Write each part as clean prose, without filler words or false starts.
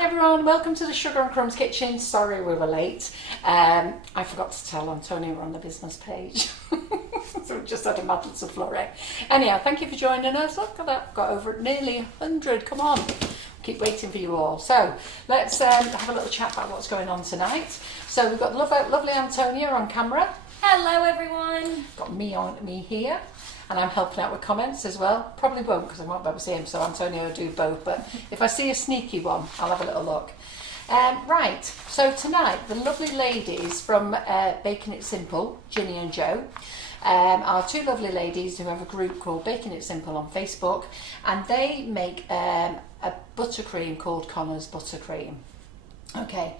Hi everyone, welcome to the Sugar and Crumbs kitchen. Sorry we were late. I forgot to tell Antonia we're on the business page. So we just had a mad little flurry. Anyhow, thank you for joining us. Look at that, got over nearly 100. Come on, keep waiting for you all. So let's have a little chat about what's going on tonight. So we've got lovely Antonia on camera. Hello everyone. Got me here. And I'm helping out with comments as well. Probably won't because I won't be able to see him, so Antonio will do both. But if I see a sneaky one, I'll have a little look. Right, so tonight the lovely ladies from Baking It Simple, Ginny and Jo, are two lovely ladies who have a group called Baking It Simple on Facebook, and they make a buttercream called Connor's Buttercream. Okay.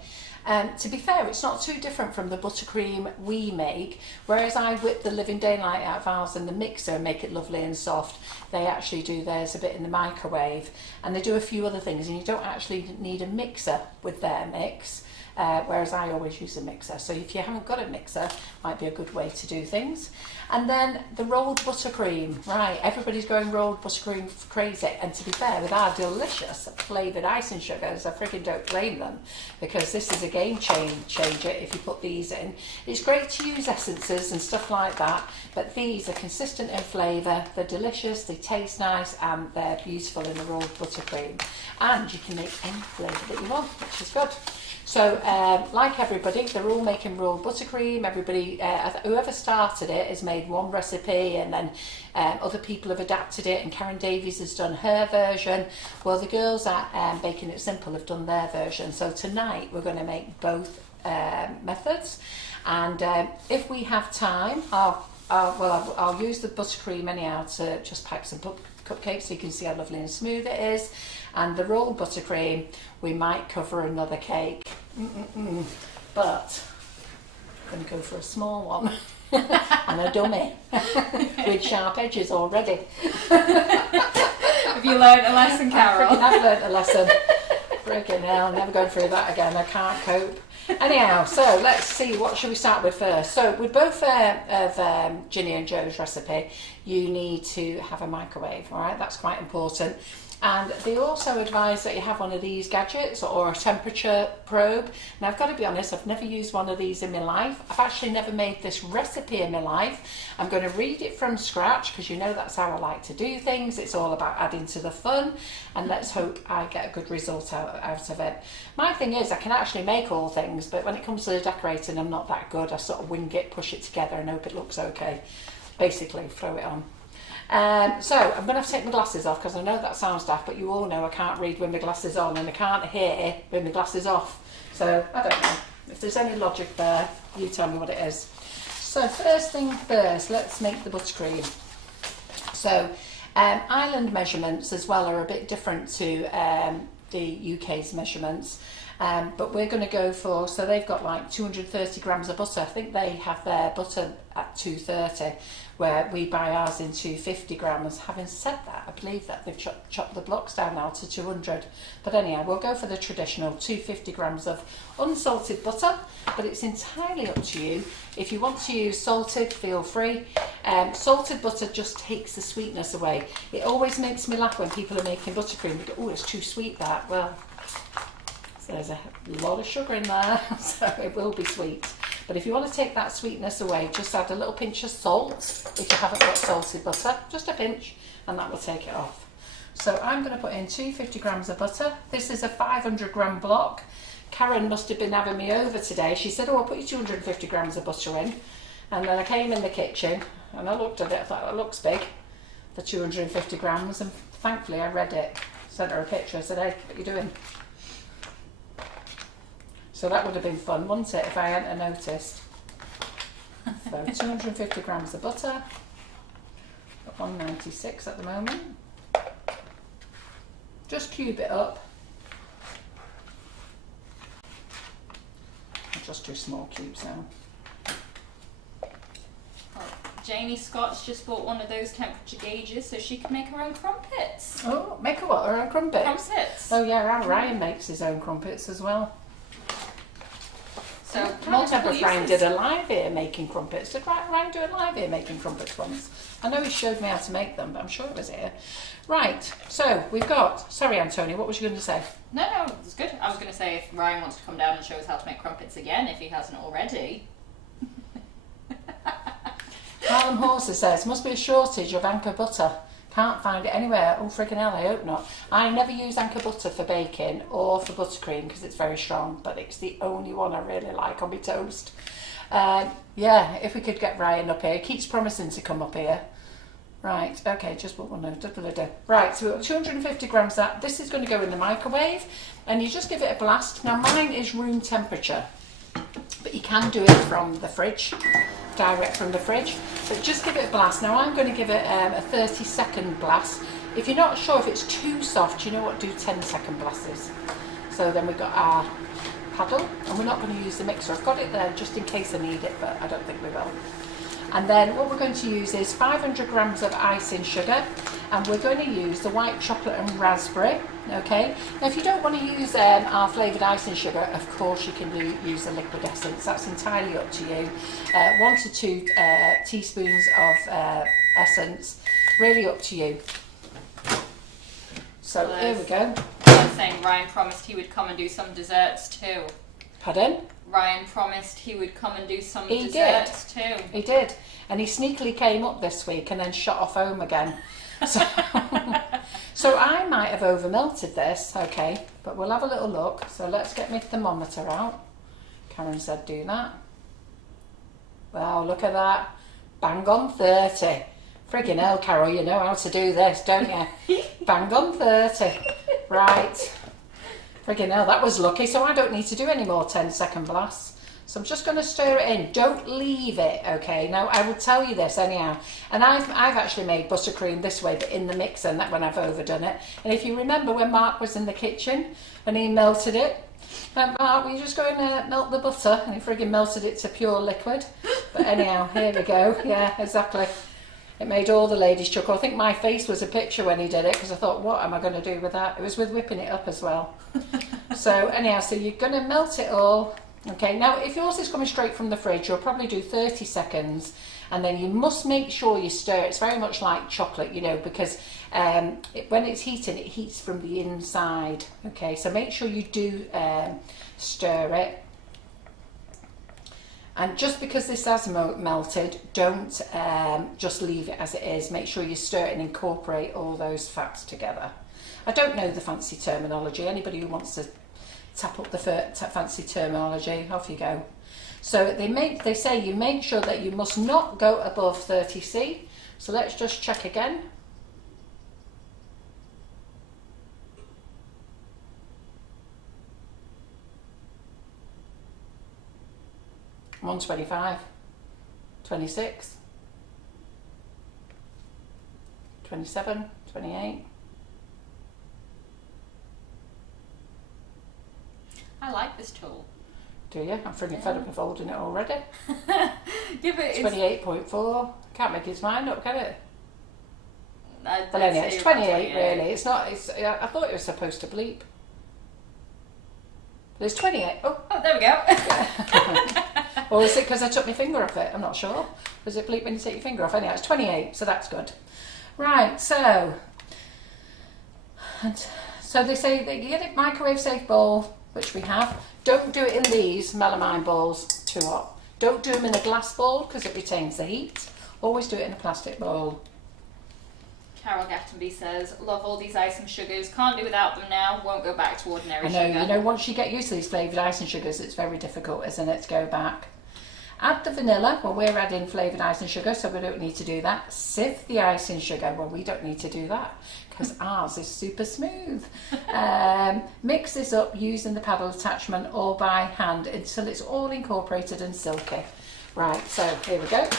To be fair, it's not too different from the buttercream we make. Whereas I whip the living daylight out of ours in the mixer and make it lovely and soft, they actually do theirs a bit in the microwave, and they do a few other things, and you don't actually need a mixer with their mix, whereas I always use a mixer. So if you haven't got a mixer, might be a good way to do things. And then the rolled buttercream, right, everybody's going rolled buttercream crazy, and to be fair, with our delicious flavoured icing sugars, I freaking don't blame them, because this is a game changer if you put these in. It's great to use essences and stuff like that, but these are consistent in flavour, they're delicious, they taste nice, and they're beautiful in the rolled buttercream. And you can make any flavour that you want, which is good. So, like everybody, they're all making rolled buttercream. Everybody, whoever started it has made one recipe, and then other people have adapted it, and Karen Davies has done her version. Well, the girls at Baking It Simple have done their version. So tonight we're going to make both methods, and if we have time, I'll use the buttercream anyhow to just pipe some cupcakes so you can see how lovely and smooth it is. And the rolled buttercream, we might cover another cake. But I'm going to go for a small one and a dummy with sharp edges already. Have you learned a lesson, Carol? I've learned a lesson. Friggin' hell, I'm never going through that again. I can't cope. Anyhow, so let's see, what should we start with first? So with both of Ginny and Jo's recipe, you need to have a microwave, all right? That's quite important. And they also advise that you have one of these gadgets or a temperature probe. Now, I've got to be honest, I've never used one of these in my life. I've actually never made this recipe in my life. I'm going to read it from scratch because you know that's how I like to do things. It's all about adding to the fun, and let's hope I get a good result out of it. My thing is, I can actually make all things, but when it comes to the decorating, I'm not that good. I sort of wing it, push it together and hope it looks okay. Basically, throw it on. So I'm going to have to take my glasses off because I know that sounds daft, but you all know I can't read with my glasses on, and I can't hear with my glasses off. So I don't know. If there's any logic there, you tell me what it is. So first thing first, let's make the buttercream. So Ireland measurements as well are a bit different to the UK's measurements. But we're going to go for, so they've got like 230 grams of butter. I think they have their butter at 230, where we buy ours in 250 grams. Having said that, I believe that they've chopped the blocks down now to 200. But anyhow, we'll go for the traditional 250 grams of unsalted butter, but it's entirely up to you. If you want to use salted, feel free. Salted butter just takes the sweetness away. It always makes me laugh when people are making buttercream. They go, oh, it's too sweet that. Well, there's a lot of sugar in there, so it will be sweet. But if you want to take that sweetness away, just add a little pinch of salt if you haven't got salted butter, just a pinch, and that will take it off. So I'm going to put in 250 grams of butter. This is a 500 gram block. Karen must have been having me over today. She said, oh, I'll put you 250 grams of butter in. And then I came in the kitchen and I looked at it, I thought, that looks big, the 250 grams, and thankfully I read it. Sent her a picture, I said, hey, what are you doing? So that would have been fun, wouldn't it, if I hadn't noticed. So 250 grams of butter, got 196 at the moment. Just cube it up. I'll just do small cubes now. Well, Janie Scott's just bought one of those temperature gauges so she can make her own crumpets. Oh, make her what, her own crumpets? Crumpets. Oh yeah, our Ryan makes his own crumpets as well. So I can't multiple remember if Ryan uses. did a live here making crumpets. Did Ryan do a live here making crumpets once? I know he showed me how to make them, but I'm sure it was here. Right, so we've got, sorry Antonio, what was you going to say? No, it's good. I was going to say if Ryan wants to come down and show us how to make crumpets again, if he hasn't already. Harlem Horses says, must be a shortage of Anchor butter. Can't find it anywhere. Oh, friggin' hell, I hope not. I never use Anchor butter for baking or for buttercream because it's very strong, but it's the only one I really like on my toast. Yeah, if we could get Ryan up here. He keeps promising to come up here. Right, okay, just what we'll know. Right, so we've got 250 grams of that. This is going to go in the microwave, and you just give it a blast. Now, mine is room temperature, but you can do it from the fridge, direct from the fridge. But just give it a blast. Now, I'm going to give it a 30-second blast. If you're not sure if it's too soft, you know what, do 10-second blasts. So then we've got our paddle, and we're not going to use the mixer. I've got it there just in case I need it, but I don't think we will. And then what we're going to use is 500 grams of icing sugar, and we're going to use the white chocolate and raspberry. Okay, now if you don't want to use our flavoured icing sugar, of course you can use the liquid essence. That's entirely up to you. 1 to 2 teaspoons of essence, really up to you. So here we go. I was saying Ryan promised he would come and do some desserts too. Pardon? Ryan promised he would come and do some He desserts too. He did, and he sneakily came up this week and then shot off home again. So, so I might have over melted this, okay, but we'll have a little look. So let's get my thermometer out. Karen said do that. Wow, look at that. Bang on 30. Friggin' hell, Carol, you know how to do this, don't you? Bang on 30. Right. Friggin' hell, that was lucky, so I don't need to do any more 10-second blasts. So I'm just going to stir it in. Don't leave it, okay? Now, I will tell you this anyhow. And I've actually made buttercream this way, but in the mixer, and that when I've overdone it. And if you remember when Mark was in the kitchen and he melted it, Mark, were you just going to melt the butter? And he friggin' melted it to pure liquid. But anyhow, here we go. Yeah, exactly. It made all the ladies chuckle. I think my face was a picture when he did it because I thought, what am I going to do with that? It was with whipping it up as well. So anyhow, so you're going to melt it all. Okay, now if yours is coming straight from the fridge, you'll probably do 30 seconds and then you must make sure you stir. It's very much like chocolate, you know, because when it's heating, it heats from the inside. Okay, so make sure you do stir it. And just because this has melted, don't just leave it as it is. Make sure you stir it and incorporate all those fats together. I don't know the fancy terminology. Anybody who wants to tap up the fancy terminology, off you go. So they say you make sure that you must not go above 30°C. So let's just check again. I'm on 25, 26, 27, 28. I like this tool. Do you? I'm frigging fed up of holding it already. Give it 28.4. Can't make his mind up, can it? But Well, anyway, it's 28 really. It's not. It's. I thought it was supposed to bleep. But it's 28. Oh, there we go. or is it because I took my finger off it? I'm not sure. Does it bleep when you take your finger off? Anyhow, it's 28, so that's good. Right, so they say that you get a microwave safe bowl, which we have. Don't do it in these melamine bowls, too hot. Don't do them in a glass bowl because it retains the heat. Always do it in a plastic bowl. Carol Gattenby says, love all these icing sugars, can't do without them now, won't go back to ordinary I know, sugar. you know, once you get used to these flavoured icing sugars, it's very difficult, isn't it, to go back. Add the vanilla. Well, we're adding flavoured icing sugar, so we don't need to do that. Sift the icing sugar. Well, we don't need to do that because ours is super smooth. Mix this up using the paddle attachment or by hand until it's all incorporated and silky. Right, so here we go.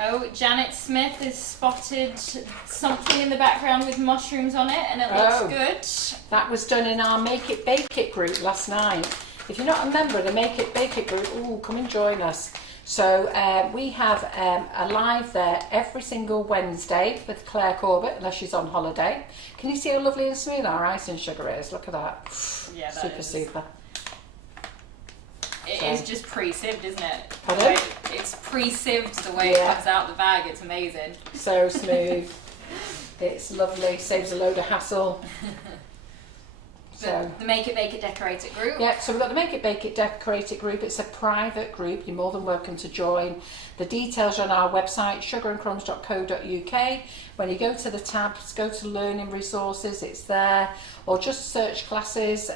Oh, Janet Smith has spotted something in the background with mushrooms on it and it looks good. That was done in our Make It Bake It group last night. If you're not a member of the Make It Bake It group, come and join us. So we have a live there every single Wednesday with Claire Corbett, unless she's on holiday. Can you see how lovely and smooth our icing sugar is? Look at that. Yeah, that super, is. super. It is just pre-sieved, isn't it? Pardon? It's pre-sieved the way it comes out the bag. It's amazing. So smooth. It's lovely. Saves a load of hassle. So the Make It, Bake It, Decorate It group. Yeah, so we've got the Make It, Bake It, Decorate It group. It's a private group. You're more than welcome to join. The details are on our website, sugarandcrumbs.co.uk. When you go to the tabs, go to Learning Resources, it's there. Or just search classes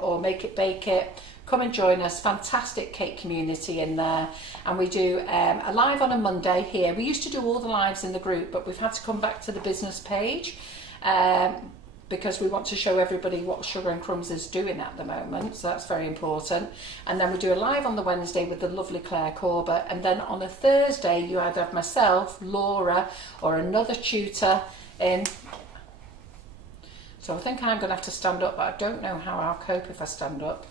or Make It, Bake It. Come and join us. Fantastic cake community in there. And we do a live on a Monday here. We used to do all the lives in the group, but we've had to come back to the business page. Because we want to show everybody what Sugar and Crumbs is doing at the moment, so that's very important. And then we do a live on the Wednesday with the lovely Claire Corbett, and then on a Thursday you either have myself, Laura, or another tutor in. So I think I'm going to have to stand up, but I don't know how I'll cope if I stand up.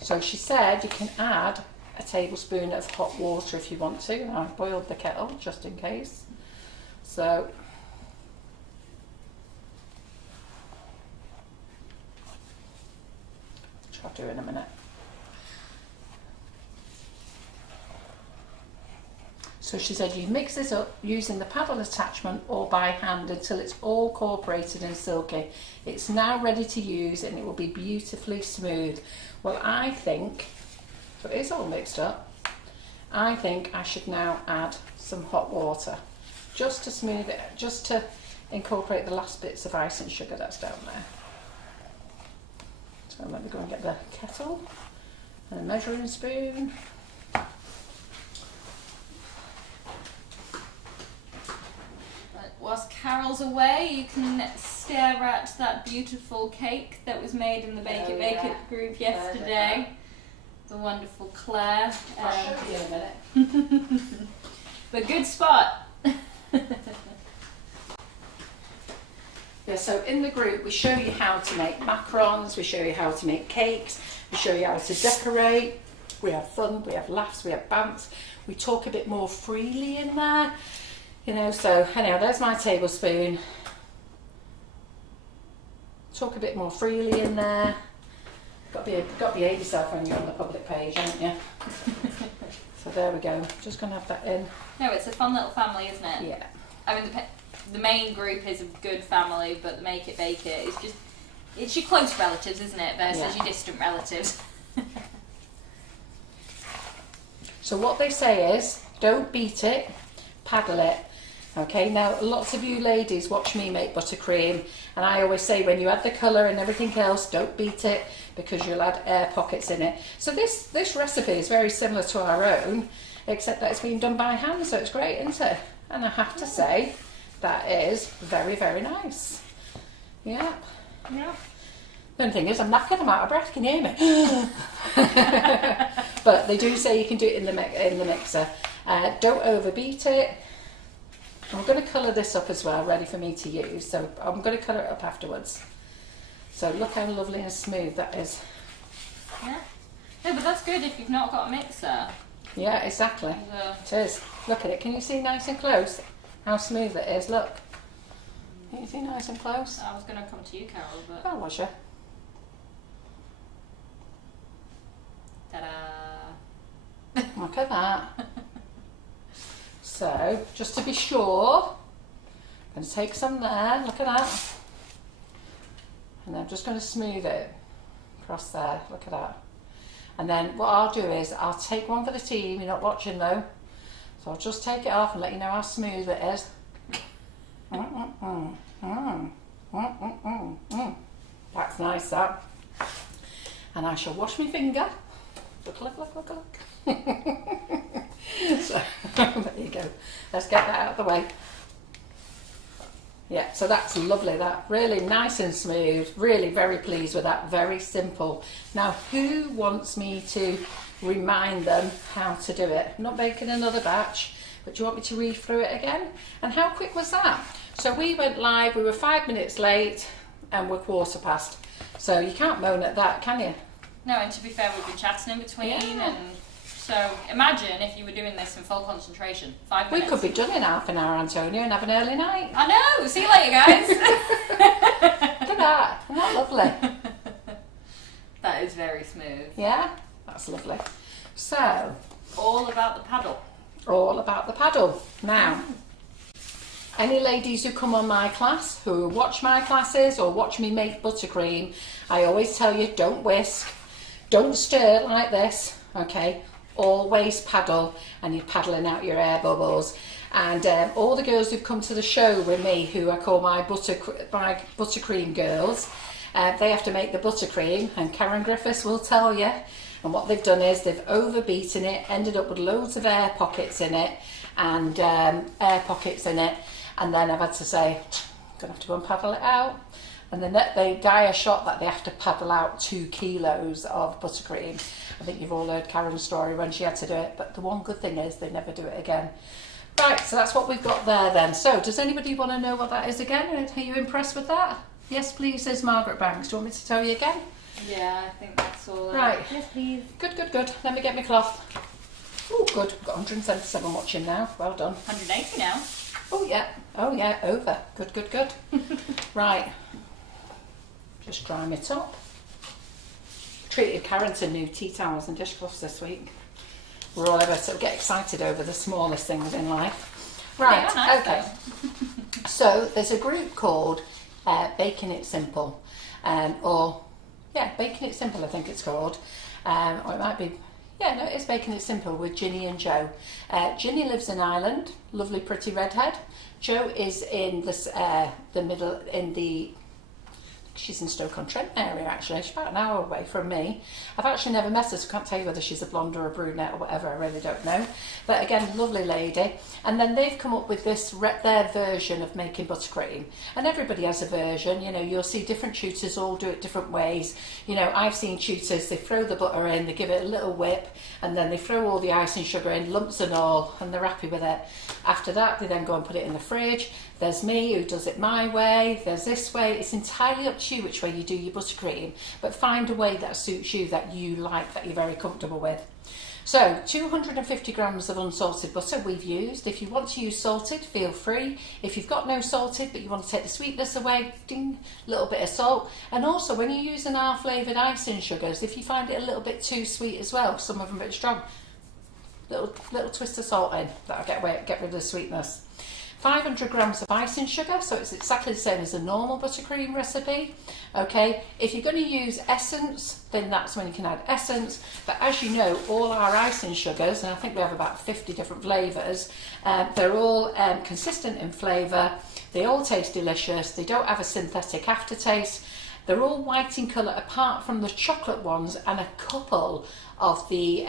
So she said you can add a tablespoon of hot water if you want to. And I've boiled the kettle just in case. So which I'll do in a minute. So she said you mix this up using the paddle attachment or by hand until it's all incorporated and silky. It's now ready to use and it will be beautifully smooth. Well, I think, so it is all mixed up, I think I should now add some hot water just to smooth it, just to incorporate the last bits of ice and sugar that's down there. So let me go and get the kettle and a measuring spoon. Whilst Carol's away, you can stare at that beautiful cake that was made in the Bake It, Bake It group yesterday. The wonderful Claire. I'll show you in a minute. But good spot. Yeah, so in the group we show you how to make macarons, we show you how to make cakes, we show you how to decorate, we have fun, we have laughs, we have bants, we talk a bit more freely in there. You know, so anyhow, there's my tablespoon. Talk a bit more freely in there. Got to behave yourself when you're on the public page, haven't you? So there we go. Just going to have that in. No, it's a fun little family, isn't it? Yeah. I mean, the main group is a good family, but the Make It, Bake It is just, it's your close relatives, isn't it, versus your distant relatives. So what they say is, don't beat it, paddle it. Okay, now lots of you ladies watch me make buttercream, and I always say when you add the colour and everything else, don't beat it because you'll add air pockets in it. So this recipe is very similar to our own, except that it's been done by hand, so it's great, isn't it? And I have to say, that is very, very nice. Yeah. Yeah. The only thing is, I'm knackered, I'm out of breath, can you hear me? But they do say you can do it in the mixer. Don't overbeat it. I'm going to colour this up as well, ready for me to use. So I'm going to colour it up afterwards. So look how lovely and smooth that is. Yeah. No, but that's good if you've not got a mixer. Yeah, exactly. It is. Look at it. Can you see nice and close how smooth it is? Look. Can you see nice and close? I was going to come to you, Carol, but... Oh, was you? Ta-da! Look at that. So, just to be sure, I'm going to take some there, look at that. And I'm just going to smooth it across there, look at that. And then what I'll do is, I'll take one for the team, you're not watching though. So I'll just take it off and let you know how smooth it is. That's nice, that. And I shall wash my finger. Look, look, look, look, look. So, there you go. Let's get that out of the way. Yeah, so that's lovely, that. Really nice and smooth. Really very pleased with that. Very simple. Now, who wants me to remind them how to do it? I'm not making another batch, but do you want me to read through it again? And how quick was that? So we went live, we were 5 minutes late, and we're 1:15. So you can't moan at that, can you? No, and to be fair, we've been chatting in between, and so imagine if you were doing this in full concentration. 5 minutes. We could be done in half an hour, Antonio, and have an early night. I know. See you later, guys. Look at that. that? Isn't that lovely? That is very smooth. Yeah, that's lovely. So, All about the paddle. all about the paddle. Now, any ladies who come on my class, who watch my classes or watch me make buttercream, I always tell you, don't whisk, don't stir like this, okay? Always paddle, and you're paddling out your air bubbles. And all the girls who've come to the show with me, who I call my buttercream girls, they have to make the buttercream, and Karen Griffiths will tell you. And what they've done is they've overbeaten it, ended up with loads of air pockets in it, and and then I've had to say, I'm gonna have to go and paddle it out. And then they die a shot that they have to paddle out 2 kilos of buttercream. I think you've all heard Karen's story when she had to do it, but the one good thing is they never do it again. Right, so that's what we've got there then. So does anybody want to know what that is again? Are you impressed with that? Yes, please, says Margaret Banks. Do you want me to tell you again? Yeah, I think that's all. Right. Yes, please. Good, good, good. Let me get my cloth. Oh, good. We've got 177 watching now. Well done. 180 now. Oh, yeah. Oh, yeah. Over. Good, good, good. Right. Just dry my top. Treated Karen to new tea towels and dishcloths this week. We're all ever sort of get excited over the smallest things in life. Right. They are nice, okay. So there's a group called Baking It Simple, Baking It Simple, I think it's called. Or it might be, it's Baking It Simple with Ginny and Joe. Ginny lives in Ireland, lovely pretty redhead. Joe is in the middle, she's in Stoke-on-Trent area actually. She's about an hour away from me. I've actually never met her, so I can't tell you whether she's a blonde or a brunette or whatever, I really don't know. But again, lovely lady. And then they've come up with their version of making buttercream. And everybody has a version, you'll see different tutors all do it different ways. I've seen tutors, they throw the butter in, they give it a little whip, and then they throw all the ice and sugar in, lumps and all, and they're happy with it. After that, they then go and put it in the fridge. There's me who does it my way, there's this way. It's entirely up to you which way you do your buttercream, but find a way that suits you, that you like, that you're very comfortable with. So 250 grams of unsalted butter we've used. If you want to use salted, feel free. If you've got no salted but you want to take the sweetness away, ding, little bit of salt. And also when you're using our flavoured icing sugars, if you find it a little bit too sweet as well, some of them a bit strong, little twist of salt in, that'll get rid of the sweetness. 500 grams of icing sugar, so it's exactly the same as a normal buttercream recipe. Okay, if you're going to use essence, then that's when you can add essence. But as you know, all our icing sugars, and I think we have about 50 different flavours, they're all consistent in flavour. They all taste delicious. They don't have a synthetic aftertaste. They're all white in colour, apart from the chocolate ones and a couple of the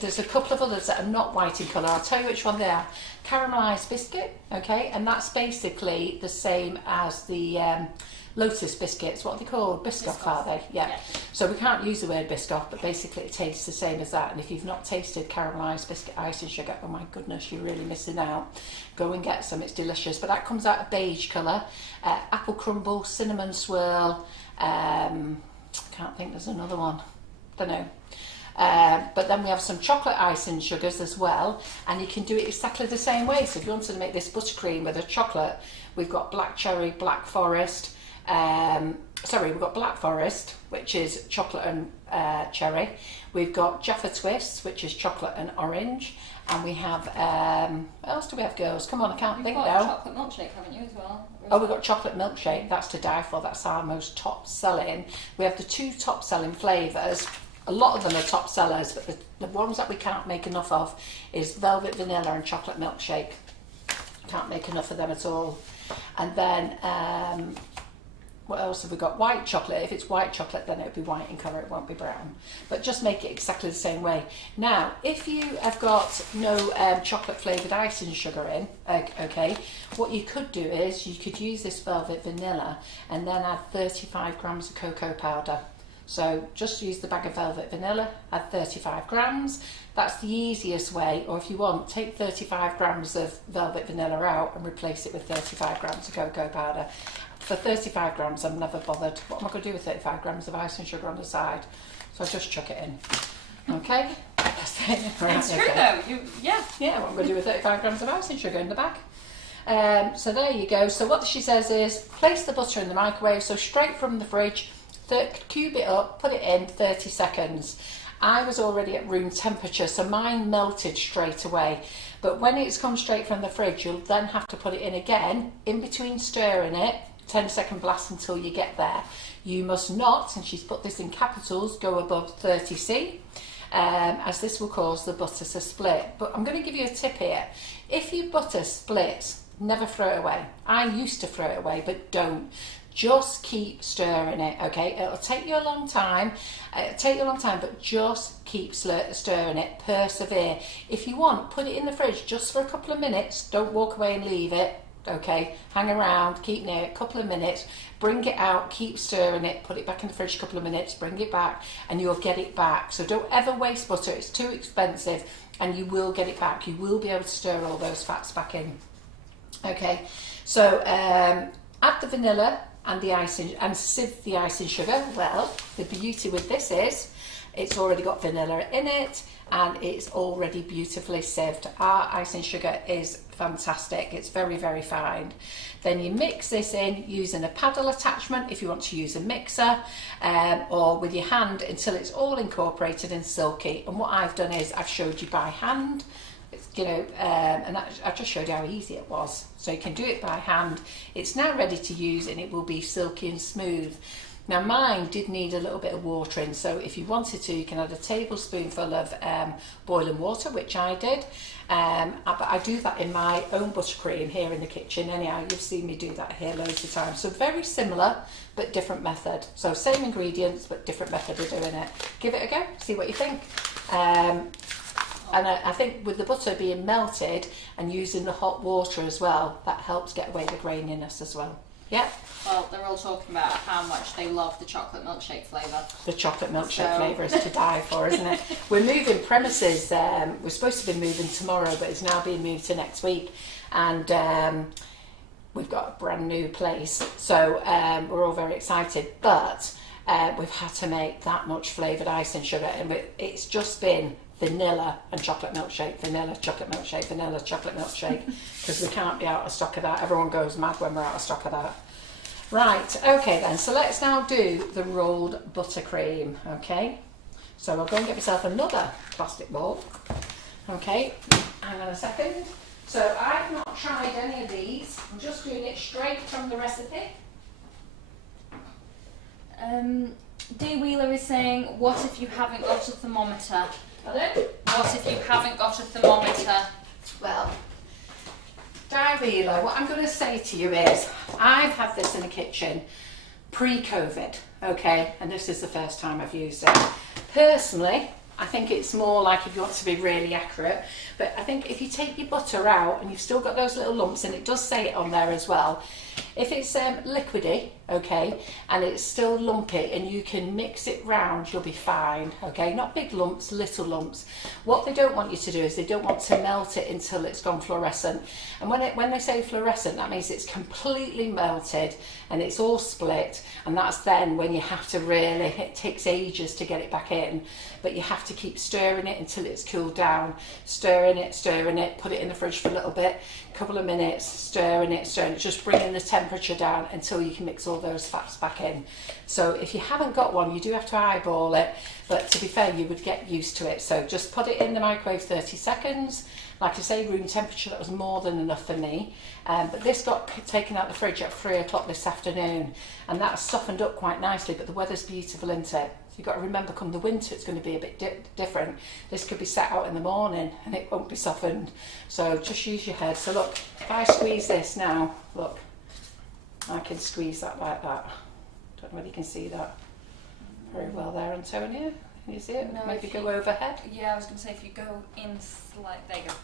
there's a couple of others that are not white in colour. I'll tell you which one they are. Caramelised biscuit, okay, and that's basically the same as the Lotus biscuits. What are they called? Biscoff, are they? Yeah. So we can't use the word Biscoff, but basically it tastes the same as that. And if you've not tasted caramelised biscuit icing sugar, oh my goodness, you're really missing out. Go and get some, it's delicious. But that comes out a beige colour. Apple crumble, cinnamon swirl, can't think there's another one, don't know. But then we have some chocolate icing sugars as well, and you can do it exactly the same way. So if you wanted to make this buttercream with a chocolate, we've got black cherry, black forest, we've got black forest, which is chocolate and cherry. We've got Jaffa Twists, which is chocolate and orange, and we have what else do we have, girls? Come on, I can't think now. You've got chocolate milkshake, haven't you, as well? Oh, we've got chocolate milkshake. That's to die for. That's our most top selling. We have the 2 top selling flavours. A lot of them are top sellers, but the ones that we can't make enough of is velvet vanilla and chocolate milkshake. Can't make enough of them at all. And then what else have we got? White chocolate. If it's white chocolate, then it'll be white in colour, it won't be brown. But just make it exactly the same way. Now, if you have got no chocolate flavoured icing sugar in, okay, what you could do is you could use this velvet vanilla and then add 35 grams of cocoa powder. So just use the bag of velvet vanilla, add 35 grams. That's the easiest way, or if you want, take 35 grams of velvet vanilla out and replace it with 35 grams of cocoa powder. For 35 grams, I'm never bothered. What am I going to do with 35 grams of icing sugar on the side? So I just chuck it in. Okay? It's true though. Yeah, what I'm going to do with 35 grams of icing sugar in the bag. So there you go. So what she says is place the butter in the microwave, so straight from the fridge, cube it up, put it in 30 seconds. I was already at room temperature, so mine melted straight away. But when it's come straight from the fridge, you'll then have to put it in again, in between stirring it, 10-second blast until you get there. You must not, and she's put this in capitals, go above 30°C, as this will cause the butter to split. But I'm going to give you a tip here. If your butter splits, never throw it away. I used to throw it away, but don't. Just keep stirring it, okay? It'll take you a long time, but just keep stirring it, persevere. If you want, put it in the fridge just for a couple of minutes. Don't walk away and leave it, okay? Hang around, keep near it, a couple of minutes, bring it out, keep stirring it, put it back in the fridge a couple of minutes, bring it back, and you'll get it back. So don't ever waste butter, it's too expensive, and you will get it back. You will be able to stir all those fats back in, okay? So add the vanilla and the icing, and sieve the icing sugar. Well, the beauty with this is it's already got vanilla in it and it's already beautifully sieved. Our icing sugar is fantastic. It's very, very fine. Then you mix this in using a paddle attachment if you want to use a mixer, or with your hand until it's all incorporated and silky. And what I've done is I've showed you by hand. You know, and I just showed you how easy it was. So you can do it by hand. It's now ready to use and it will be silky and smooth. Now mine did need a little bit of watering, so if you wanted to, you can add a tablespoonful of boiling water, which I did. But I do that in my own buttercream here in the kitchen. Anyhow, you've seen me do that here loads of times. So very similar, but different method. So same ingredients, but different method of doing it. Give it a go, see what you think. And I think with the butter being melted and using the hot water as well, that helps get away the graininess as well. Yeah. Well, they're all talking about how much they love the chocolate milkshake flavour. The chocolate milkshake flavour is to die for, isn't it? We're moving premises. We're supposed to be moving tomorrow, but it's now being moved to next week. And we've got a brand new place. So we're all very excited. But we've had to make that much flavoured icing sugar. And it's just been vanilla and chocolate milkshake, vanilla, chocolate milkshake, vanilla, chocolate milkshake, because we can't be out of stock of that. Everyone goes mad when we're out of stock of that. Right, okay then, so let's now do the rolled buttercream, okay? So I'll go and get myself another plastic bowl. Okay, hang on a second. So I've not tried any of these. I'm just doing it straight from the recipe. Dee Wheeler is saying, what if you haven't got a thermometer? Pardon? What if you haven't got a thermometer? Well, Di Wheeler, what I'm going to say to you is, I've had this in the kitchen pre-COVID, okay, and this is the first time I've used it. Personally, I think it's more like if you want to be really accurate, but I think if you take your butter out and you've still got those little lumps, and it does say it on there as well, if it's liquidy, okay, and it's still lumpy and you can mix it round, you'll be fine, okay? Not big lumps, little lumps. What they don't want you to do is they don't want to melt it until it's gone fluorescent. And when they say fluorescent, that means it's completely melted and it's all split, and that's then when you have to really, it takes ages to get it back in, but you have to keep stirring it until it's cooled down. Stirring it, put it in the fridge for a little bit, couple of minutes, stirring it, just bringing the temperature down until you can mix all those fats back in. So if you haven't got one, you do have to eyeball it, but to be fair, you would get used to it. So just put it in the microwave 30 seconds. Like I say, room temperature, that was more than enough for me. But this got taken out the fridge at 3 o'clock this afternoon, and that's softened up quite nicely, but the weather's beautiful, isn't it? You've got to remember, come the winter, it's going to be a bit different. This could be sat out in the morning and it won't be softened. So just use your head. So look, if I squeeze this now, look, I can squeeze that like that. Don't know whether you can see that very well there, Antonia. Can you see it? No, maybe go overhead. Yeah, I was going to say if you go in there you go.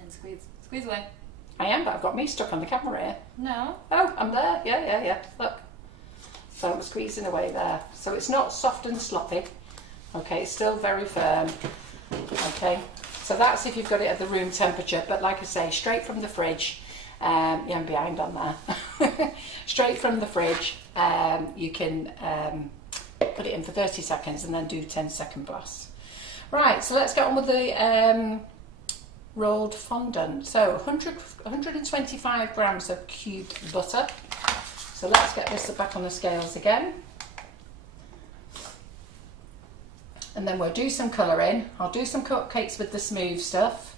And squeeze away. I am, but I've got me stuck on the camera here. No. Oh, I'm there. Yeah. Look. So I'm squeezing away there. So it's not soft and sloppy. Okay, it's still very firm. Okay, so that's if you've got it at the room temperature. But like I say, straight from the fridge. Yeah, I'm behind on there. Straight from the fridge, you can put it in for 30 seconds and then do 10-second blasts. Right, so let's get on with rolled fondant. So 125 grams of cubed butter. So let's get this back on the scales again. And then we'll do some colouring. I'll do some cupcakes with the smooth stuff.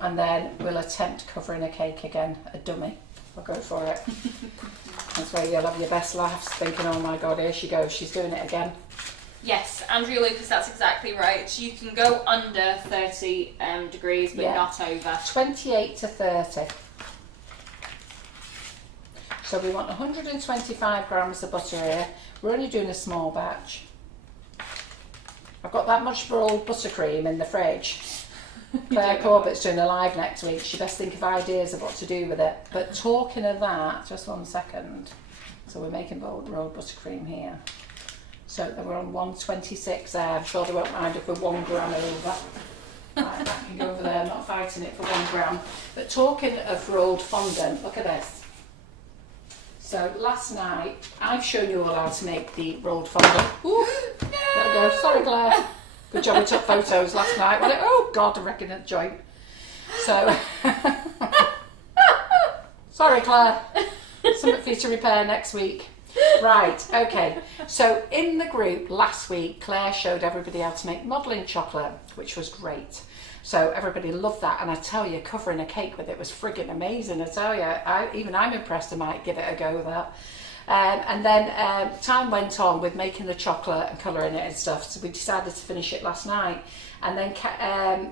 And then we'll attempt covering a cake again, a dummy. I'll go for it. That's where you'll have your best laughs, thinking, oh my God, here she goes, she's doing it again. Yes, Andrea Lucas, that's exactly right. You can go under 30 degrees, but not over. 28 to 30. So we want 125 grams of butter here. We're only doing a small batch. I've got that much rolled buttercream in the fridge. Claire Corbett's doing a live next week. She best think of ideas of what to do with it. But talking of that, just 1 second. So we're making rolled buttercream here. So we're on 126 there. I'm sure they won't mind if we're 1 gram over. Right, that can go over there. I'm not fighting it for 1 gram. But talking of rolled fondant, look at this. So last night, I've shown you all how to make the rolled fondant. Ooh, there we go. Sorry, Claire. Good job we took photos last night. Oh God, I reckon a joint. So, sorry, Claire. Something for you to repair next week. Right, okay. So in the group last week, Claire showed everybody how to make modelling chocolate, which was great. So everybody loved that, and I tell you, covering a cake with it was frigging amazing. I tell you, even I'm impressed. I might give it a go with that. And then time went on with making the chocolate and colouring it and stuff, so we decided to finish it last night. And then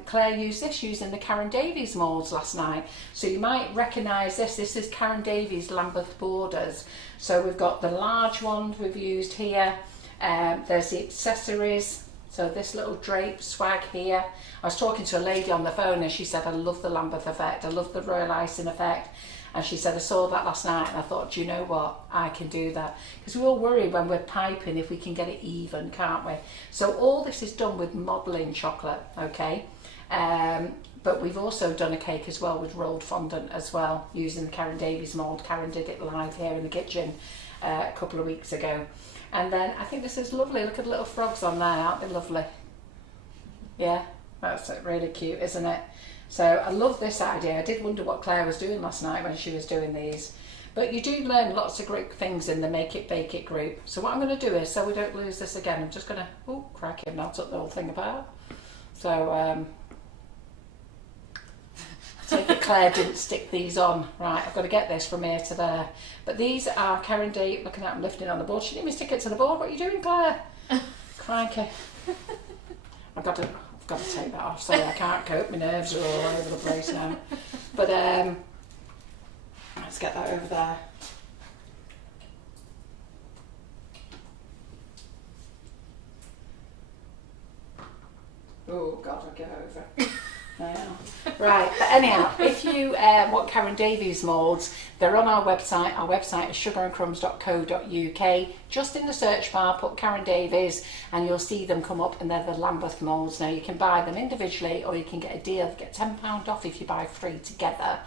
Claire used this using the Karen Davies moulds last night. So you might recognise this. This is Karen Davies Lambeth borders. So we've got the large one we've used here. There's the accessories. So this little drape swag here. I was talking to a lady on the phone and she said, I love the Lambeth effect. I love the royal icing effect. And she said, I saw that last night and I thought, do you know what? I can do that. Because we all worry when we're piping if we can get it even, can't we? So all this is done with modelling chocolate, okay? But we've also done a cake as well with rolled fondant as well, using the Karen Davies mould. Karen did it live here in the kitchen a couple of weeks ago. And then I think this is lovely. Look at the little frogs on there, aren't they lovely? Yeah, that's really cute, isn't it? So I love this idea. I did wonder what Claire was doing last night when she was doing these. But you do learn lots of great things in the Make It Bake It group. So what I'm going to do is, so we don't lose this again, I'm just going to, oh, crikey, I've now took the whole thing apart. So, take it Claire didn't stick these on. Right, I've got to get this from here to there. But these are Karen D, looking at them lifting on the board. She didn't even stick it to the board. What are you doing, Claire? Crikey. I've got to take that off. Sorry, I can't cope. My nerves are all over the place now. But let's get that over there. Oh God, I'll get over. Right, but anyhow, if you want Karen Davies moulds, they're on our website. Our website is sugarandcrumbs.co.uk. Just in the search bar, put Karen Davies and you'll see them come up, and they're the Lambeth moulds. Now you can buy them individually or you can get a deal, get £10 off if you buy 3 together.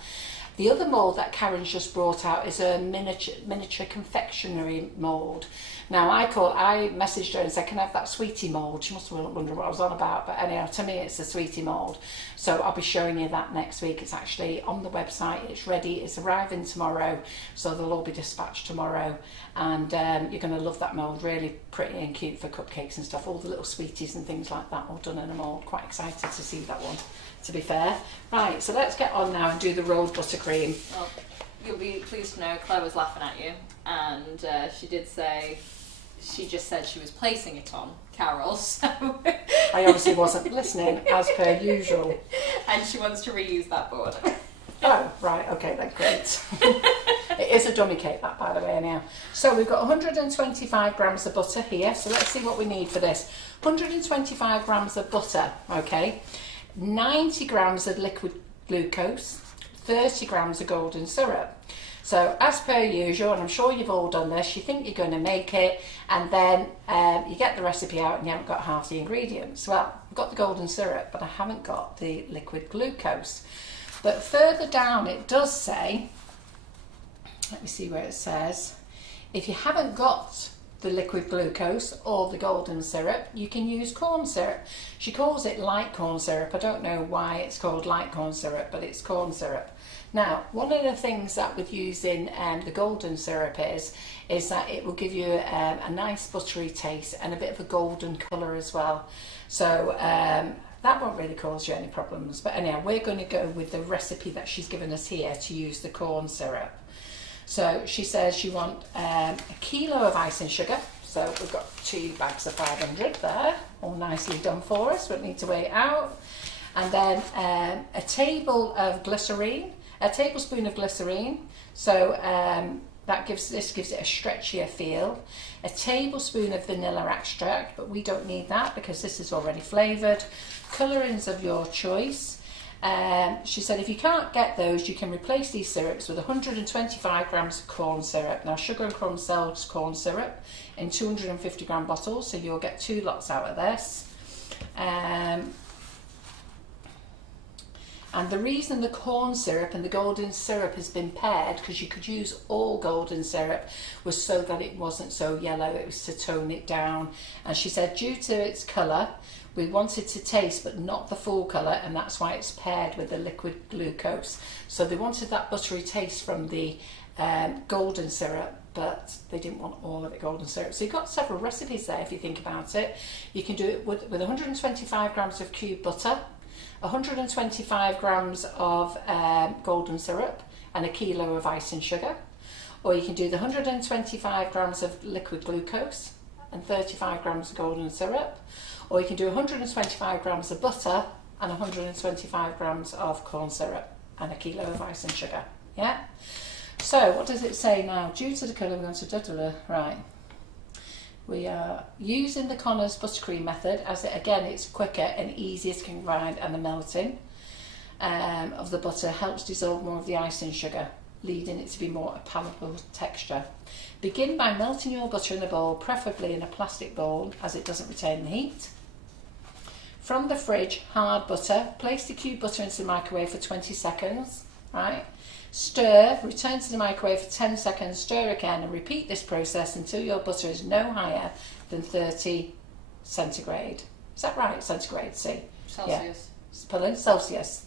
The other mould that Karen's just brought out is a miniature confectionery mould. Now I messaged her and said, can I have that sweetie mould? She must have wondered what I was on about, but anyhow, to me it's a sweetie mould. So I'll be showing you that next week. It's actually on the website, it's ready, it's arriving tomorrow, so they'll all be dispatched tomorrow. And you're going to love that mould, really pretty and cute for cupcakes and stuff. All the little sweeties and things like that all done in a mould. Quite excited to see that one, to be fair. Right, so let's get on now and do the rolled buttercream. Well, you'll be pleased to know Claire was laughing at you, and she did say, she just said she was placing it on Carol, so... I obviously wasn't listening, as per usual. And she wants to reuse that board. Oh, right, okay, then great. It is a dummy cake, that, by the way, anyhow. So we've got 125 grams of butter here, so let's see what we need for this. 125 grams of butter, okay. 90 grams of liquid glucose, 30 grams of golden syrup. So as per usual, and I'm sure you've all done this, you think you're going to make it, and then you get the recipe out and you haven't got half the ingredients. Well, I've got the golden syrup, but I haven't got the liquid glucose. But further down it does say, let me see where it says, if you haven't got the liquid glucose or the golden syrup, you can use corn syrup. She calls it light corn syrup. I don't know why it's called light corn syrup, but it's corn syrup. Now, one of the things that with using the golden syrup is that it will give you a nice buttery taste and a bit of a golden colour as well. So that won't really cause you any problems. But anyhow, we're going to go with the recipe that she's given us here to use the corn syrup. So she says you want a kilo of icing sugar. So we've got 2 bags of 500 there, all nicely done for us. We don't need to weigh it out. And then a tablespoon of glycerine. So this gives it a stretchier feel. A tablespoon of vanilla extract, but we don't need that because this is already flavoured. Colourings of your choice. She said if you can't get those, you can replace these syrups with 125 grams of corn syrup. Now, Sugar and Crumbs sells corn syrup in 250 gram bottles, so you'll get 2 lots out of this. And the reason the corn syrup and the golden syrup has been paired, because you could use all golden syrup, was so that it wasn't so yellow. It was to tone it down. And she said due to its colour, we wanted to taste but not the full colour, and that's why it's paired with the liquid glucose. So they wanted that buttery taste from the golden syrup, but they didn't want all of it golden syrup. So you've got several recipes there if you think about it. You can do it with 125 grams of cube butter, 125 grams of golden syrup and a kilo of icing sugar. Or you can do the 125 grams of liquid glucose and 35 grams of golden syrup. Or you can do 125 grams of butter and 125 grams of corn syrup and a kilo of icing sugar. Yeah? So what does it say now? Due to the colour, we're going to right. We are using the Connor's Buttercream method, as again it's quicker and easier to combine, and the melting of the butter helps dissolve more of the icing sugar, leading it to be more a palatable texture. Begin by melting your butter in a bowl, preferably in a plastic bowl as it doesn't retain the heat. From the fridge, hard butter, place the cube butter into the microwave for 20 seconds, right? Stir, return to the microwave for 10 seconds, stir again and repeat this process until your butter is no higher than 30 centigrade. Is that right? Centigrade, see? Celsius. Yeah. Pardon? Celsius.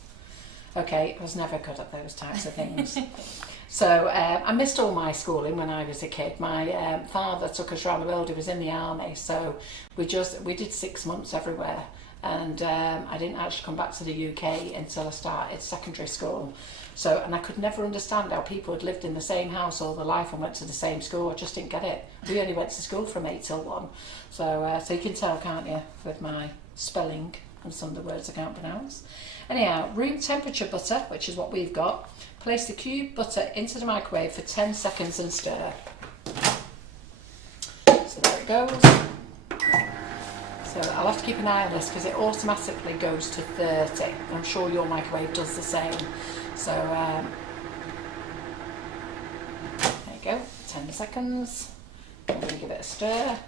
Okay, I was never good at those types of things. So I missed all my schooling when I was a kid. My father took us around the world. He was in the army, so we did 6 months everywhere. And I didn't actually come back to the UK until I started secondary school. So, and I could never understand how people had lived in the same house all their life and went to the same school. I just didn't get it. We only went to school from 8 till 1. So you can tell, can't you, with my spelling and some of the words I can't pronounce. Anyhow, room temperature butter, which is what we've got. Place the cube butter into the microwave for 10 seconds and stir. So there it goes. So I'll have to keep an eye on this because it automatically goes to 30. I'm sure your microwave does the same. So there you go, 10 seconds. I'm going to give it a stir.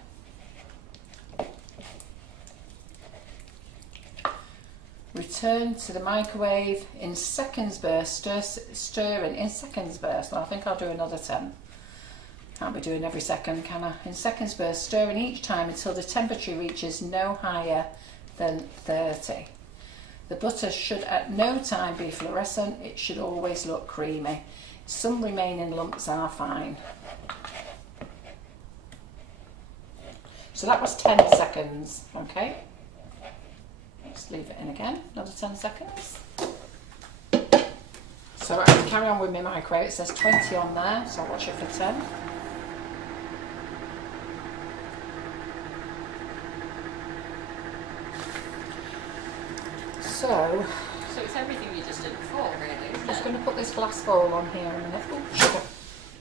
Return to the microwave in seconds burst, stirring in seconds burst. Well, I think I'll do another 10. Can't be doing every second, can I? In seconds burst, stirring each time until the temperature reaches no higher than 30. The butter should at no time be fluorescent. It should always look creamy. Some remaining lumps are fine. So that was 10 seconds, okay? Just leave it in again, another 10 seconds. So I can carry on with my microwave. It says 20 on there, so I'll watch it for 10. So it's everything you just did before, really, isn't I'm just it? going to put this glass bowl on here in a minute. Oh, sugar.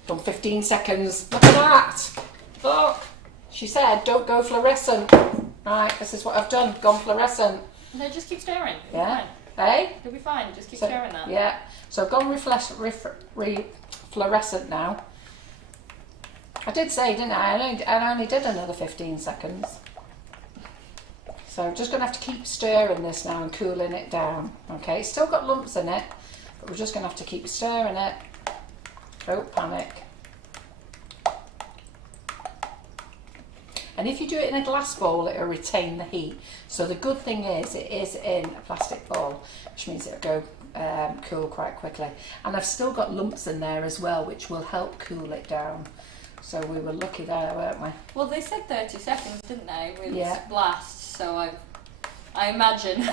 Done 15 seconds. Look at that. Look. She said, don't go fluorescent. Right, this is what I've done. Gone fluorescent. No, just keep stirring. It'll Yeah. be fine. Hey? It'll be fine. Just keep stirring that. Yeah. So I've gone fluorescent now. I did say, didn't I? I only did another 15 seconds. So I'm just going to have to keep stirring this now and cooling it down. Okay, it's still got lumps in it, but we're just going to have to keep stirring it. Don't panic. And if you do it in a glass bowl, it'll retain the heat. So the good thing is it is in a plastic bowl, which means it'll go cool quite quickly. And I've still got lumps in there as well, which will help cool it down. So we were lucky there, weren't we? Well, they said 30 seconds, didn't they, with Yeah. blast, so I imagine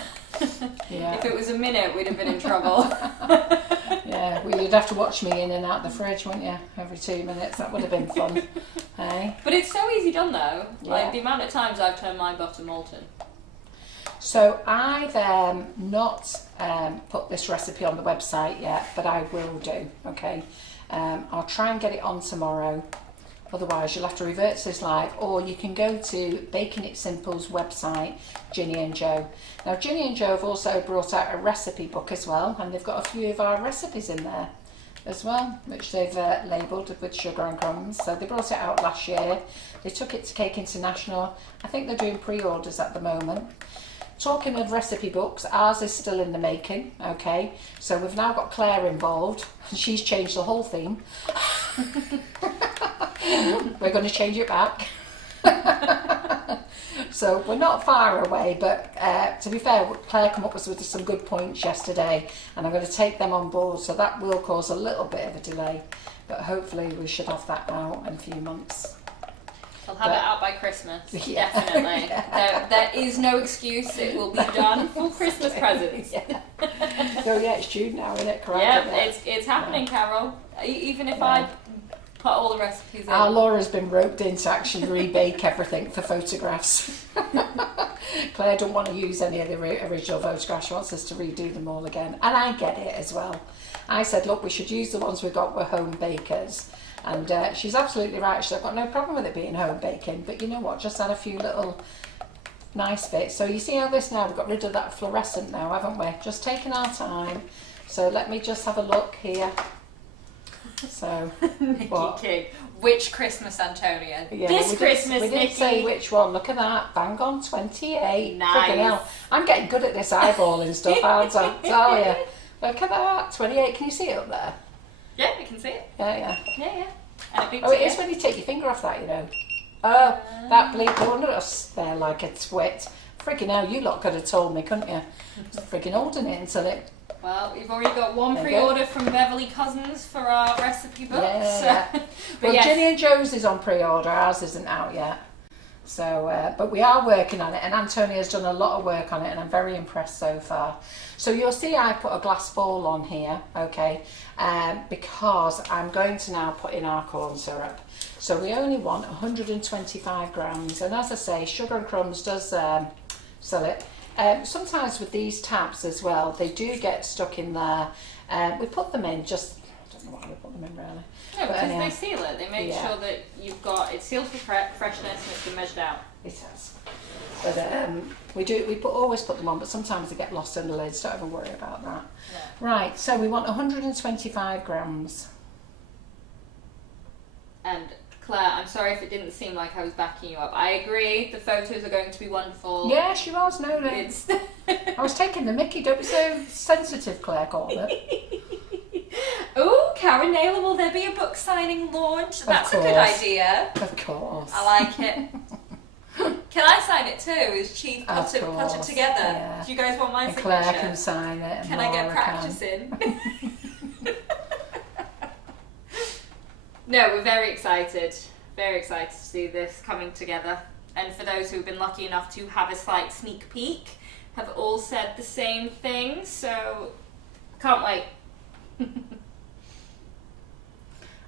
Yeah. if it was a minute, we'd have been in trouble. Yeah, well, you'd have to watch me in and out the fridge, wouldn't you? Every 2 minutes. That would have been fun. Hey? But it's so easy done, though. Yeah. Like, the amount of times I've turned my butter molten. So I've not put this recipe on the website yet, but I will do, okay? I'll try and get it on tomorrow. Otherwise, you'll have to revert to this live, or you can go to Baking It Simple's website, Ginny and Joe. Now, Ginny and Joe have also brought out a recipe book as well, and they've got a few of our recipes in there as well, which they've labelled with Sugar and Crumbs. So they brought it out last year. They took it to Cake International. I think they're doing pre-orders at the moment. Talking of recipe books, ours is still in the making, okay? So we've now got Claire involved, and she's changed the whole theme. We're going to change it back. So we're not far away, but to be fair, Claire came up with some good points yesterday, and I'm going to take them on board, so that will cause a little bit of a delay, but hopefully we should have that out in a few months. I'll have it out by Christmas, Yeah. definitely. There is no excuse, it will be done for Christmas presents. Yeah. So yeah, it's June now, isn't it? Correct? Yeah, it's happening, Carol. Even if I put all the recipes in. Our Laura's been roped in to actually rebake everything for photographs. Claire don't want to use any of the original photographs. She wants us to redo them all again. And I get it as well. I said, look, we should use the ones we got with home bakers. And she's absolutely right. She's got no problem with it being home baking. But you know what? Just add a few little nice bits. So you see how this now, we've got rid of that fluorescent now, haven't we? Just taking our time. So let me just have a look here. So, what? King. Which Christmas, Antonia? Yeah, this Christmas, we didn't Nikki. say which one. Look at that. Bang on 28. Nice. Friggin' hell. I'm getting good at this eyeballing stuff, aren't I? Tell you. Look at that. 28. Can you see it up there? Yeah, I can see it. Yeah. Yeah. And a big Oh, it tear. is when you take your finger off that, you know. Oh, that bleep under us there like a twit. Friggin' hell, you lot could have told me, couldn't you? Just friggin' holding it until it... Well, we've already got one There you pre-order from Beverly Cousins for our recipe books. Yeah. But Well, yes. Ginny and Joe's is on pre-order. Ours isn't out yet. So, but we are working on it, and Antonia's done a lot of work on it, and I'm very impressed so far. So you'll see I put a glass bowl on here, okay, because I'm going to now put in our corn syrup. So we only want 125 grams, and as I say, Sugar and Crumbs does sell it. Sometimes with these tabs as well, they do get stuck in there. We put them in just, I don't know why we put them in really. No, But because anyhow. they seal it. They make sure that you've got it sealed for freshness and it's been measured out. It has. But we always put them on, but sometimes they get lost in the lids. Don't even worry about that. No. Right, so we want 125 grams. And Claire, I'm sorry if it didn't seem like I was backing you up. I agree, the photos are going to be wonderful. Yeah, she was. No. It's I was taking the mickey. Don't be so sensitive, Claire Corbett. Oh, Karen Naylor, will there be a book signing launch? That's a good course. idea. Of course. I like it. Can I sign it too? As Chief put it course, together. yeah. Do you guys want my And signature? Claire can sign it. And Can I get Laura practice in? No, we're very excited. Very excited to see this coming together. And for those who've been lucky enough to have a slight sneak peek, have all said the same thing. So, can't wait.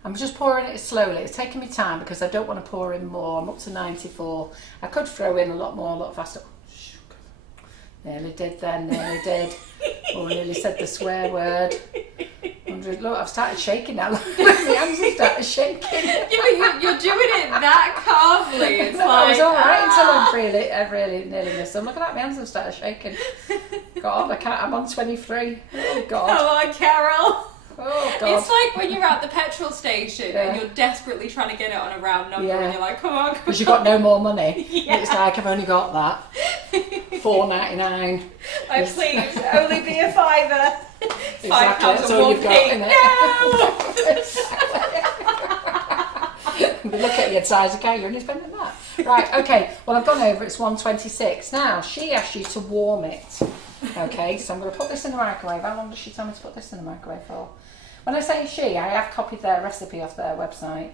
I'm just pouring it slowly. It's taking me time because I don't want to pour in more. I'm up to 94. I could throw in a lot more, a lot faster. Oh, sugar. Nearly did then, nearly did. Or nearly said the swear word. 100. Look, I've started shaking now. My hands have started shaking. Yeah, but you're doing it that calmly. It's No, like, I was alright until I really nearly missed them. Look at that, my hands have started shaking. God, I can't, I'm on 23. Oh, God. Come on, Carol. Oh, God. It's like when you're at the petrol station Yeah. and you're desperately trying to get it on a round number Yeah. and you're like, come on. Because you've got no more money. Yeah. It's like, I've only got that. $4.99. Oh, please, only be a fiver. Exactly, £5 that's and all one you've got, p. innit? No! You look at your size account, you're only spending that. Right, okay, well I've gone over, it's 126. Now, she asked you to warm it. Okay, so I'm going to put this in the microwave. How long does she tell me to put this in the microwave for? When I say she, I have copied their recipe off their website.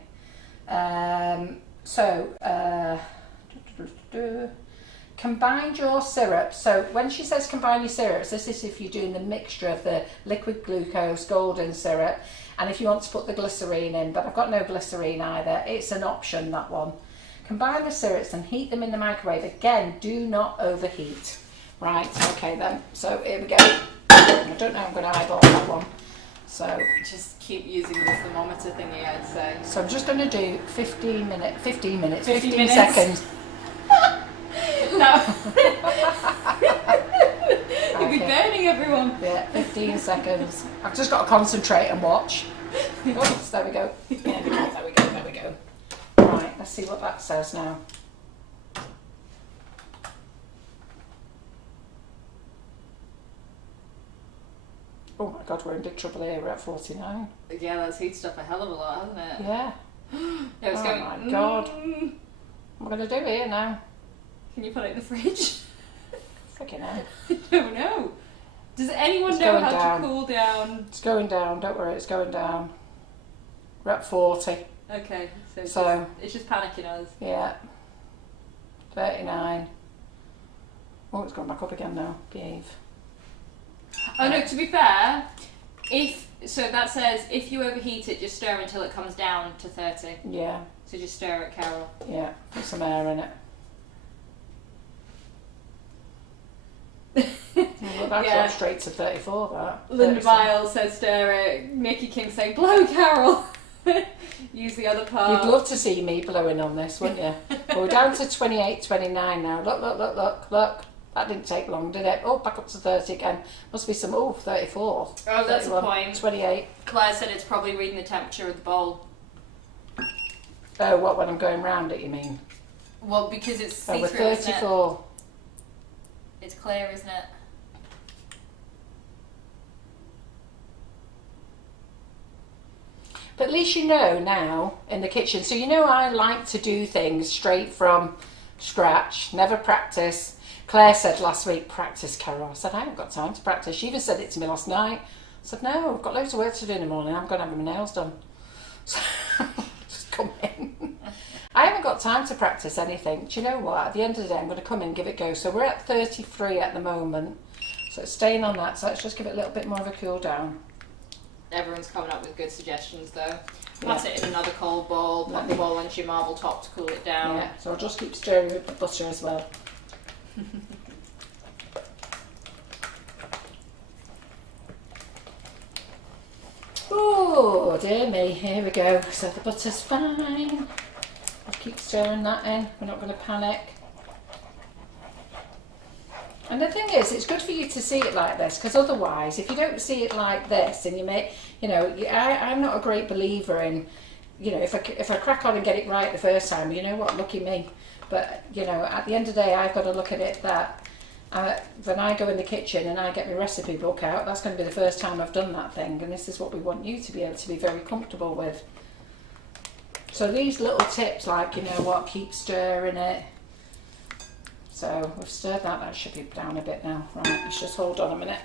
Combine your syrup. So when she says combine your syrups, this is if you're doing the mixture of the liquid glucose, golden syrup, and if you want to put the glycerine in, but I've got no glycerine either. It's an option, that one. Combine the syrups and heat them in the microwave. Again, do not overheat. Right, okay then. So here we go. I don't know, I'm going to eyeball that one. So just keep using the thermometer thingy, I'd say. So I'm just going to do 15 minutes. seconds. No. You'll be burning everyone. Yeah, 15 seconds. I've just got to concentrate and watch. Oops, there we go. There we go, there we go, there we go. Right, let's see what that says now. Oh my god, we're in big trouble here, we're at 49. Yeah, that's heated up a hell of a lot, hasn't it? Yeah. No, it's going. Oh my god. What am I going to do here now? Can you put it in the fridge? Fucking hell. I don't know. Does anyone It's know going how down. to cool down? It's going down, don't worry, it's going down. We're at 40. Okay, so it's just panicking us. Yeah. 39. Oh, it's gone back up again now. Behave. Oh no, to be fair, so that says if you overheat it, just stir until it comes down to 30. Yeah. So just stir it, Carol. Yeah, put some air in it. Well, that's Yeah. up straight to 34, that. Linda 37. Biles says stir it. Nikki King saying blow, Carol. Use the other part. You'd love to see me blowing on this, wouldn't you? Well, we're down to 28, 29 now. Look, look, look, look, look. That didn't take long, did it? Oh, back up to 30 again. Must be some, 34. Oh, that's a 31, point. 28. Claire said it's probably reading the temperature of the bowl. Oh, what, when I'm going round it, you mean? Well, because it's Oh, see-through, we're isn't it? 34. It's clear, isn't it? But at least you know now in the kitchen. So you know I like to do things straight from scratch, never practice. Claire said last week, practice, Carol. I said, I haven't got time to practice. She even said it to me last night. I said, no, I've got loads of work to do in the morning. I'm going to have my nails done. So just come in. I haven't got time to practice anything. Do you know what? At the end of the day, I'm going to come in and give it a go. So we're at 33 at the moment. So it's staying on that. So let's just give it a little bit more of a cool down. Everyone's coming up with good suggestions though. Pat it in another cold bowl, put the bowl into your marble top to cool it down. Yeah, so I'll just keep stirring with the butter as well. Oh dear me, here we go. So the butter's fine. I'll keep stirring that in, we're not going to panic. And the thing is, it's good for you to see it like this, because otherwise, if you don't see it like this, and you make, you know, I'm not a great believer in, you know, if I crack on and get it right the first time, you know what, lucky me. But, you know, at the end of the day, I've got to look at it that when I go in the kitchen and I get my recipe book out, that's going to be the first time I've done that thing, and this is what we want you to be able to be very comfortable with. So these little tips, like, you know what, keep stirring it. So we've stirred that, that should be down a bit now. Right, let's just hold on a minute.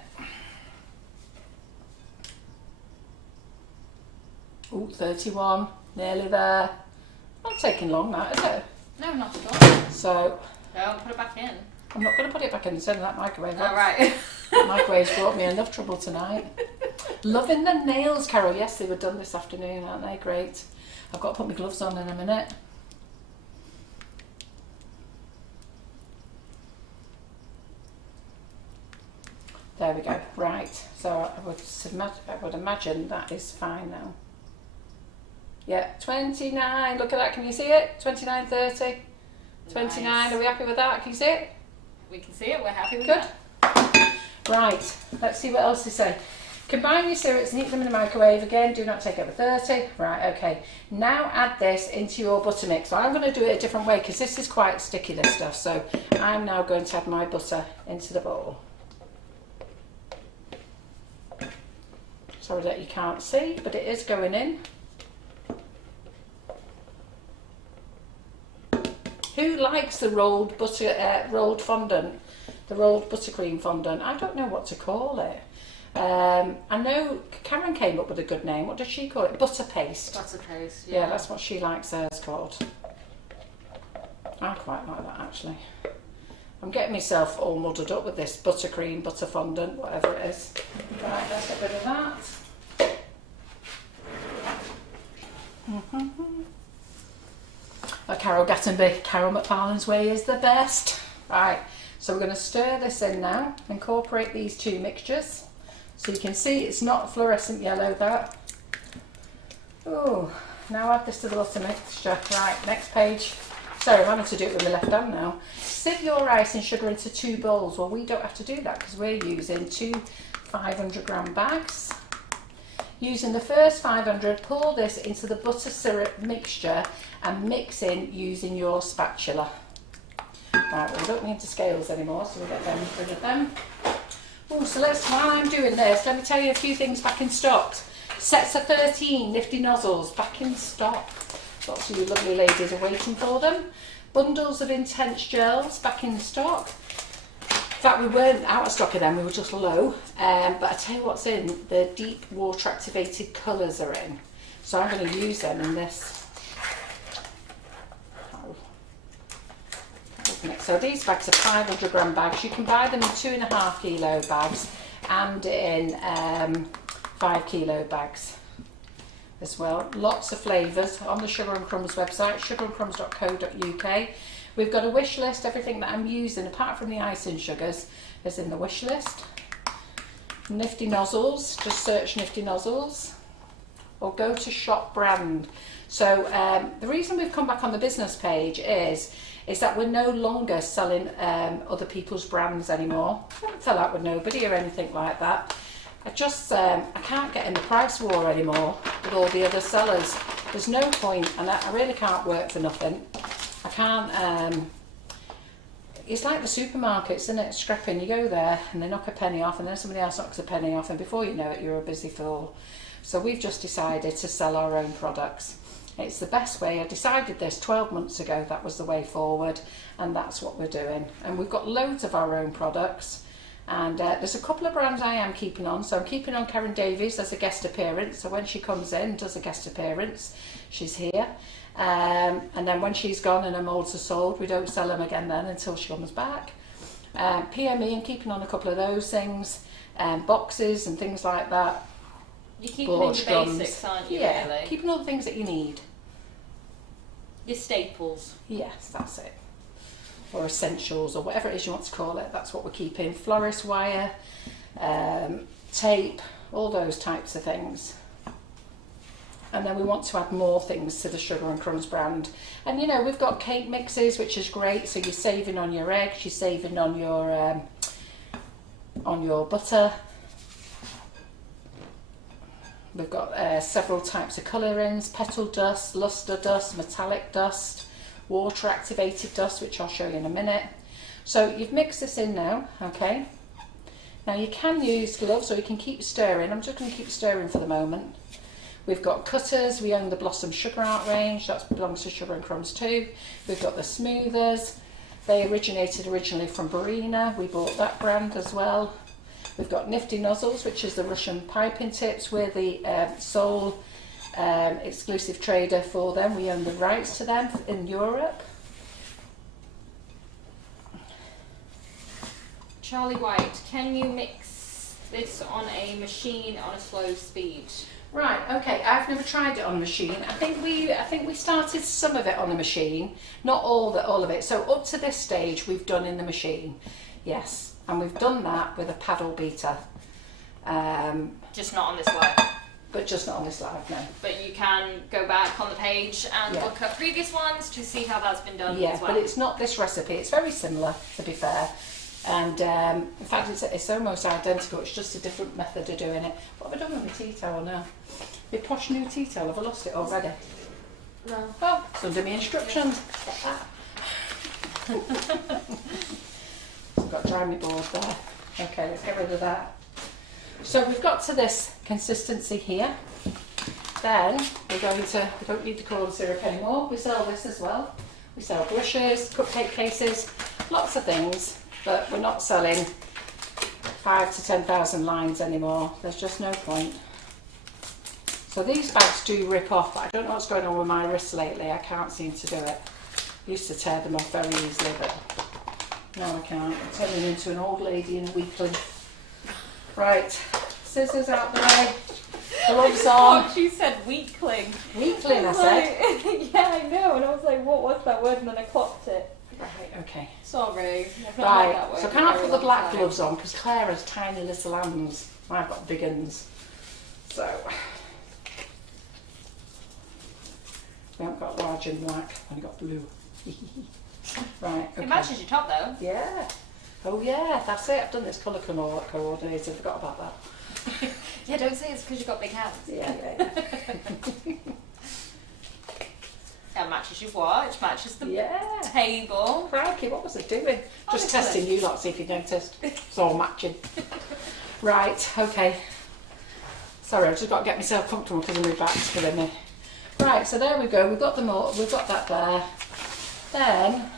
Oh, 31, nearly there. Not taking long, that, is it? No, not at all. So Don't put it back in. I'm not going to put it back in instead of that microwave. All right. Microwave's brought me enough trouble tonight. Loving the nails, Carol. Yes, they were done this afternoon, aren't they? Great. I've got to put my gloves on in a minute. There we go. Right. So I would imagine that is fine now. Yeah, 29. Look at that. Can you see it? 29, 30. 29. Nice. Are we happy with that? Can you see it? We can see it. We're happy with Good. that. Right. Let's see what else they say. Combine your syrups and heat them in the microwave. Again, do not take over 30. Right, okay. Now add this into your butter mix. So I'm going to do it a different way because this is quite sticky, this stuff. So I'm now going to add my butter into the bowl. Sorry that you can't see, but it is going in. Who Who likes the rolled rolled fondant, the rolled buttercream fondant? I don't know what to call it. I know Karen came up with a good name. What does she call it? Butter paste. Butter paste, Yeah, that's what she likes hers called. I quite like that actually. I'm getting myself all muddled up with this buttercream, butter fondant, whatever it is. Right, let's get rid of that. Carol Gattenby, Carol McFarlane's way is the best. Right, so we're going to stir this in now, incorporate these two mixtures. So you can see it's not fluorescent yellow, that. Oh, now add this to the butter mixture. Right, next page. Sorry, I'm having to do it with my left hand now. Sieve your rice and sugar into 2 bowls. Well, we don't have to do that because we're using 2 500-gram bags. Using the first 500, pour this into the butter syrup mixture and mix in using your spatula. Right, well, we don't need the scales anymore, so we'll get rid of them. Oh, so while I'm doing this, let me tell you a few things back in stock. Sets of 13 nifty nozzles back in stock. Lots of you lovely ladies are waiting for them. Bundles of intense gels back in stock. In fact, we weren't out of stock of them, we were just low. But I tell you what's in, the deep water activated colours are in. So I'm going to use them in this. So these bags are 500-gram bags. You can buy them in 2.5 kilo bags and in 5 kilo bags as well. Lots of flavours on the Sugar and Crumbs website, sugarandcrumbs.co.uk. We've got a wish list. Everything that I'm using, apart from the icing sugars, is in the wish list. Nifty nozzles, just search nifty nozzles or go to shop brand. So the reason we've come back on the business page is that we're no longer selling other people's brands anymore. I don't fell out with nobody or anything like that. I can't get in the price war anymore with all the other sellers. There's no point, and I really can't work for nothing. I can't, it's like the supermarkets, isn't it? Scrapping, you go there and they knock a penny off and then somebody else knocks a penny off and before you know it, you're a busy fool. So we've just decided to sell our own products. It's the best way. I decided this 12 months ago, that was the way forward, and that's what we're doing. And we've got loads of our own products, and there's a couple of brands I am keeping on. So I'm keeping on Karen Davies as a guest appearance, so when she comes in, does a guest appearance, she's here. And then when she's gone and her moulds are sold, we don't sell them again then until she comes back. PME, and keeping on a couple of those things, boxes and things like that. You're keeping in the basics, aren't you, yeah, really? Keeping all the things that you need. Your staples. Yes, that's it. Or essentials, or whatever it is you want to call it. That's what we're keeping. Florist wire, tape, all those types of things. And then we want to add more things to the Sugar and Crumbs brand. And you know, we've got cake mixes, which is great. So you're saving on your eggs, you're saving on your butter. We've got several types of colourings, petal dust, lustre dust, metallic dust, water activated dust, which I'll show you in a minute. So you've mixed this in now, okay? Now you can use gloves or you can keep stirring. I'm just going to keep stirring for the moment. We've got cutters, we own the Blossom Sugar Art range, that belongs to Sugar and Crumbs too. We've got the smoothers, they originally from Barina, we bought that brand as well. We've got Nifty Nozzles, which is the Russian piping tips. We're the sole exclusive trader for them. We own the rights to them in Europe. Charlie White, can you mix this on a machine on a slow speed? Right, okay, I've never tried it on a machine. I think we started some of it on a machine, not all of it. So up to this stage we've done in the machine, yes. And we've done that with a paddle beater. Just not on this live. But just not on this live, no. But you can go back on the page and look at previous ones to see how that's been done as well. But it's not this recipe. It's very similar, to be fair. And in fact, it's almost identical. It's just a different method of doing it. What have I done with my tea towel now? My posh new tea towel. Have I lost it already? No. Oh, it's under my instructions. Get that. I've got to dry my board there. Okay, let's get rid of that. So we've got to this consistency here. Then we're going to, we don't need the corn syrup anymore. We sell this as well. We sell brushes, cupcake cases, lots of things, but we're not selling 5,000 to 10,000 lines anymore. There's just no point. So these bags do rip off, but I don't know what's going on with my wrists lately. I can't seem to do it. I used to tear them off very easily, but now I can't. I'm turning into an old lady in a weekling. Right, scissors out the way. Gloves on. Oh, she said weakling. Weakling, I said. Like, yeah, I know. And I was like, what was that word? And then I clocked it. Right, okay. Sorry. I've not heard Right, that word so in can a I very put the long black time. gloves on? Because Claire has tiny little hands. I've got big hands. So, we haven't got large and black, we've only got blue. Right, okay. It matches your top though. Yeah. Oh yeah, that's it. I've done this colour coordinator. I forgot about that. Yeah, don't say it's because you've got big hands. Yeah. That matches your watch, matches the Yeah. table. Crikey, what was it doing? Just Honestly. testing you lot, see if you noticed. It's all matching. Right, okay. Sorry, I've just got to get myself comfortable because my back's killing me. Right, so there we go. We've got them all. We've got that there. Then,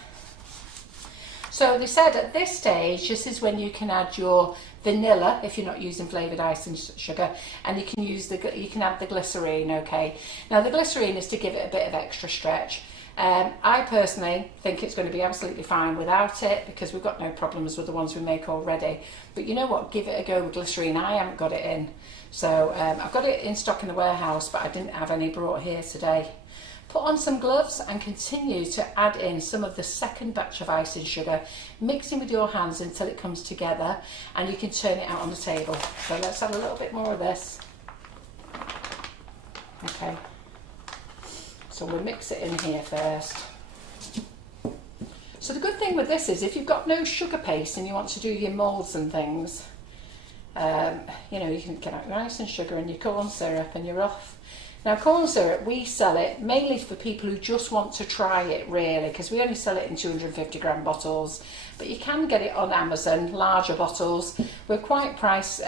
so they said at this stage, this is when you can add your vanilla if you're not using flavoured icing sugar, and you can add the glycerine. Okay. Now the glycerine is to give it a bit of extra stretch. I personally think it's going to be absolutely fine without it because we've got no problems with the ones we make already. But you know what? Give it a go with glycerine. I haven't got it in. So I've got it in stock in the warehouse, but I didn't have any brought here today. Put on some gloves and continue to add in some of the second batch of icing sugar, mixing with your hands until it comes together, and you can turn it out on the table. So let's add a little bit more of this. Okay. So we'll mix it in here first. So the good thing with this is if you've got no sugar paste and you want to do your moulds and things, you know, you can get out your icing sugar and your corn syrup and you're off. Now corn syrup, we sell it mainly for people who just want to try it really, because we only sell it in 250 gram bottles, but you can get it on Amazon, larger bottles. Our price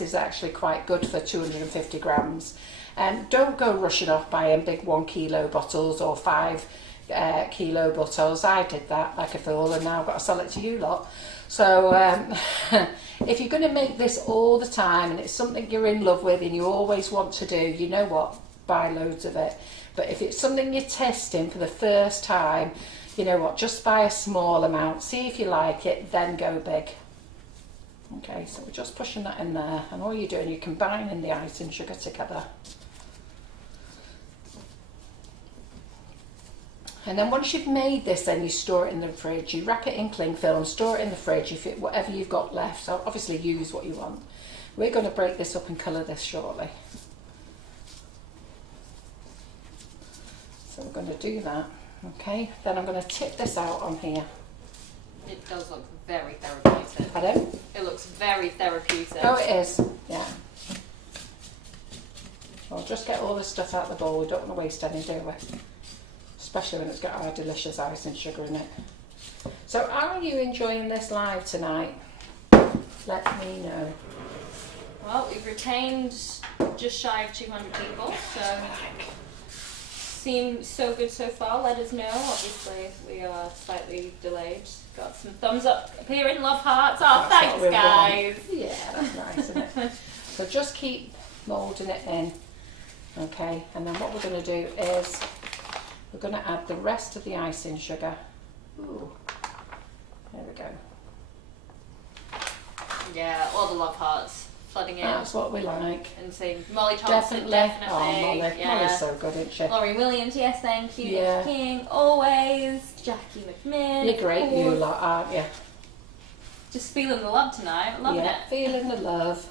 is actually quite good for 250 grams. Don't go rushing off buying big 1 kilo bottles or 5 kilo bottles. I did that like a fool and now I've got to sell it to you lot. So if you're going to make this all the time and it's something you're in love with and you always want to do, you know what, buy loads of it. But if it's something you're testing for the first time, you know what, just buy a small amount, see if you like it, then go big. Okay, so we're just pushing that in there, and all you're doing, you're combining the icing sugar together. And then once you've made this, then you store it in the fridge. You wrap it in cling film, store it in the fridge, whatever you've got left. So obviously use what you want. We're going to break this up and colour this shortly. So we're going to do that. Okay, then I'm going to tip this out on here. It does look very therapeutic. Pardon? It looks very therapeutic. Oh, it is. Yeah. I'll just get all this stuff out of the bowl. We don't want to waste any, do we? Especially when it's got our delicious icing sugar in it. So are you enjoying this live tonight? Let me know. Well, we've retained just shy of 200 people, so seems so good so far. Let us know. Obviously, we are slightly delayed. Got some thumbs up appearing, love hearts. Oh, That's thanks, what we guys. want. Yeah, that's nice, isn't it? So just keep moulding it in. Okay, and then what we're going to do is we're going to add the rest of the icing sugar. Ooh, there we go. Yeah, all the love hearts flooding in. That's what we like. And saying Molly Thompson, definitely. Oh, Molly. Yeah. Molly's so good, isn't she? Laurie Williams, yes, thank you. Yeah. Nick King, always. Jackie McMinn. You're great, you lot, aren't you? Just feeling the love tonight. Loving Yeah, it. feeling the love.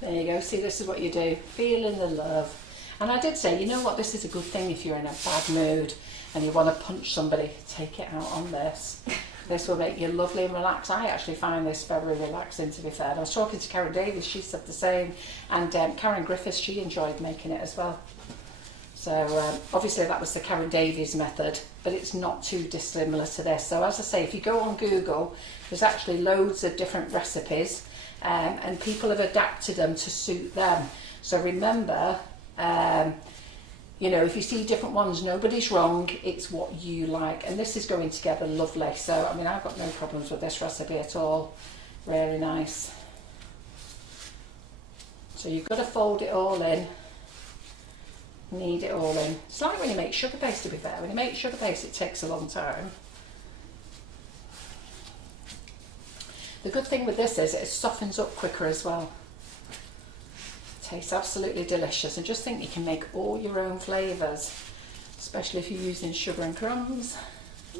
There you go. See, this is what you do. Feeling the love. And I did say, you know what, this is a good thing if you're in a bad mood and you want to punch somebody, take it out on this. This will make you lovely and relaxed. I actually find this very relaxing, to be fair. I was talking to Karen Davies, she said the same. And Karen Griffiths, she enjoyed making it as well. So obviously that was the Karen Davies method, but it's not too dissimilar to this. So as I say, if you go on Google, there's actually loads of different recipes and people have adapted them to suit them. So remember, You know, if you see different ones, nobody's wrong. It's what you like. And this is going together lovely. So, I mean, I've got no problems with this recipe at all. Really nice. So you've got to fold it all in. Knead it all in. It's like when you make sugar paste, to be fair. When you make sugar paste, it takes a long time. The good thing with this is it softens up quicker as well. Tastes absolutely delicious, and just think you can make all your own flavours, especially if you're using Sugar and Crumbs.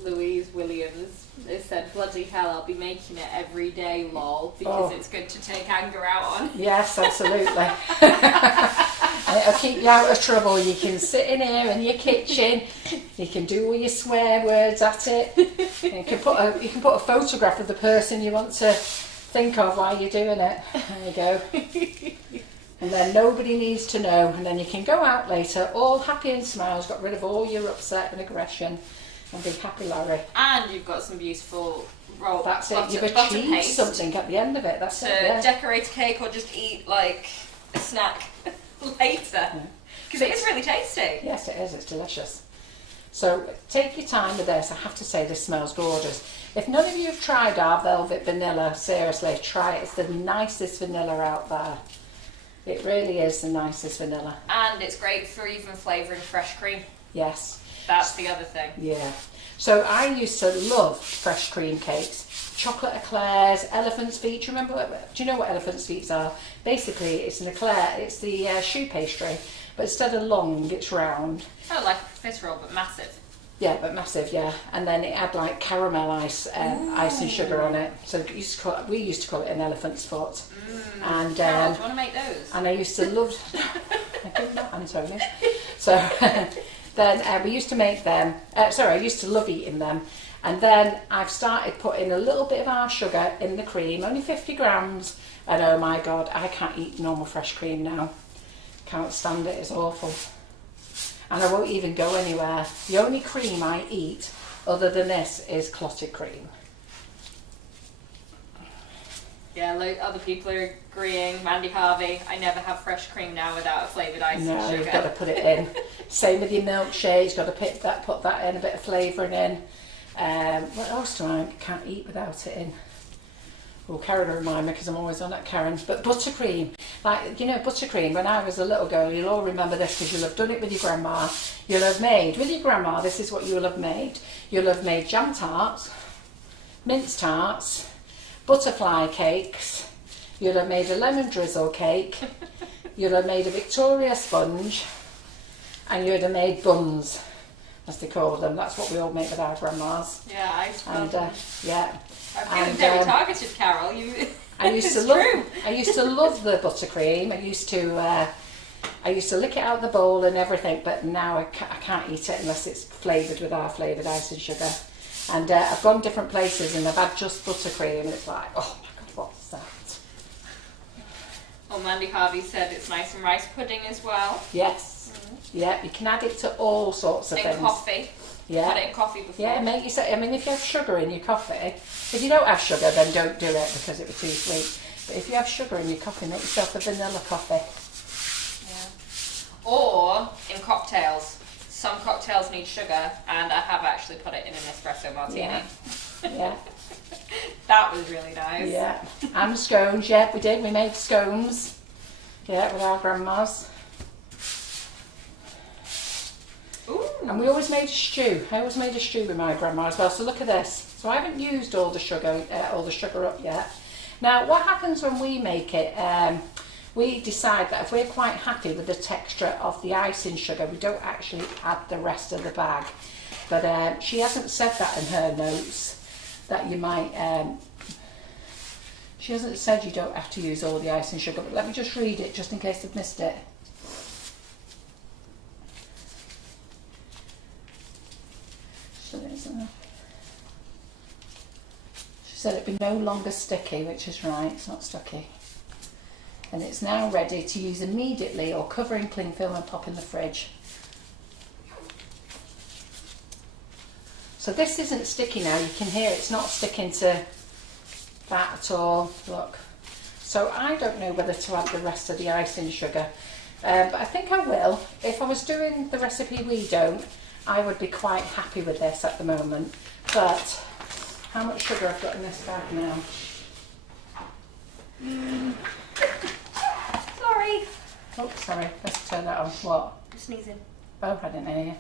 Louise Williams has said, bloody hell, I'll be making it every day, lol, because it's good to take anger out on. Yes, absolutely. And it'll keep you out of trouble. You can sit in here in your kitchen, you can do all your swear words at it, and you can put a photograph of the person you want to think of while you're doing it. There you go. And then nobody needs to know, and then you can go out later all happy and smiles, got rid of all your upset and aggression, and be happy Larry. And you've got some beautiful roll. That's it, you've achieved something at the end of it. That's it. To decorate a cake or just eat like a snack later. Because it is really tasty. Yes, it is, it's delicious. So take your time with this. I have to say, this smells gorgeous. If none of you have tried our velvet vanilla, seriously, try it. It's the nicest vanilla out there. It really is the nicest vanilla. And it's great for even flavouring fresh cream. Yes. That's the other thing. Yeah. So I used to love fresh cream cakes. Chocolate eclairs, elephant's feet. Do you know what elephant's feet are? Basically, it's an eclair. It's the choux pastry, but instead of long, it's round. Oh, like a profiterole, but massive. Yeah, but massive, yeah. And then it had like caramel ice and sugar on it. So we used to call it an elephant's foot. And Carol, do you want to make those? And I used to love. I do not, Antonia. So then we used to make them. I used to love eating them. And then I've started putting a little bit of our sugar in the cream, only 50 grams. And oh my God, I can't eat normal fresh cream now. Can't stand it. It's awful. And I won't even go anywhere. The only cream I eat other than this is clotted cream. Yeah, like other people are agreeing. Mandy Harvey, I never have fresh cream now without a flavoured ice and sugar. No, you've got to put it in. Same with your milkshakes, got to put that in, a bit of flavouring in. What else do I can't eat without it in? Well, Karen will remind me because I'm always on at Karen's. But buttercream, like, you know, buttercream, when I was a little girl, you'll all remember this because you'll have done it with your grandma. You'll have made, with your grandma, this is what you'll have made. You'll have made jam tarts, mince tarts, butterfly cakes. You'll have made a lemon drizzle cake. You'll have made a Victoria sponge. And you'd have made buns, as they call them. That's what we all make with our grandmas. Yeah, ice buns. And yeah. I'm feeling very targeted, Carol. I used to love the buttercream. I used to lick it out of the bowl and everything, but now I can't eat it unless it's flavoured with our flavoured ice and sugar. And I've gone different places and I've had just buttercream, and it's like, oh my God, what's that? Well, Mandy Harvey said it's nice in rice pudding as well. Yes. Yeah, you can add it to all sorts of things. In coffee. Yeah. Put it in coffee before. Yeah, I mean, if you have sugar in your coffee, if you don't have sugar, then don't do it because it will be too sweet. But if you have sugar in your coffee, make yourself a vanilla coffee. Yeah. Or in cocktails. Some cocktails need sugar, and I have actually put it in an espresso martini. Yeah. That was really nice. Yeah. And scones, yeah, we did. We made scones. Yeah, with our grandmas. Ooh. And we always made a stew. I always made a stew with my grandma as well. So look at this. So I haven't used all the sugar up yet. Now, what happens when we make it? We decide that if we're quite happy with the texture of the icing sugar, we don't actually add the rest of the bag. But she hasn't said that in her notes, that you might... she hasn't said you don't have to use all the icing sugar, but let me just read it, just in case I've missed it. She said it'd be no longer sticky, which is right, it's not sticky. And it's now ready to use immediately or cover in cling film and pop in the fridge. So this isn't sticky now, you can hear it's not sticking to that at all, look. So I don't know whether to add the rest of the icing sugar. But I think I will. If I was doing the recipe we don't, I would be quite happy with this at the moment. But how much sugar I've got in this bag now? Sorry. Oh, sorry. Let's turn that on. What? Sneezing. Oh, I didn't hear you.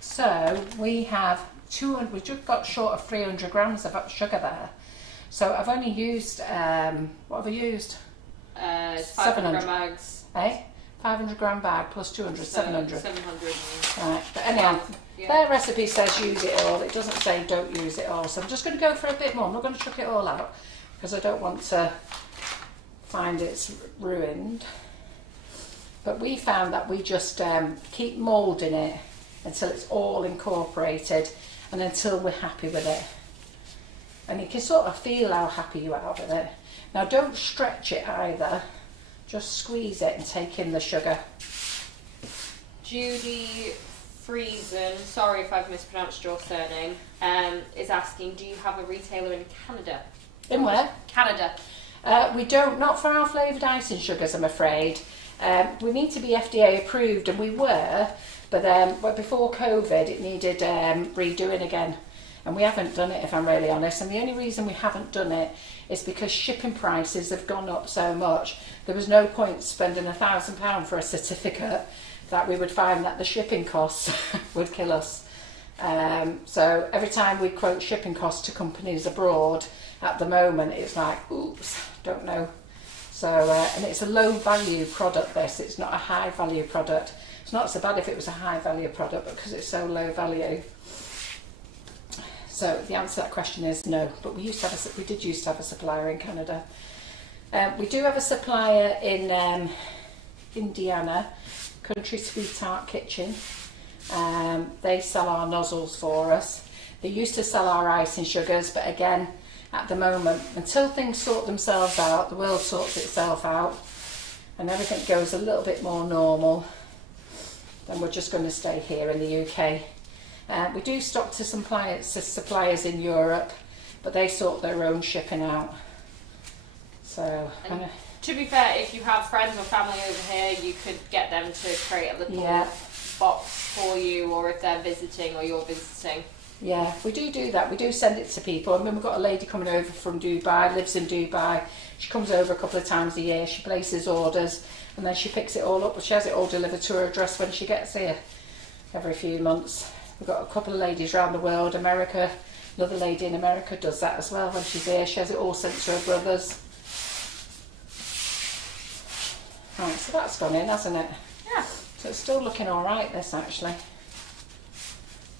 So we have 200. We've just got short of 300 grams of sugar there. So I've only used. What have I used? 500 bags. Eh? 500 gram bag plus 200, 700. 700. Right, but anyhow, their recipe says use it all. It doesn't say don't use it all. So I'm just going to go for a bit more. I'm not going to chuck it all out because I don't want to find it's ruined. But we found that we just keep moulding it until it's all incorporated and until we're happy with it. And you can sort of feel how happy you are with it. Now don't stretch it either. Just squeeze it and take in the sugar. Judy Friesen, sorry if I've mispronounced your surname, is asking, do you have a retailer in Canada? In where? Canada. We don't, not for our flavoured icing sugars, I'm afraid. We need to be FDA approved, and we were, but before COVID it needed redoing again. And we haven't done it, if I'm really honest. And the only reason we haven't done it is because shipping prices have gone up so much. There was no point spending £1,000 for a certificate that we would find that the shipping costs would kill us. So every time we quote shipping costs to companies abroad, at the moment it's like, oops, don't know. So, and it's a low value product this, it's not a high value product. It's not so bad if it was a high value product, but because it's so low value. So the answer to that question is no, but we did used to have a supplier in Canada. We do have a supplier in Indiana, Country Sweetheart Kitchen. They sell our nozzles for us. They used to sell our icing sugars, but again, at the moment, until things sort themselves out, the world sorts itself out, and everything goes a little bit more normal, then we're just going to stay here in the UK. We do stock to suppliers in Europe, but they sort their own shipping out. So, to be fair, if you have friends or family over here, you could get them to create a little box for you, or if they're visiting or you're visiting. Yeah, we do that. We do send it to people. I mean, we've got a lady coming over from Dubai, lives in Dubai. She comes over a couple of times a year. She places orders, and then she picks it all up. She has it all delivered to her address when she gets here every few months. We've got a couple of ladies around the world. America, another lady in America does that as well when she's here. She has it all sent to her brothers. Right, so that's gone in, hasn't it? Yeah. So it's still looking all right, this actually.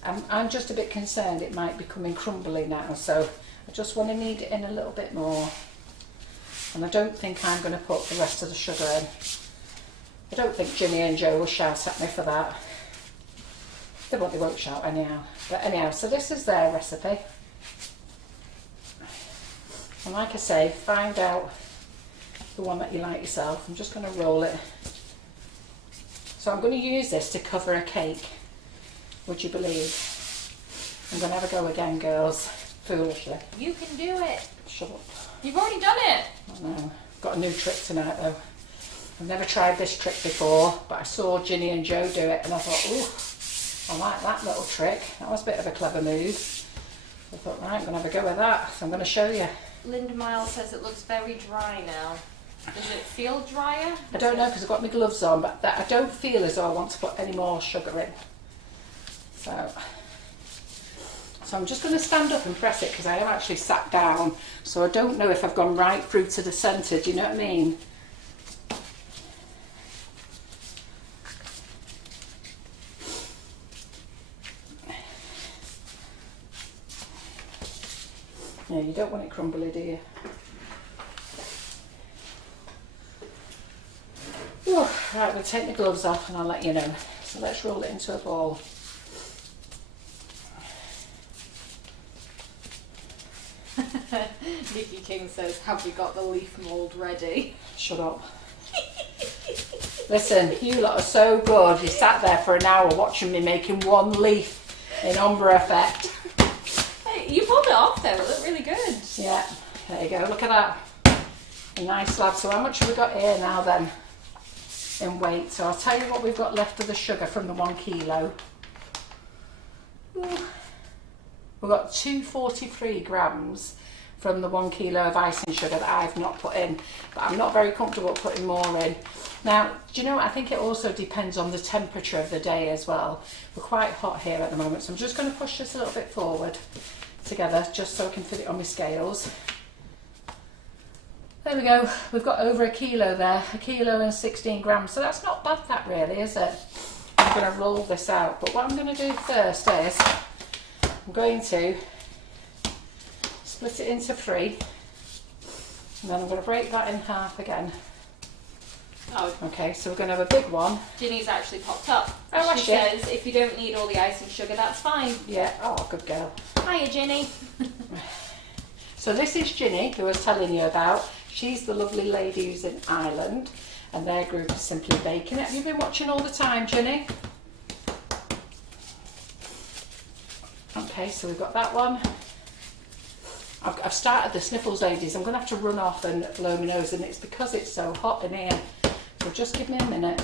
I'm just a bit concerned it might be coming crumbly now, so I just want to knead it in a little bit more. And I don't think I'm going to put the rest of the sugar in. I don't think Ginny and Joe will shout at me for that. They won't shout anyhow. But anyhow, so this is their recipe. And like I say, find out the one that you like yourself. I'm just going to roll it. So I'm going to use this to cover a cake. Would you believe? I'm going to have a go again, girls. Foolishly. You can do it. Shut up. You've already done it. I know. I've got a new trick tonight though. I've never tried this trick before, but I saw Ginny and Joe do it and I thought, ooh, I like that little trick. That was a bit of a clever move. I thought, right, I'm going to have a go with that. So I'm going to show you. Linda Miles says it looks very dry now. Does it feel drier? I don't know because I've got my gloves on, but I don't feel as though I want to put any more sugar in. So I'm just going to stand up and press it because I am actually sat down, so I don't know if I've gone right through to the centre, do you know what I mean? Yeah, you don't want it crumbly, do you? Ooh, right, we'll take the gloves off and I'll let you know. So let's roll it into a ball. Nikki King says, have we got the leaf mould ready? Shut up. Listen, you lot are so good. You sat there for an hour watching me making one leaf in ombre effect. Hey, you pulled it off though, it looked really good. Yeah, there you go, look at that. A nice slab. So how much have we got here now then? in weight. So I'll tell you what we've got left of the sugar from the 1 kilo. Ooh. We've got 243 grams from the 1 kilo of icing sugar that I've not put in, but I'm not very comfortable putting more in. Now, do you know what? I think it also depends on the temperature of the day as well. We're quite hot here at the moment, so I'm just going to push this a little bit forward together just so I can fit it on my scales. There we go. We've got over 1 kilo there, 1 kilo and 16 grams. So that's not bad, that really, is it? I'm going to roll this out, but what I'm going to do first is I'm going to split it into 3, and then I'm going to break that in half again. Oh. Okay, so we're going to have a big one. Ginny's actually popped up. Oh, she says if you don't need all the icing sugar, that's fine. Yeah, oh, good girl. Hiya, Ginny. So this is Ginny, who I was telling you about. She's the lovely lady who's in Ireland, and their group is Simply Baking. Have you been watching all the time, Ginny? Okay, so we've got that one. I've started the sniffles, ladies. I'm going to have to run off and blow my nose, and it's because it's so hot in here. So just give me a minute.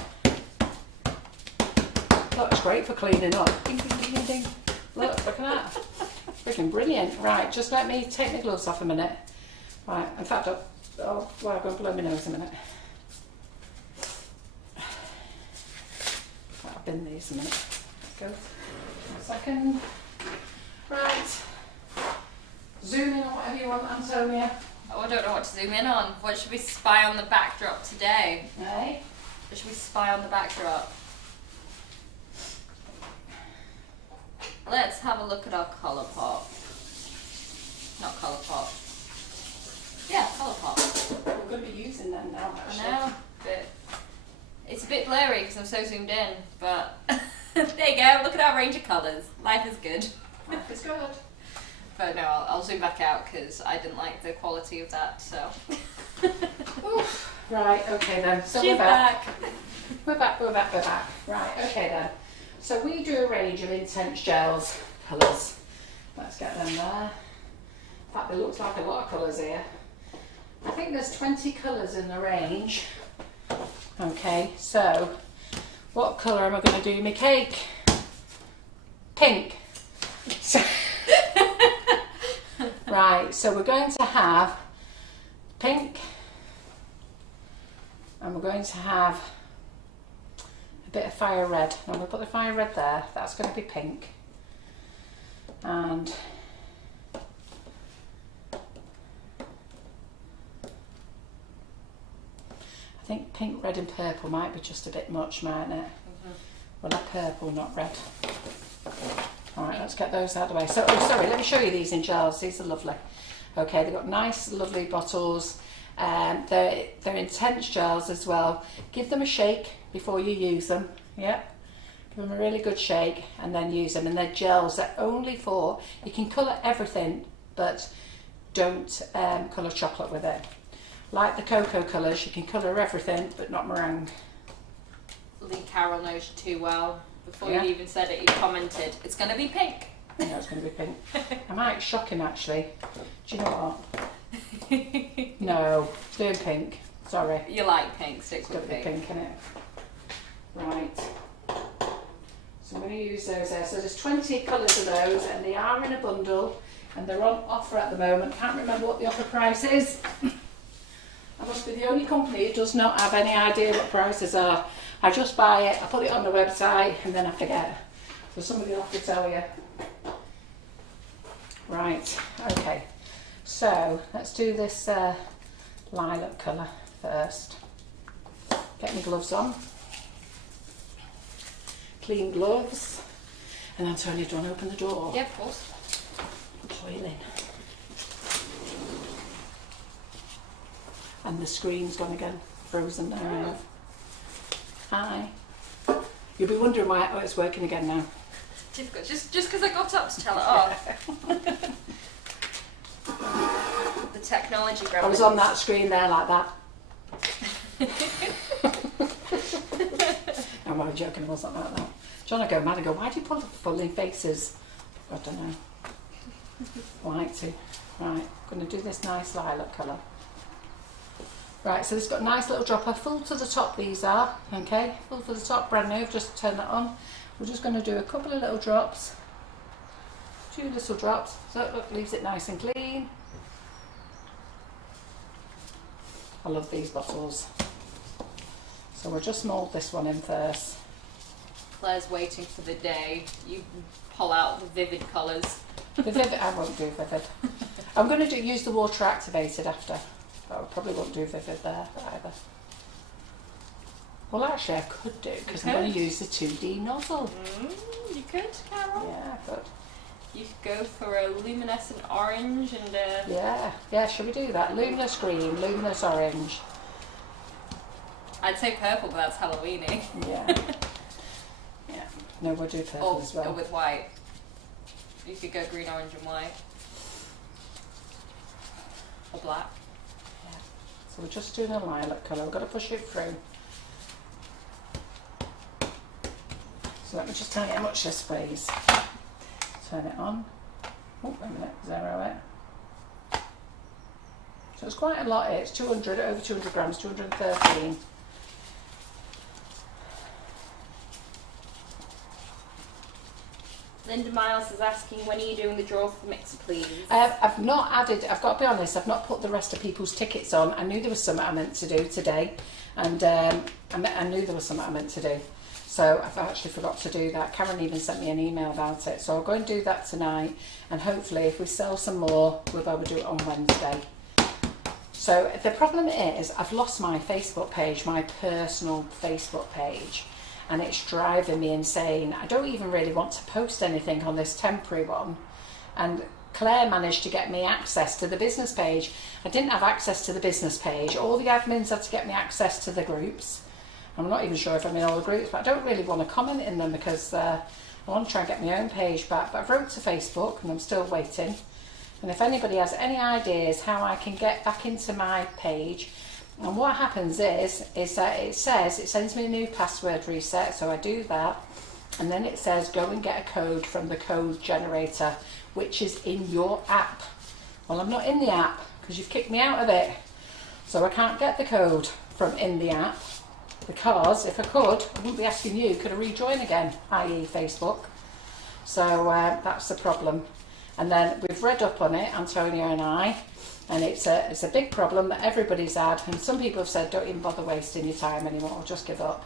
Look, it's great for cleaning up. Ding, ding, ding, ding, ding. Look at that. Freaking brilliant. Right, just let me take my gloves off a minute. Right, in fact, well, I'm going to blow my nose a minute. I'll bin these a minute. Let's go. 1 second. Right. Zoom in on whatever you want, Antonia. Oh, I don't know what to zoom in on. What should we spy on the backdrop today? Hey? What should we spy on the backdrop? Let's have a look at our colour pot. Not colour pot. Yeah, colour pot. We're going to be using them now, actually. I know, but it's a bit blurry because I'm so zoomed in, but there you go, look at our range of colours. Life is good. Life is good. But no, I'll zoom back out because I didn't like the quality of that, so. Oof. Right, okay then. So She's we're back. back. We're back. Right, okay then. So we do a range of intense gels, colours. Let's get them there. In fact, there looks like a lot of colours here. I think there's 20 colours in the range. Okay, so what colour am I going to do my cake? Pink. Right, so we're going to have pink, and we're going to have a bit of fire red. Now we'll put the fire red there, that's going to be pink. And I think pink, red and purple might be just a bit much, mightn't it? Well, not purple, not red. Alright, let's get those out of the way. So, oh, sorry, let me show you these in gels. These are lovely. Okay, they've got nice, lovely bottles. They're intense gels as well. Give them a shake before you use them. Yep. Give them a really good shake and then use them. And they're gels. They're only for, you can colour everything, but don't colour chocolate with it. Like the cocoa colours, you can colour everything, but not meringue. Lee Carroll knows you too well. Before Yeah. you even said it, you commented, it's going to be pink. I know it's going to be pink. I might shock him actually. Do you know what? No, doing pink. Sorry. You like pink, stick It's got with to be pink. pink in it. Right. So I'm going to use those there. So there's 20 colours of those, and they are in a bundle, and they're on offer at the moment. Can't remember what the offer price is. I must be the only company who does not have any idea what prices are. I just buy it, I put it on the website, and then I forget. So somebody will have to tell you. Right, okay. So let's do this lilac colour first. Get my gloves on. Clean gloves. And Antonia, do you want to open the door? Yeah, of course. Boiling. And the screen's gone again, frozen now. Hi. You'll be wondering why it's working again now. Difficult. Just because I got up to tell it off. The technology gremlins. I was on that screen there like that. I'm only joking, I wasn't like that. John, I go mad and go, why do you pull in faces? I don't know. I like to. Right, I'm going to do this nice lilac colour. Right, so it's got a nice little dropper, full to the top these are, okay, full to the top, brand new, just turn that on. We're just going to do a couple of little drops, 2 little drops, so look, leaves it nice and clean. I love these bottles. So we'll just mould this one in first. Claire's waiting for the day you pull out the vivid colours. The vivid, I won't do vivid. I'm going to use the water activated after. But I probably won't do vivid there either. Well, actually, I could do because I'm going to use the 2D nozzle. You could, Carol. Yeah, I could. You could go for a luminescent orange and yeah. Shall we do that? Luminous green, luminous orange. I'd say purple, but that's Halloweeny. Yeah. Yeah. No, we'll do purple as well. Or with white. You could go green, orange, and white. Or black. So we're just doing a lilac colour, we've got to push it through. So let me just tell you how much this weighs. Turn it on. Oh, wait a minute, 0 it. So it's quite a lot, it's 200, over 200 grams, 213. Linda Miles is asking, when are you doing the draw for the mixer, please? I've not added, I've got to be honest, I've not put the rest of people's tickets on. I knew there was something I meant to do today, and I knew there was something I meant to do. So I've actually forgot to do that. Karen even sent me an email about it. So I'll go and do that tonight, and hopefully if we sell some more, we'll be able to do it on Wednesday. So the problem is I've lost my Facebook page, my personal Facebook page. And it's driving me insane. I don't even really want to post anything on this temporary one. And Claire managed to get me access to the business page. I didn't have access to the business page. All the admins had to get me access to the groups. I'm not even sure if I'm in all the groups, but I don't really want to comment in them because I want to try and get my own page back. But I've wrote to Facebook and I'm still waiting. And if anybody has any ideas how I can get back into my page, and what happens is that it sends me a new password reset, so I do that, and then it says go and get a code from the code generator, which is in your app. Well, I'm not in the app because you've kicked me out of it, so I can't get the code from in the app, because if I could, I wouldn't be asking you, could I rejoin again, i.e. Facebook. So that's the problem. And then we've read up on it, Antonia and I, and it's a big problem that everybody's had, and some people have said don't even bother wasting your time anymore, just give up.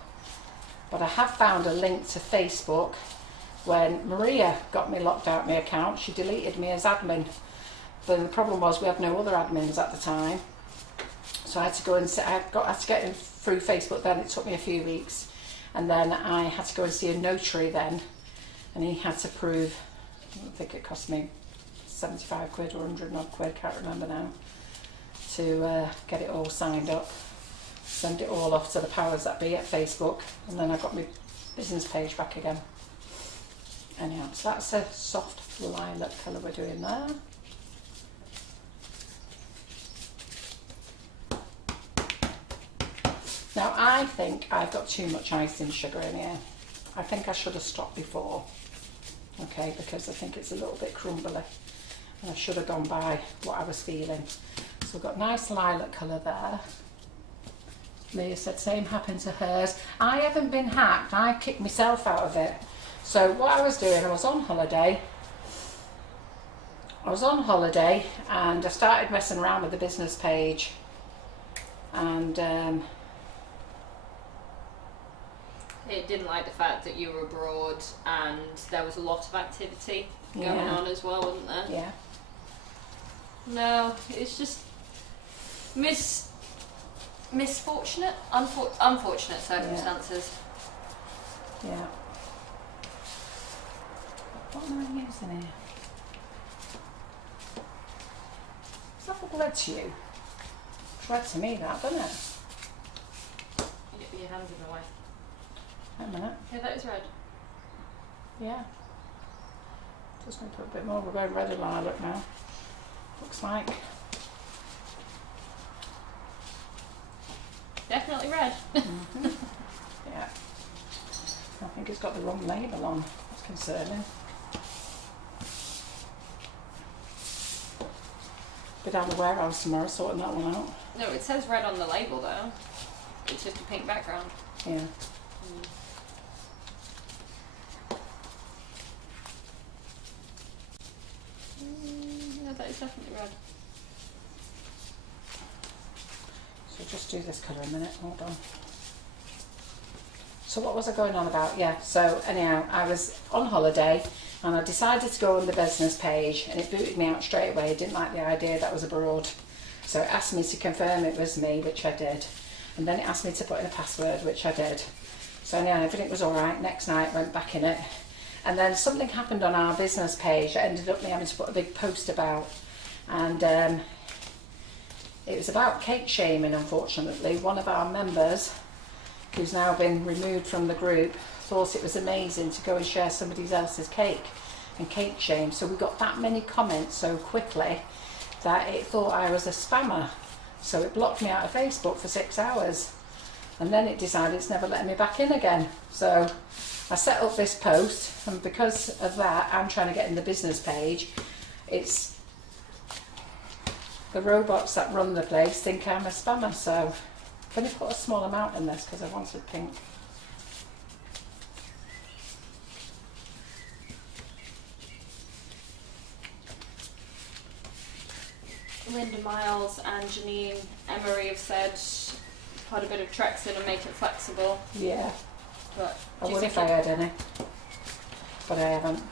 But I have found a link to Facebook. When Maria got me locked out of my account, she deleted me as admin. But the problem was we had no other admins at the time, so I had to go and I had to get in through Facebook. Then it took me a few weeks, and then I had to go and see a notary then, and he had to prove, I think it cost me 75 quid or 100 odd quid, can't remember now, to get it all signed up, send it all off to the powers that be at Facebook, and then I got my business page back again. Anyhow, so that's a soft lilac colour we're doing there. Now I think I've got too much icing sugar in here. I think I should have stopped before, okay, because I think it's a little bit crumbly. And I should have gone by what I was feeling. So we've got nice lilac colour there. Leah said same happened to hers. I haven't been hacked, I kicked myself out of it. So what I was doing, I was on holiday and I started messing around with the business page, and it didn't like the fact that you were abroad and there was a lot of activity going on as well, wasn't there? Yeah. No, it's just misfortunate, unfortunate circumstances. Yeah. What am I using here? Is that all red to you? It's red to me, that, doesn't it? You get your hands in the way. Wait a minute. Yeah, that is red. Yeah. Just going to put a bit more. We're going red and lilac now. Looks like. Definitely red. Mm-hmm. Yeah. I think it's got the wrong label on. That's concerning. Be down the warehouse tomorrow sorting that one out. No, it says red on the label though. It's just a pink background. Yeah. No, that is definitely red. So just do this colour a minute, hold on. So what was I going on about? Yeah, so anyhow, I was on holiday and I decided to go on the business page and it booted me out straight away. I didn't like the idea that was abroad. So it asked me to confirm it was me, which I did. And then it asked me to put in a password, which I did. So anyhow, everything was all right. Next night, went back in it. And then something happened on our business page. I ended up me having to put a big post about. And it was about cake shaming, unfortunately. One of our members, who's now been removed from the group, thought it was amazing to go and share somebody else's cake and cake shame. So we got that many comments so quickly that it thought I was a spammer. So it blocked me out of Facebook for 6 hours. And then it decided it's never letting me back in again. So I set up this post, and because of that, I'm trying to get in the business page. It's the robots that run the place think I'm a spammer, so I'm going to put a small amount in this because I wanted pink. Linda Miles and Janine Emery have said put a bit of Trex in and make it flexible. Yeah. But I would if I had any, but I haven't.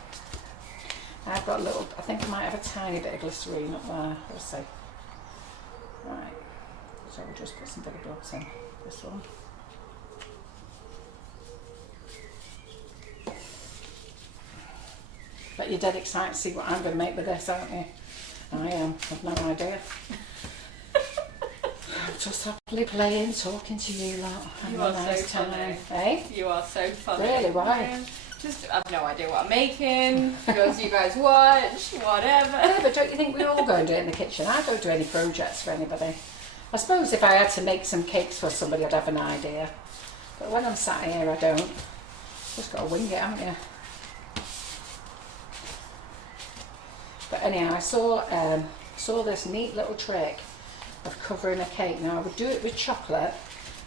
I've got a little, I think I might have a tiny bit of glycerine up there, let's see. Right, so we'll just put some bigger drops in this one. But you're dead excited to see what I'm going to make with this, aren't you? I am, I've no idea. I'm just happily playing, talking to you lot. You are so funny. Eh? You are so funny. Really, why? Yeah. Just, I've no idea what I'm making, because you guys watch, whatever. Yeah, but don't you think we all go and do it in the kitchen? I don't do any projects for anybody. I suppose if I had to make some cakes for somebody, I'd have an idea. But when I'm sat here, I don't. Just got to wing it, haven't you? But anyhow, I saw this neat little trick of covering a cake. Now I would do it with chocolate,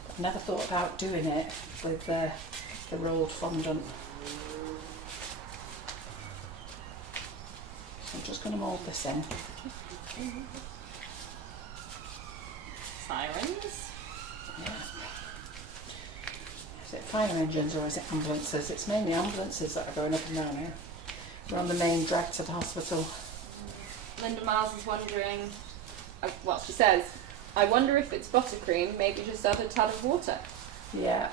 but I've never thought about doing it with the rolled fondant. So I'm just going to mould this in. Sirens. Yeah. Is it fire engines or is it ambulances? It's mainly ambulances that are going up and down here. We're on the main drag to the hospital. Linda Miles is wondering, well, she says, I wonder if it's buttercream, maybe just add a tad of water. Yeah.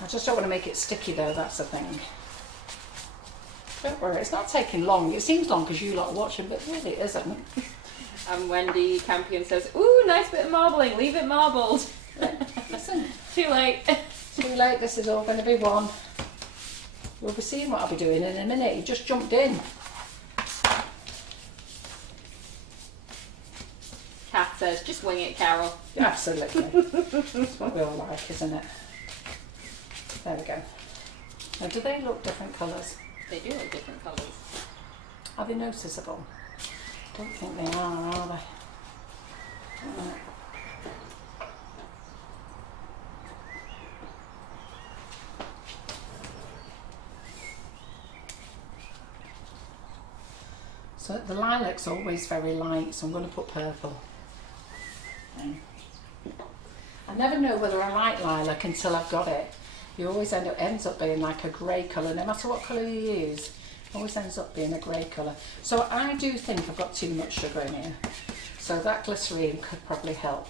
I just don't want to make it sticky though, that's the thing. Don't worry, it's not taking long. It seems long because you lot are watching, but really it isn't. And Wendy Campion says, ooh, nice bit of marbling, leave it marbled. Listen. Too late. Too late, this is all going to be one. We'll be seeing what I'll be doing in a minute. You just jumped in. Kath says, just wing it, Carol. Absolutely. That's what we all like, isn't it? There we go. Now, do they look different colours? They do look different colours. Are they noticeable? Don't think they are they? So the lilac's always very light, so I'm going to put purple. I never know whether I like lilac until I've got it. You always ends up being like a grey colour, no matter what colour you use. It always ends up being a grey colour. So I do think I've got too much sugar in here. So that glycerine could probably help.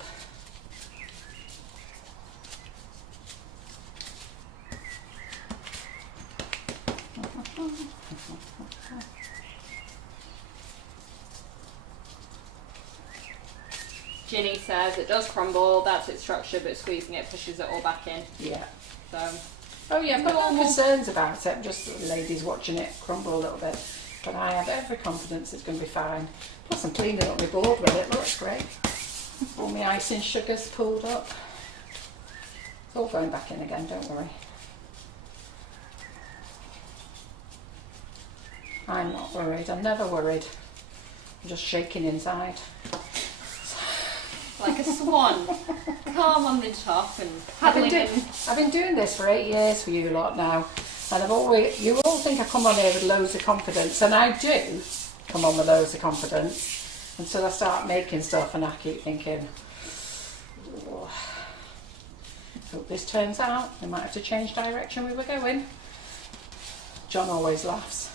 Ginny says it does crumble, that's its structure, but squeezing it pushes it all back in. Yeah. So, oh yeah, I've got no concerns about it. I'm just the ladies watching it crumble a little bit. But I have every confidence it's going to be fine. Plus I'm cleaning up my board with it, looks great. All my icing sugar's pulled up. It's all going back in again, don't worry. I'm not worried, I'm never worried. I'm just shaking inside. like a swan, calm on the top and paddling in. I've been doing this for 8 years for you lot now, and you all think I come on here with loads of confidence, and I do come on with loads of confidence until I start making stuff, and I keep thinking, oh, hope this turns out. We might have to change direction we were going. John always laughs.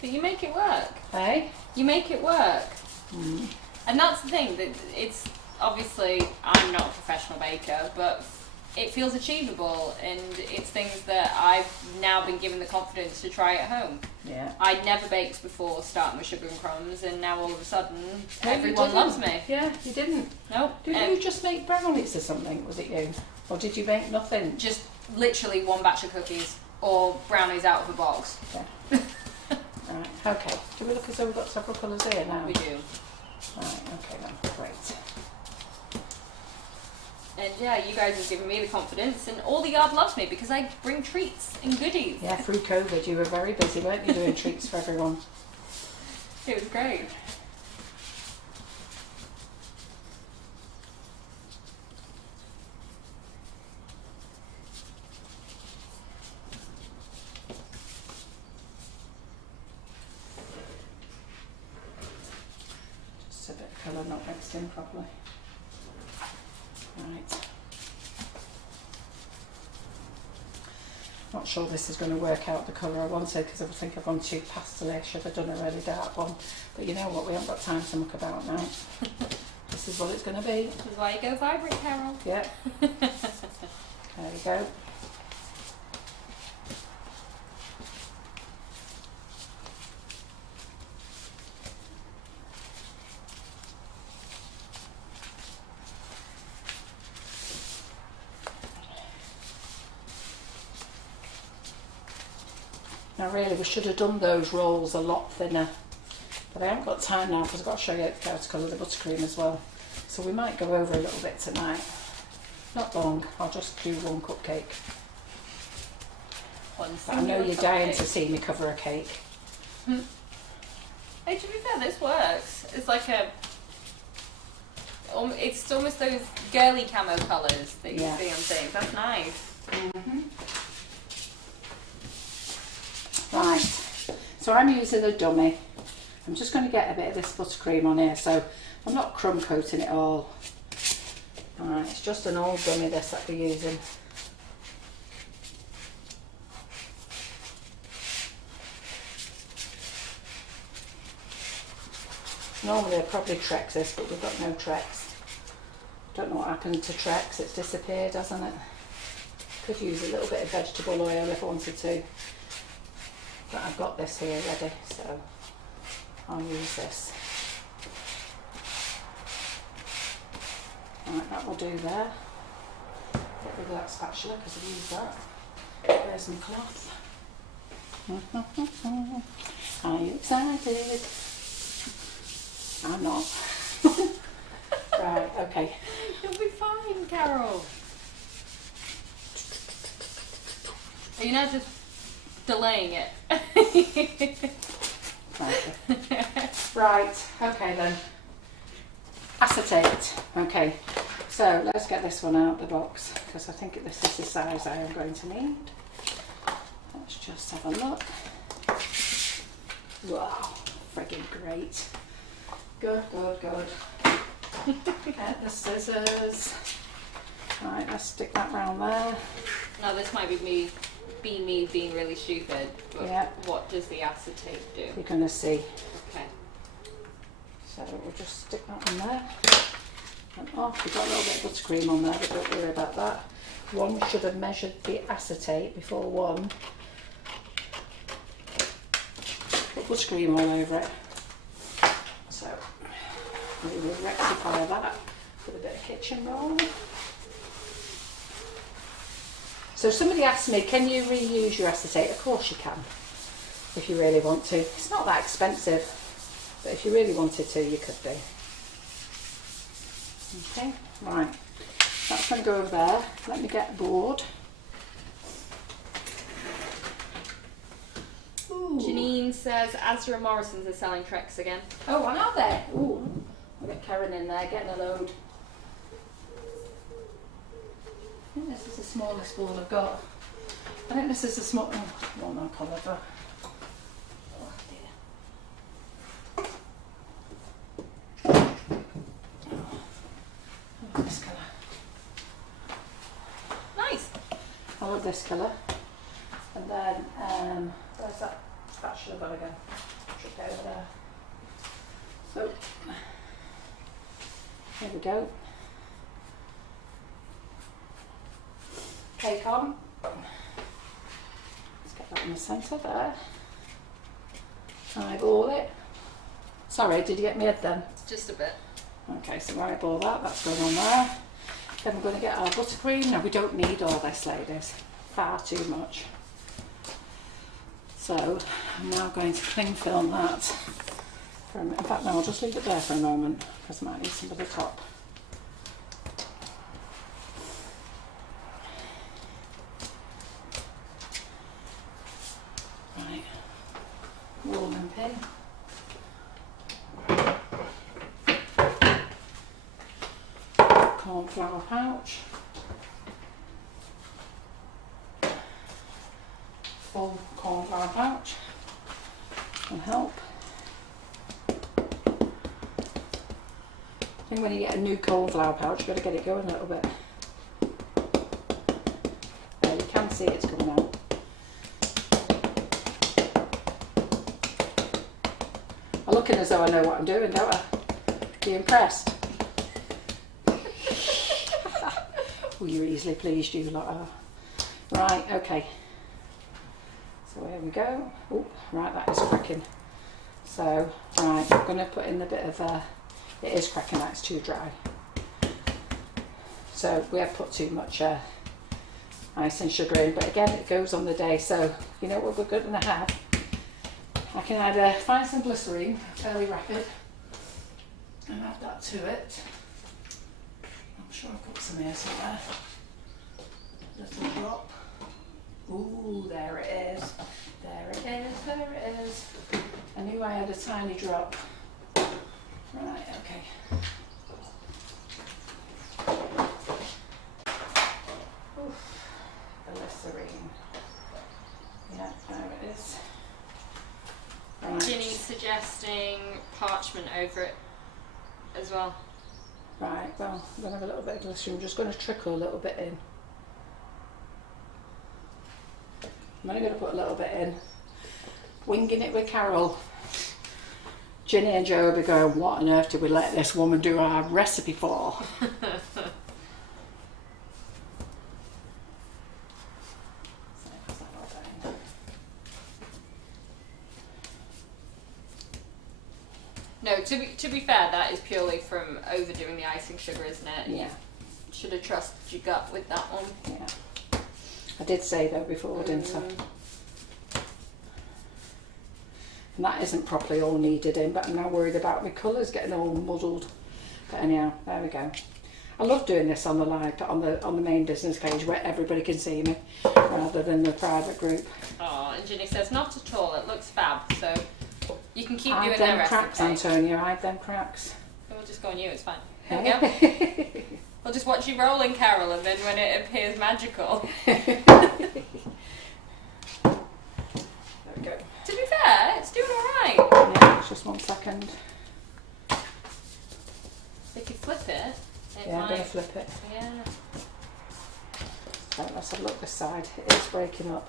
But you make it work. Hey? You make it work. Mm. And that's the thing, that it's obviously, I'm not a professional baker, but it feels achievable, and it's things that I've now been given the confidence to try at home. Yeah. I'd never baked before starting with Sugar and Crumbs, and now all of a sudden No, everyone loves me. Yeah, you didn't. Nope. Didn't you just make brownies or something? Was it you? Or did you make nothing? Just literally one batch of cookies or brownies out of a box. Yeah. Right, okay. Do we look as though we've got several colours here now? We do. Right, okay then, great. And yeah, you guys have given me the confidence, and all the yard loves me because I bring treats and goodies. Yeah, through COVID you were very busy, weren't you, doing treats for everyone? It was great. Just a bit of colour not mixed in properly. Right. Not sure this is going to work out the colour I wanted, because I think I've gone too pastel-y. I should have done a really dark one. But you know what, we haven't got time to muck about now. This is what it's going to be. This is why you go vibrant, Carol. Yeah. There you go. Now really we should have done those rolls a lot thinner, but I haven't got time now because I've got to show you how to colour the buttercream as well. So we might go over a little bit tonight. Not long, I'll just do one cupcake. But I know you're dying to see me cover a cake. Hey, to be fair, this works. It's like it's almost those girly camo colours that you see on things. That's nice. Mm-hmm. Right, so I'm using a dummy. I'm just going to get a bit of this buttercream on here, so I'm not crumb coating it all. Alright, it's just an old dummy this that we're using. Normally I'd probably Trex this, but we've got no Trex. Don't know what happened to Trex, it's disappeared, hasn't it? Could use a little bit of vegetable oil if I wanted to. But I've got this here ready, so I'll use this. Right, that will do there. Get rid of that spatula because I've used that. There's my cloth. Are you excited? I'm not. Right, okay. You'll be fine, Carol. Are you not just delaying it? Right, okay then. Acetate. Okay, so let's get this one out of the box because I think this is the size I am going to need. Let's just have a look. Wow, friggin' great. Good, good, good. Get the scissors. Right, let's stick that round there. Now this might be me being really stupid, but what does the acetate do? You're going to see. Okay. So we'll just stick that on there. And off, we've got a little bit of buttercream on there, but don't worry about that. One should have measured the acetate before one. Put buttercream all over it. So we will rectify that with a bit of kitchen roll. So somebody asked me, can you reuse your acetate? Of course you can, if you really want to. It's not that expensive, but if you really wanted to, you could do. Okay, right. That's going to go over there. Let me get a board. Ooh. Janine says Asda and Morrison's are selling Trex again. Oh, are they? Ooh. We've got Karen in there getting a load. I think this is the smallest ball I've got. I think this is the small. Oh, well, no, conifer. Oh dear. I love this colour. Nice. I love this colour. And then, where's that spatula got to go? Trip over there. So, there we go. Cake on. Let's get that in the centre there. Eyeball it. Sorry, did you get my head then? Just a bit. Okay, so eyeball that, that's going on there. Then we're going to get our buttercream. Now we don't need all this, ladies. Far too much. So I'm now going to cling film that. In fact, no, I'll just leave it there for a moment because I might need some of the top. Right, rolling pin. Cornflour pouch. Full cornflour pouch will help. I think when you get a new cornflour pouch, you've got to get it going a little bit. There, you can see it's coming out. I'm looking as though I know what I'm doing, don't I? Are you impressed? Oh, you're easily pleased, you lot are. Right, okay. So here we go. Oh, right, that is cracking. So, right, I'm going to put in a bit of it is cracking, that's too dry. So we have put too much ice and sugar in, but again, it goes on the day. So you know what we're going to have? I can either find some glycerine, fairly rapid, and add that to it. I'm sure I've got some here somewhere. Little drop. Ooh, there it is. There it is, there it is. I knew I had a tiny drop. Right, okay. Oof, glycerine. Yeah, there it is. Right. Ginny's suggesting parchment over it as well. Right, well, I'm going to have a little bit of glycerine. I'm just going to trickle a little bit in. I'm only going to put a little bit in. Winging it with Carol. Ginny and Joe will be going, what on earth did we let this woman do our recipe for? No, to be fair, that is purely from overdoing the icing sugar, isn't it? Yeah. You should have trusted your gut with that one. Yeah. I did say though before, didn't I? And that isn't properly all kneaded in, but I'm now worried about my colours getting all muddled. But anyhow, there we go. I love doing this on the live, on the main business page where everybody can see me, rather than the private group. Oh, and Ginny says, not at all, it looks fab, so you can keep doing Hide the them rest cracks, of the cake. Antonia, hide them cracks. We'll just go on you, it's fine. There we go. We'll just watch you rolling, Carol, and then when it appears magical. There we go. To be fair, it's doing alright. Yeah, just 1 second. If you flip it, Yeah, I'm going to flip it. Yeah. Right, let's have a look this side. It is breaking up.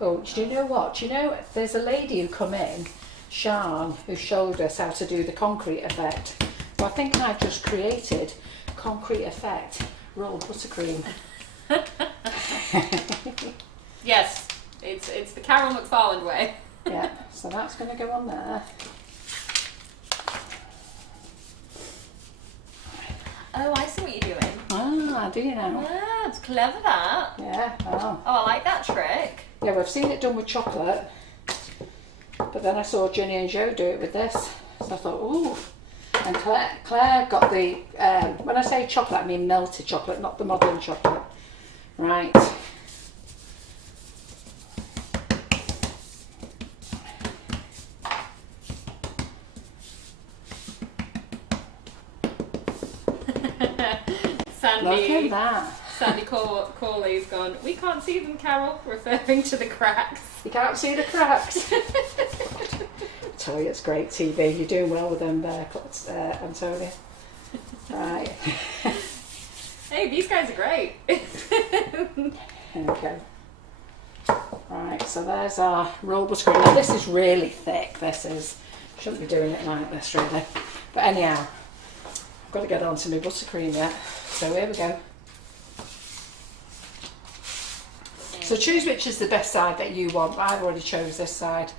Oh, do you know what? Do you know, there's a lady who come in, Sian, who showed us how to do the concrete effect. Well, I think I've just created concrete effect rolled buttercream. Yes, it's the Carol McFarland way. Yeah, so that's going to go on there. Oh, I see what you're doing. Ah, do you know? Yeah, it's clever that. Yeah, oh. Oh, I like that trick. Yeah, we've seen it done with chocolate, but then I saw Ginny and Joe do it with this, so I thought, ooh. And Claire got the, when I say chocolate, I mean melted chocolate, not the modern chocolate. Right. Sandy. Look at that. Sandy Corley's gone, we can't see them, Carol, referring to the cracks. You can't see the cracks. I tell you, it's great TV. You're doing well with them cuts, Antonia. Right. Hey, these guys are great. Okay. Right, so there's our rolled buttercream. Now this is really thick. Shouldn't be doing it like this really. But anyhow, I've got to get on to my buttercream yet. So here we go. So choose which is the best side that you want. I've already chose this side.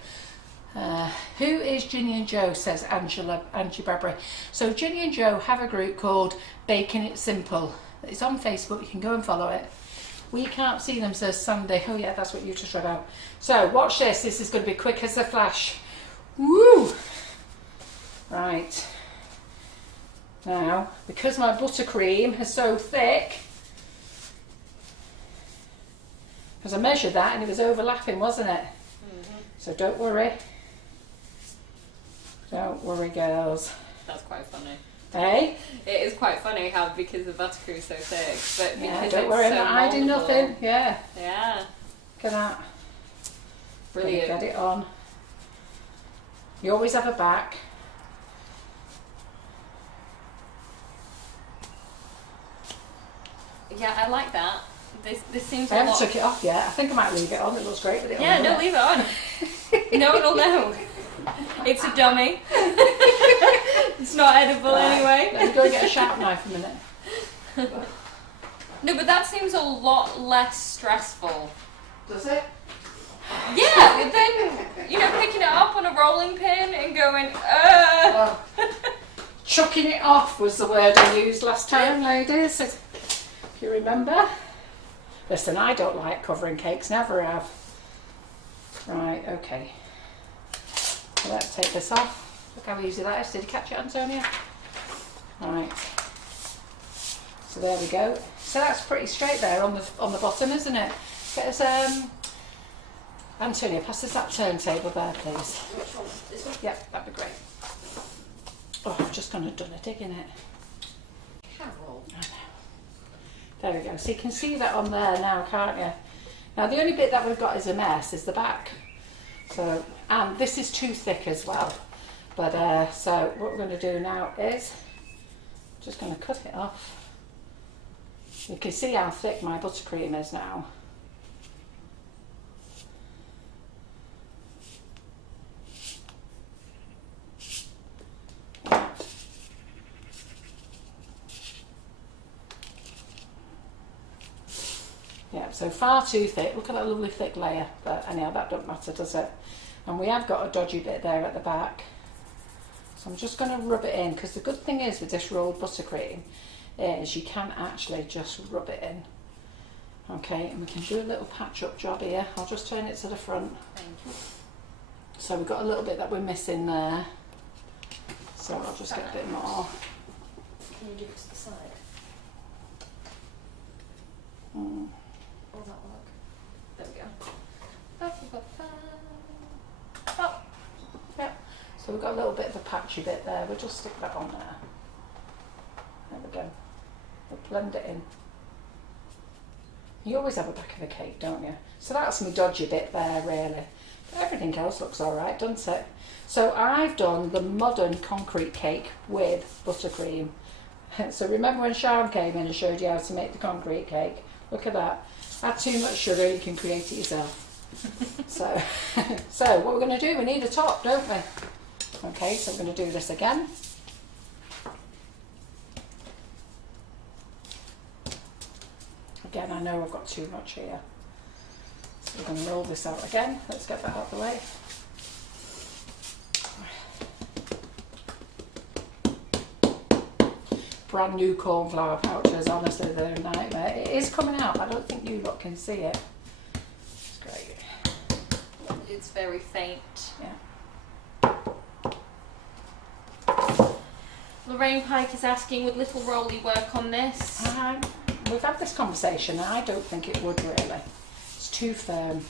Who is Ginny and Joe, says Angie Bradbury. So Ginny and Joe have a group called Baking It Simple. It's on Facebook, you can go and follow it. We can't see them, says Sandy. Oh yeah, that's what you just read out. So watch this is going to be quick as a flash. Woo! Right. Now, because my buttercream is so thick, because I measured that and it was overlapping, wasn't it? Mm-hmm. So don't worry. Don't worry, girls. That's quite funny. Hey? It is quite funny how, because the buttercream is so thick, but because don't worry, I'm not hiding nothing. Yeah. Yeah. Look at that. Brilliant. Get it on. You always have a back. Yeah, I like that. This seems I haven't took it off yet. I think I might leave it on. It looks great with it on. Yeah, no, leave it on. No one will know. It's a dummy. It's not edible anyway. Let me go and get a sharp knife a minute. No, but that seems a lot less stressful. Does it? Yeah, but then, picking it up on a rolling pin and going, Oh. Chucking it off was the word I used last time, ladies. If you remember. Listen, I don't like covering cakes, never have. Right, okay. So let's take this off. Look how easy that is. Did you catch it, Antonia? Right. So there we go. So that's pretty straight there on the bottom, isn't it? Get us Antonia, pass us that turntable there, please. Which one? This one? Yep, that'd be great. Oh, I've just gone and done a dig in it. Carol. I know. There we go. So you can see that on there now, can't you? Now the only bit that we've got is a mess is the back. So, and this is too thick as well. But so what we're going to do now is just going to cut it off. You can see how thick my buttercream is now. Yeah, so far too thick. Look at that lovely thick layer. But anyhow, that don't matter, does it? And we have got a dodgy bit there at the back. So I'm just going to rub it in, because the good thing is with this rolled buttercream is you can actually just rub it in. Okay, and we can do a little patch up job here. I'll just turn it to the front. Thank you. So we've got a little bit that we're missing there. So I'll just get a bit more. Can you do it to the side? Mm. Will that work? There we go. Oh. Yep. So we've got a little bit of a patchy bit there. We'll just stick that on there. There we go. We'll blend it in. You always have a back of a cake, don't you? So that's my dodgy bit there, really. But everything else looks all right, doesn't it? So I've done the modern concrete cake with buttercream. So remember when Sharon came in and showed you how to make the concrete cake? Look at that. Add too much sugar, you can create it yourself. So what we're going to do, we need a top, don't we? Okay, so I'm going to do this again. Again, I know I've got too much here. So we're going to roll this out again. Let's get that out of the way. Brand new corn flour pouches, honestly, they're a nightmare. It is coming out, I don't think you lot can see it. It's great. It's very faint. Yeah. Lorraine Pike is asking, would little roly work on this? We've had this conversation and I don't think it would really. It's too firm.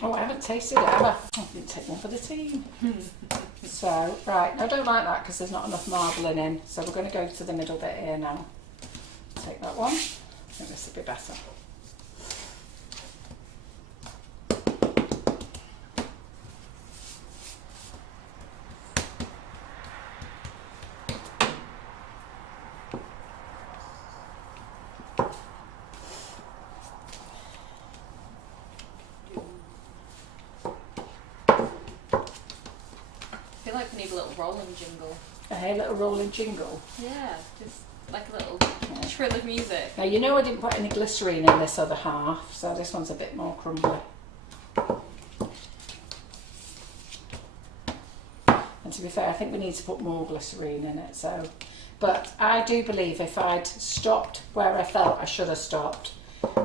Oh, I haven't haven't tasted it ever. I didn't take one for the team. So, right, I don't like that because there's not enough marbling in. So we're going to go to the middle bit here now. Take that one. I think this will be better. I feel like we need a little rolling jingle. A little rolling jingle. Yeah, just like a little trill of music. Now you know I didn't put any glycerine in this other half, so this one's a bit more crumbly. And to be fair, I think we need to put more glycerine in it. So, but I do believe if I'd stopped where I felt I should have stopped,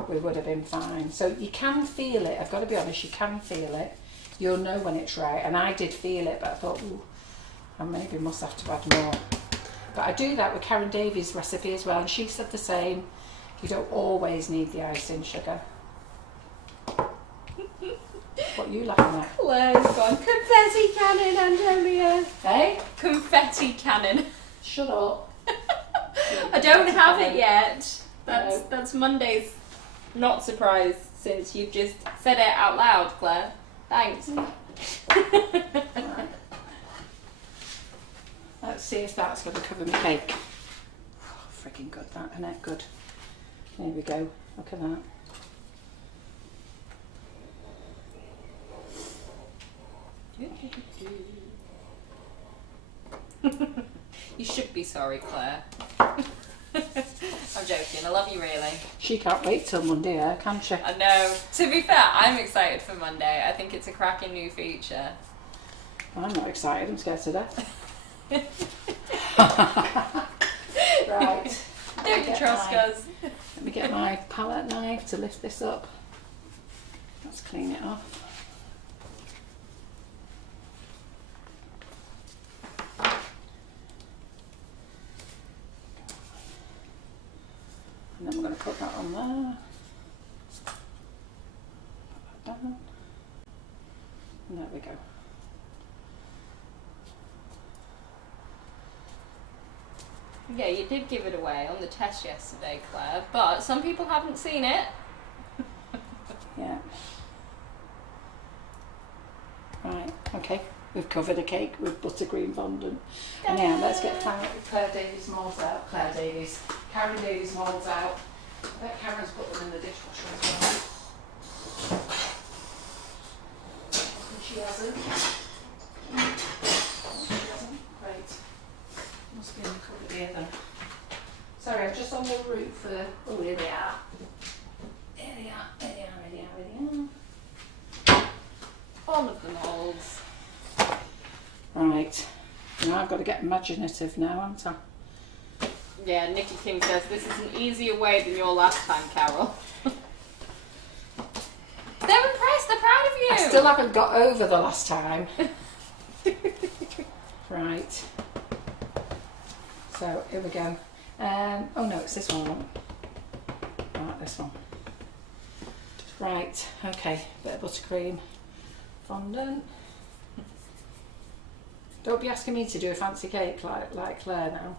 we would have been fine. So you can feel it. I've got to be honest, you can feel it. You'll know when it's right. And I did feel it, but I thought, ooh, I maybe must have to add more. But I do that with Karen Davies' recipe as well, and she said the same. You don't always need the icing sugar. What are you laughing at? Claire's gone confetti cannon, Antonia. Hey? Confetti cannon. Shut up. I don't have it yet. That's Monday's not surprise, since you've just said it out loud, Claire. Thanks. Right. Let's see if that's going to cover my cake. Oh, freaking good that, isn't it? Good. There we go. Look at that. You should be sorry, Claire. I'm joking. I love you really. She can't wait till Monday, can she? I know. To be fair, I'm excited for Monday. I think it's a cracking new feature. I'm not excited. I'm scared to death. Right. Don't you trust us? Let me get my palette knife to lift this up. Let's clean it off. And then we're going to put that on there. Put that down. And there we go. Yeah, you did give it away on the test yesterday, Claire, but some people haven't seen it. Yeah. Right, okay. We've covered a cake with buttercream fondant. And now let's get Claire Davies molds out. Karen Davies molds out. I bet Karen's put them in the dishwasher as well. And she hasn't. Great. Must be in the cupboard here then. Sorry, I'm just on the route for. Oh, here they are. There they are. All of the molds. Right. Now I've got to get imaginative now, haven't I? Yeah, Nikki King says this is an easier way than your last time, Carol. They're impressed, they're proud of you. I still haven't got over the last time. Right. So here we go. Oh no, it's this one I want. I like this one. Right, okay, bit of buttercream fondant. Don't be asking me to do a fancy cake like Claire now.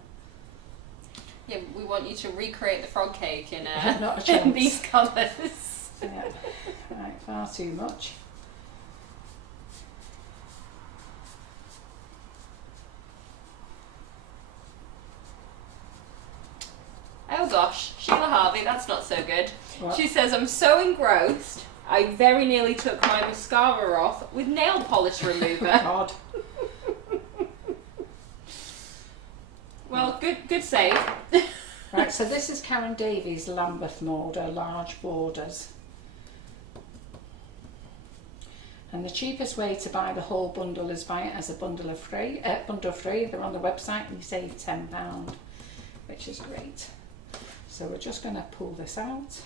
Yeah, we want you to recreate the frog cake in, Not a chance. in these colours. Yeah, right, far too much. Oh gosh, Sheila Harvey, that's not so good. What? She says, I'm so engrossed, I very nearly took my mascara off with nail polish remover. God. Well, good save. Right, so this is Karen Davies' Lambeth moulder, large borders. And the cheapest way to buy the whole bundle is buy it as a bundle of three. They're on the website and you save £10, which is great. So we're just going to pull this out.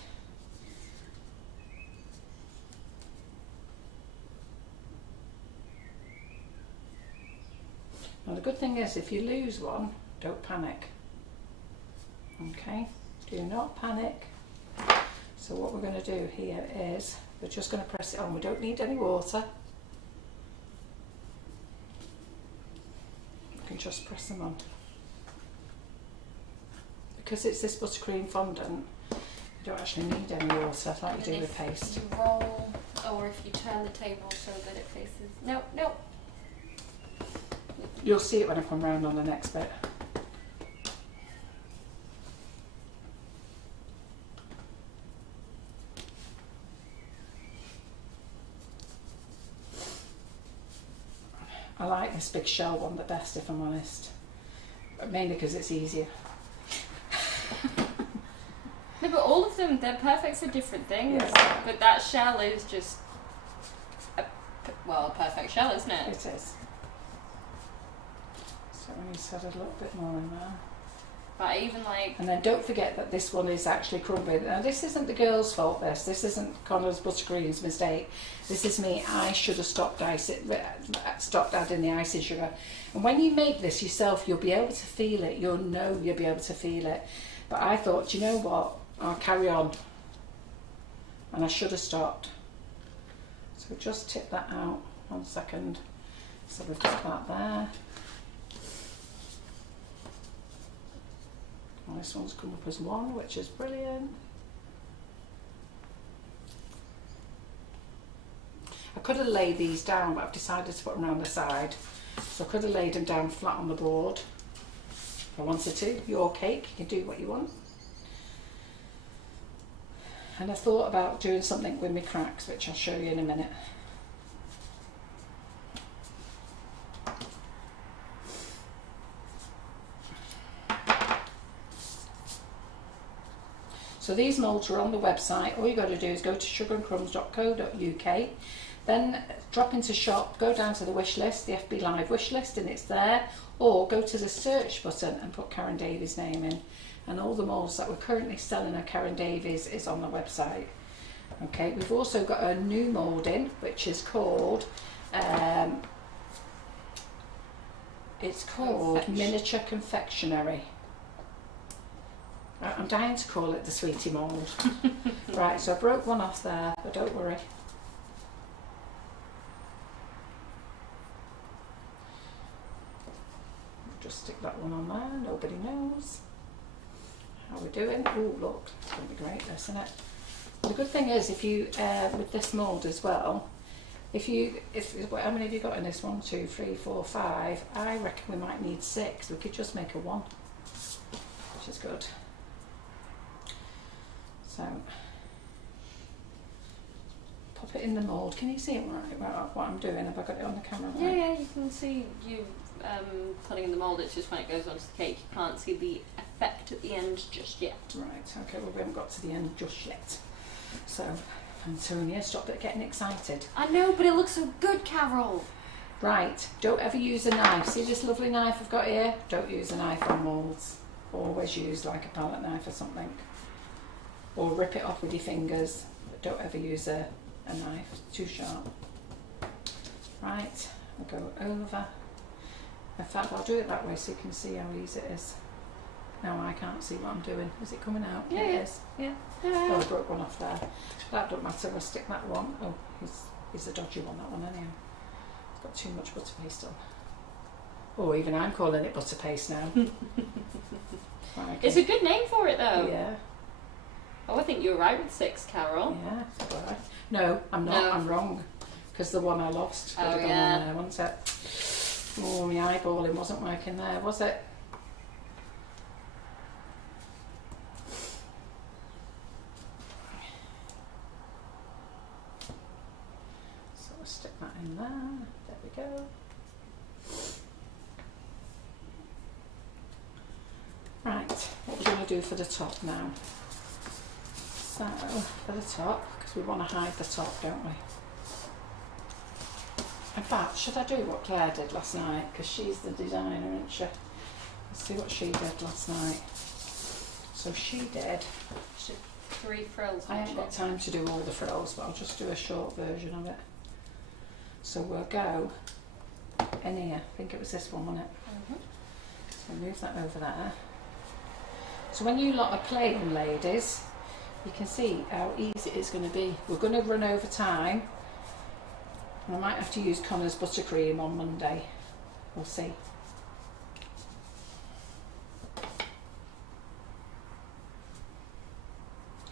Now the good thing is if you lose one, don't panic. Okay, do not panic. So what we're going to do here is We're just going to press it on. We don't need any water. We can just press them on. Because it's this buttercream fondant, you don't actually need any water like you do with paste. You roll, or if you turn the table so that it faces... No, no. You'll see it when I come round on the next bit. I like this big shell one the best, if I'm honest, but mainly because it's easier. No, but all of them, they're perfect for different things. Yeah. But that shell is just, a perfect shell, isn't it? It is. So we need to add a little bit more in there. But I even like... And then don't forget that this one is actually crumbling. Now this isn't the girl's fault, this isn't Connor's Buttercream's mistake. This is me. I should have stopped adding the icing sugar. And when you make this yourself, you'll be able to feel it. You'll be able to feel it. But I thought, do you know what? I'll carry on. And I should have stopped. So just tip that out 1 second. So we've got that there. Well, this one's come up as 1, which is brilliant. I could have laid these down, but I've decided to put them around the side. So I could have laid them down flat on the board if I wanted to. Your cake, you can do what you want. And I thought about doing something with my cracks, which I'll show you in a minute. So these moulds are on the website. All you've got to do is go to sugarandcrumbs.co.uk, then drop into shop, go down to the wish list, the FB Live wish list, and it's there, or go to the search button and put Karen Davies' name in. And all the moulds that we're currently selling at Karen Davies is on the website. Okay, we've also got a new mould in, which is called, Miniature Confectionery. I'm dying to call it the sweetie mould. Right, so I broke one off there, but don't worry. Just stick that one on there, nobody knows how we're doing. Oh look, it's going to be great this, isn't it? The good thing is, if you, with this mould as well, how many have you got in this? 1, 2, 3, 4, 5. I reckon we might need 6. We could just make a 1, which is good. So, pop it in the mould. Can you see it right, what I'm doing? Have I got it on the camera? Right? Yeah, you can see you putting in the mould. It's just when it goes onto the cake, you can't see the effect at the end just yet. Right, okay, well we haven't got to the end just yet. So, Antonia, stop getting excited. I know, but it looks so good, Carol. Right, don't ever use a knife. See this lovely knife I've got here? Don't use a knife on moulds. Always use like a palette knife or something. Or rip it off with your fingers. But don't ever use a knife, it's too sharp. Right, I'll go over. In fact, I'll do it that way so you can see how easy it is. Now I can't see what I'm doing. Is it coming out? Yeah, it is. Yeah. Oh, I broke one off there. That don't matter. We'll stick that one. Oh, he's a dodgy one, that one anyhow. It's got too much butter paste on. Oh, even I'm calling it butter paste now. Right, okay. It's a good name for it though. Yeah. Oh, I think you were right with 6, Carol. Yeah, it's all right. No, I'm not. No. I'm wrong. Because the one I lost would have gone on there, wasn't it? Oh, my eyeballing wasn't working there, was it? So we'll stick that in there. There we go. Right, what we're going to do for the top now. So, for the top, because we want to hide the top, don't we? In fact, should I do what Claire did last night? Because she's the designer, isn't she? Let's see what she did last night. So she did... 3 frills. I haven't got time to do all the frills, but I'll just do a short version of it. So we'll go in here. I think it was this one, wasn't it? So move that over there. So when you lot are playing, ladies, You can see how easy it's going to be. We're going to run over time. And I might have to use Connor's buttercream on Monday. We'll see.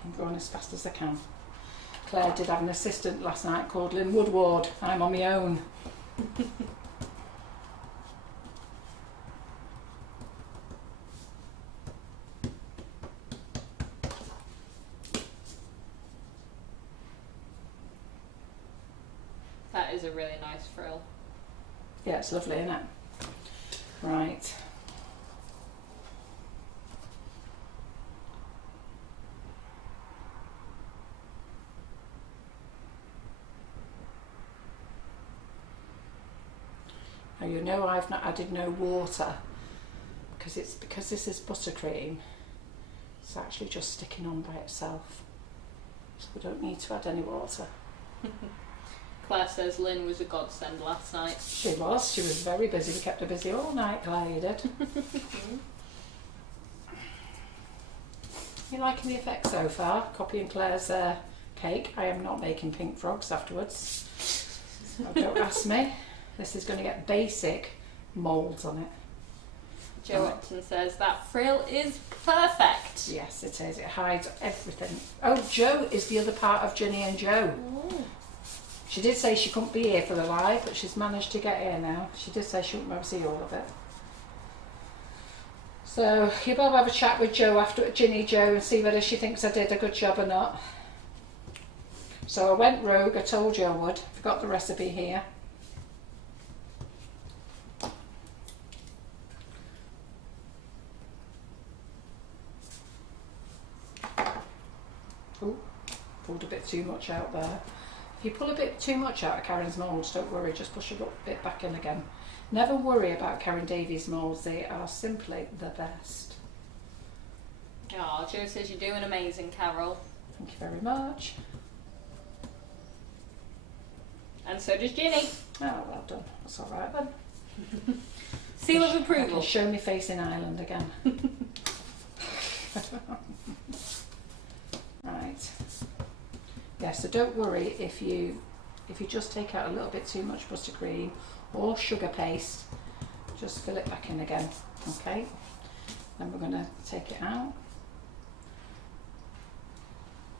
I'm going as fast as I can. Claire did have an assistant last night called Lynn Woodward. I'm on my own. That is a really nice frill. Yeah, it's lovely, isn't it? Right. Now you know I've not added no water because this is buttercream. It's actually just sticking on by itself, so we don't need to add any water. Claire says Lynn was a godsend last night. She was very busy. We kept her busy all night, Claire, you did. You liking the effect so far? Copying Claire's cake. I am not making pink frogs afterwards. Oh, don't ask me. This is going to get basic moulds on it. Joe Upton says that frill is perfect. Yes, it is. It hides everything. Oh, Joe is the other part of Ginny and Joe. Ooh. She did say she couldn't be here for the live, but she's managed to get here now. She did say she wouldn't be able to see all of it. So you better have a chat with Joe after Ginny Joe and see whether she thinks I did a good job or not. So I went rogue. I told you I would. I've got the recipe here. Oh, pulled a bit too much out there. If you pull a bit too much out of Karen's moulds, don't worry, just push a bit back in again. Never worry about Karen Davies moulds, they are simply the best. Oh, Joe says you're doing amazing, Carol. Thank you very much. And so does Ginny. Oh, well done. That's all right then. Seal of I approval. can show me face in Ireland again. Right. Yeah, so don't worry if you just take out a little bit too much buttercream or sugar paste, just fill it back in again. Okay. Then we're going to take it out.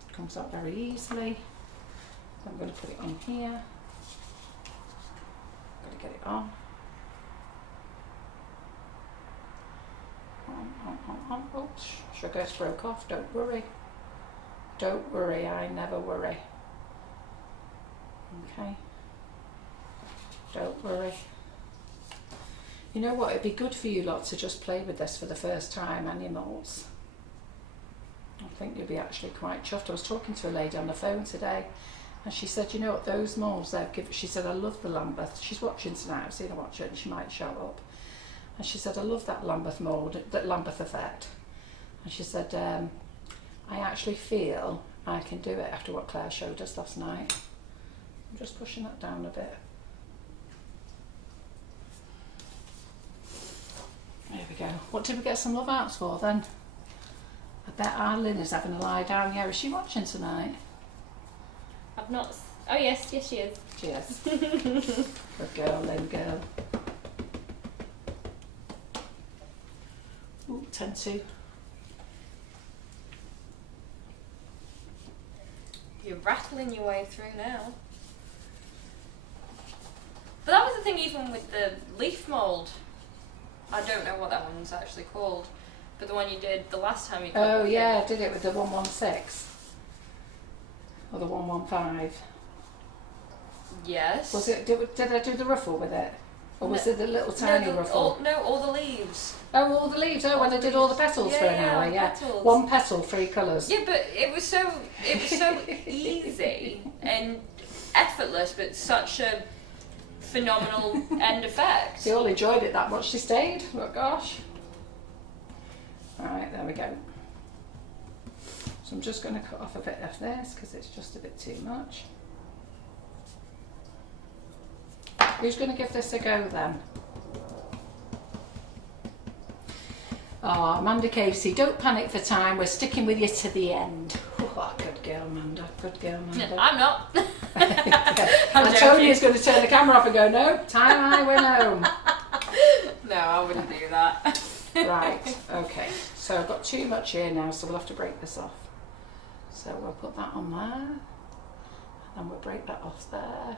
It comes out very easily. Then I'm going to put it on here. Got to get it on. On. Oops, sugar's broke off. Don't worry. Don't worry, I never worry. Okay. Don't worry. You know what, it'd be good for you lot to just play with this for the first time, animals. I think you'll be actually quite chuffed. I was talking to a lady on the phone today and she said, you know what, those moulds they've given, she said, I love the Lambeth. She's watching tonight, I've seen her watch it and she might show up. And she said, I love that Lambeth mould, that Lambeth effect. And she said, I actually feel I can do it after what Claire showed us last night. I'm just pushing that down a bit. There we go. What did we get some love outs for then? I bet our Lynn is having a lie down here. Is she watching tonight? I've not... Oh yes, she is. She is. Good girl, Lynn girl. Ooh, 10-2. You're rattling your way through now. But that was the thing even with the leaf mould. I don't know what that one's actually called. But the one you did the last time you got Oh yeah, I did it with the 116. Or the 115. Yes. Was it, did I do the ruffle with it? Or was it the little tiny ruffle? All the leaves. Oh, all the leaves. Oh, when I did all the petals for an hour, yeah. Petals. One petal, 3 colours. Yeah, but it was so easy and effortless, but such a phenomenal end effect. They all enjoyed it that much, they stayed. Oh gosh. Right, there we go. So I'm just going to cut off a bit of this because it's just a bit too much. Who's going to give this a go then? Oh, Amanda Casey, don't panic for time, we're sticking with you to the end. Oh, good girl, Amanda. Good girl, Amanda. I'm not. Antonia's going to turn the camera off and go, no, time I went home. No, I wouldn't do that. Right, okay. So I've got too much here now, so we'll have to break this off. So we'll put that on there, and then we'll break that off there.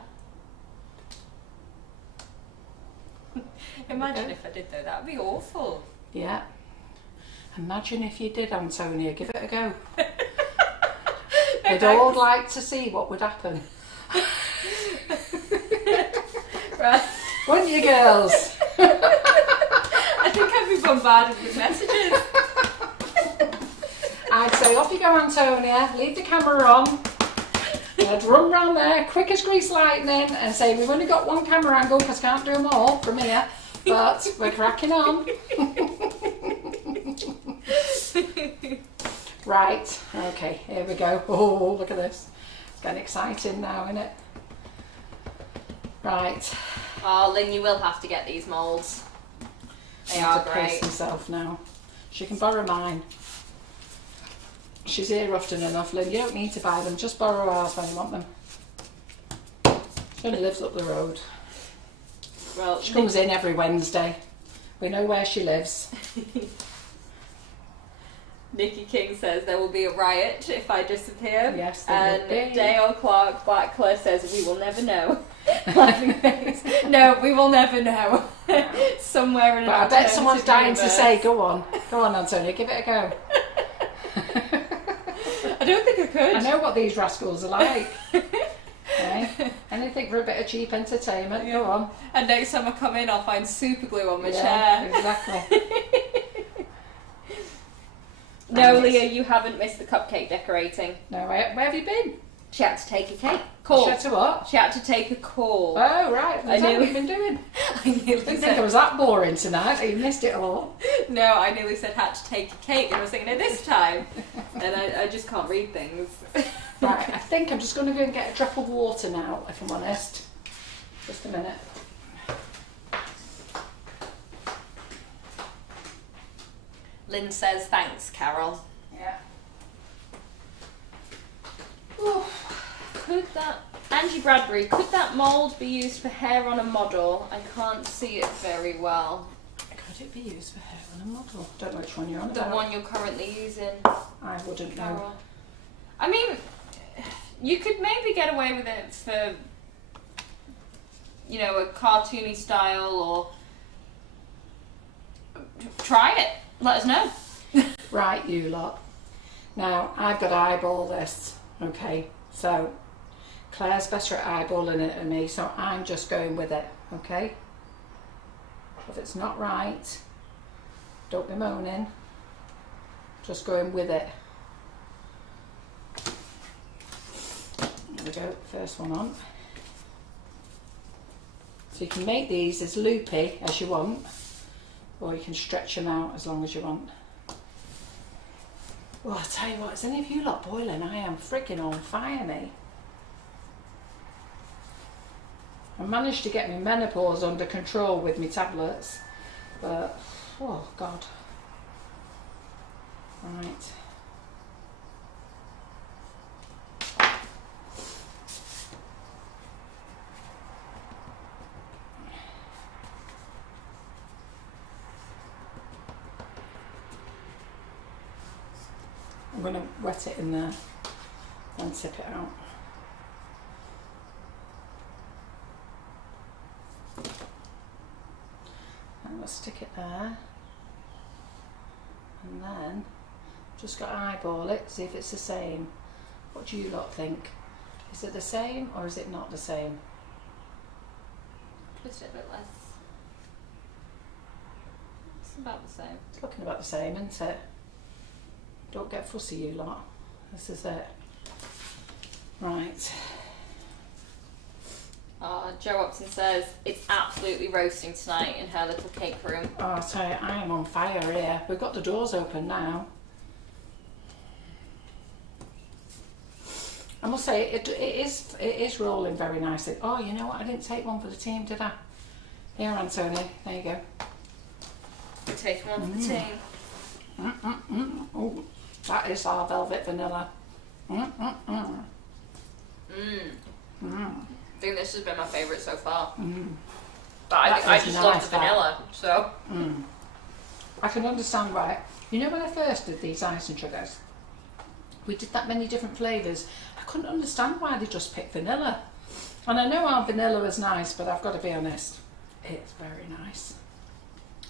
Imagine if I did though, that would be awful. Yeah. Imagine if you did, Antonia. Give it a go. We'd all like to see what would happen. Right. Wouldn't you, girls? I think I'd be bombarded with messages. I'd say, off you go, Antonia. Leave the camera on. I'd run round there, quick as grease lightning, and say, we've only got one camera angle because can't do them all from here, but we're cracking on. Right, okay, here we go. Oh, look at this. It's getting exciting now, isn't it? Right. Oh, Lynn, you will have to get these moulds. They are great. Pace myself now. She can borrow mine. She's here often enough, Lynn. You don't need to buy them, just borrow ours when you want them. She only lives up the road. Well, she comes in every Wednesday. We know where she lives. Nikki King says there will be a riot if I disappear. Yes, there will be. And Dale Clark Blackcliff says we will never know. No, we will never know. Somewhere in. But I bet someone's dying to say, "Go on, Antonia, give it a go." I don't think I could. I know what these rascals are like. Okay. Anything for a bit of cheap entertainment. Yeah. Go on. And next time I come in, I'll find super glue on my chair. Exactly. No, Leah, you haven't missed the cupcake decorating. No, where have you been? She had to take a call. She had to what? She had to take a call. Oh, right. What's that you've been doing? I nearly didn't think it was that boring tonight. You missed it all. No, I nearly said had to take a cake, and I was thinking at this time. And I just can't read things. Right, I think I'm just going to go and get a drop of water now, if I'm honest. Just a minute. Lynn says, thanks, Carol. Yeah. Ooh, could that... Angie Bradbury, could that mould be used for hair on a model? I can't see it very well. Could it be used for hair on a model? Don't know which one you're on The about. one you're currently using. I wouldn't know. Carol. I mean, you could maybe get away with it for, you know, a cartoony style, or... Try it. Let us know. Right, you lot. Now, I've got to eyeball this, okay? So, Claire's better at eyeballing it than me, so I'm just going with it, okay? If it's not right, don't be moaning. Just going with it. There we go, first one on. So you can make these as loopy as you want, or you can stretch them out as long as you want. Well, I'll tell you what, is any of you lot boiling? I am freaking on fire, me. I managed to get my menopause under control with my tablets, but, oh God. Right. I'm going to wet it in there and tip it out. And we'll stick it there. And then just got to eyeball it, see if it's the same. What do you lot think? Is it the same or is it not the same? Twist it a bit less. It's about the same. It's looking about the same, isn't it? Don't get fussy, you lot. This is it. Right. Jo Upton says it's absolutely roasting tonight in her little cake room. Oh, I tell you, I am on fire here. We've got the doors open now. I must say, it is rolling very nicely. Oh, you know what? I didn't take one for the team, did I? Here, Anthony. There you go. We're taking one for the team. Oh, that is our velvet vanilla. I think this has been my favourite so far. But I just love the vanilla, so. I can understand why. You know, when I first did these icing sugars, we did that many different flavours. I couldn't understand why they just picked vanilla. And I know our vanilla is nice, but I've got to be honest, it's very nice.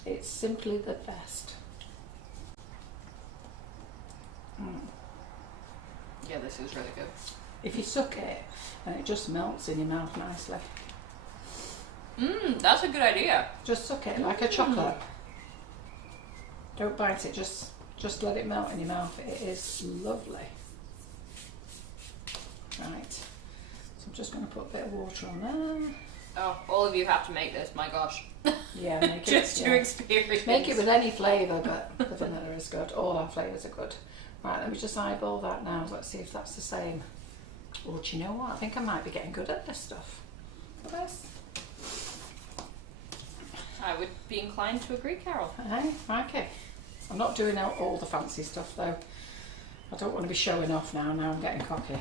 It's simply the best. Yeah, this is really good. If you suck it, and it just melts in your mouth nicely. That's a good idea. Just suck it like a chocolate. Don't bite it, just let it melt in your mouth. It is lovely. Right, so I'm just going to put a bit of water on there. Oh, all of you have to make this, my gosh. Yeah, make it. Just to experience. Make it with any flavour, but the vanilla is good. All our flavours are good. Right, let me just eyeball that now. Let's see if that's the same. Oh, do you know what? I think I might be getting good at this stuff. Look at this. I would be inclined to agree, Carol. Hey, okay. I'm not doing all the fancy stuff though. I don't want to be showing off now. Now I'm getting cocky.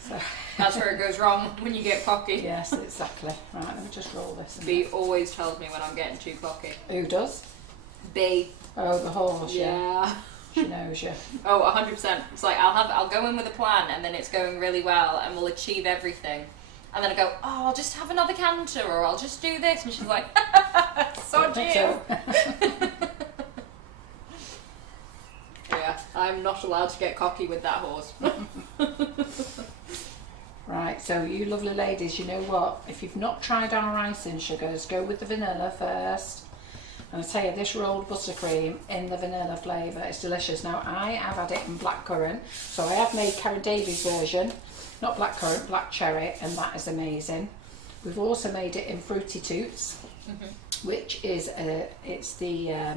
So. That's where it goes wrong, when you get cocky. Yes, exactly. Right, let me just roll this. B always tells me when I'm getting too cocky. Who does? B. Oh, the horse. Yeah. She knows you. Oh, 100%. It's like I'll go in with a plan and then it's going really well and we'll achieve everything. And then I go, oh, I'll just have another canter or I'll just do this. And she's like, sod you. Yeah, I'm not allowed to get cocky with that horse. Right, so you lovely ladies, you know what? If you've not tried our icing sugars, go with the vanilla first. And I tell you, this rolled buttercream in the vanilla flavour is delicious. Now, I have had it in blackcurrant, so I have made Karen Davies' version, not blackcurrant, black cherry, and that is amazing. We've also made it in Fruity Toots, which is, it's the,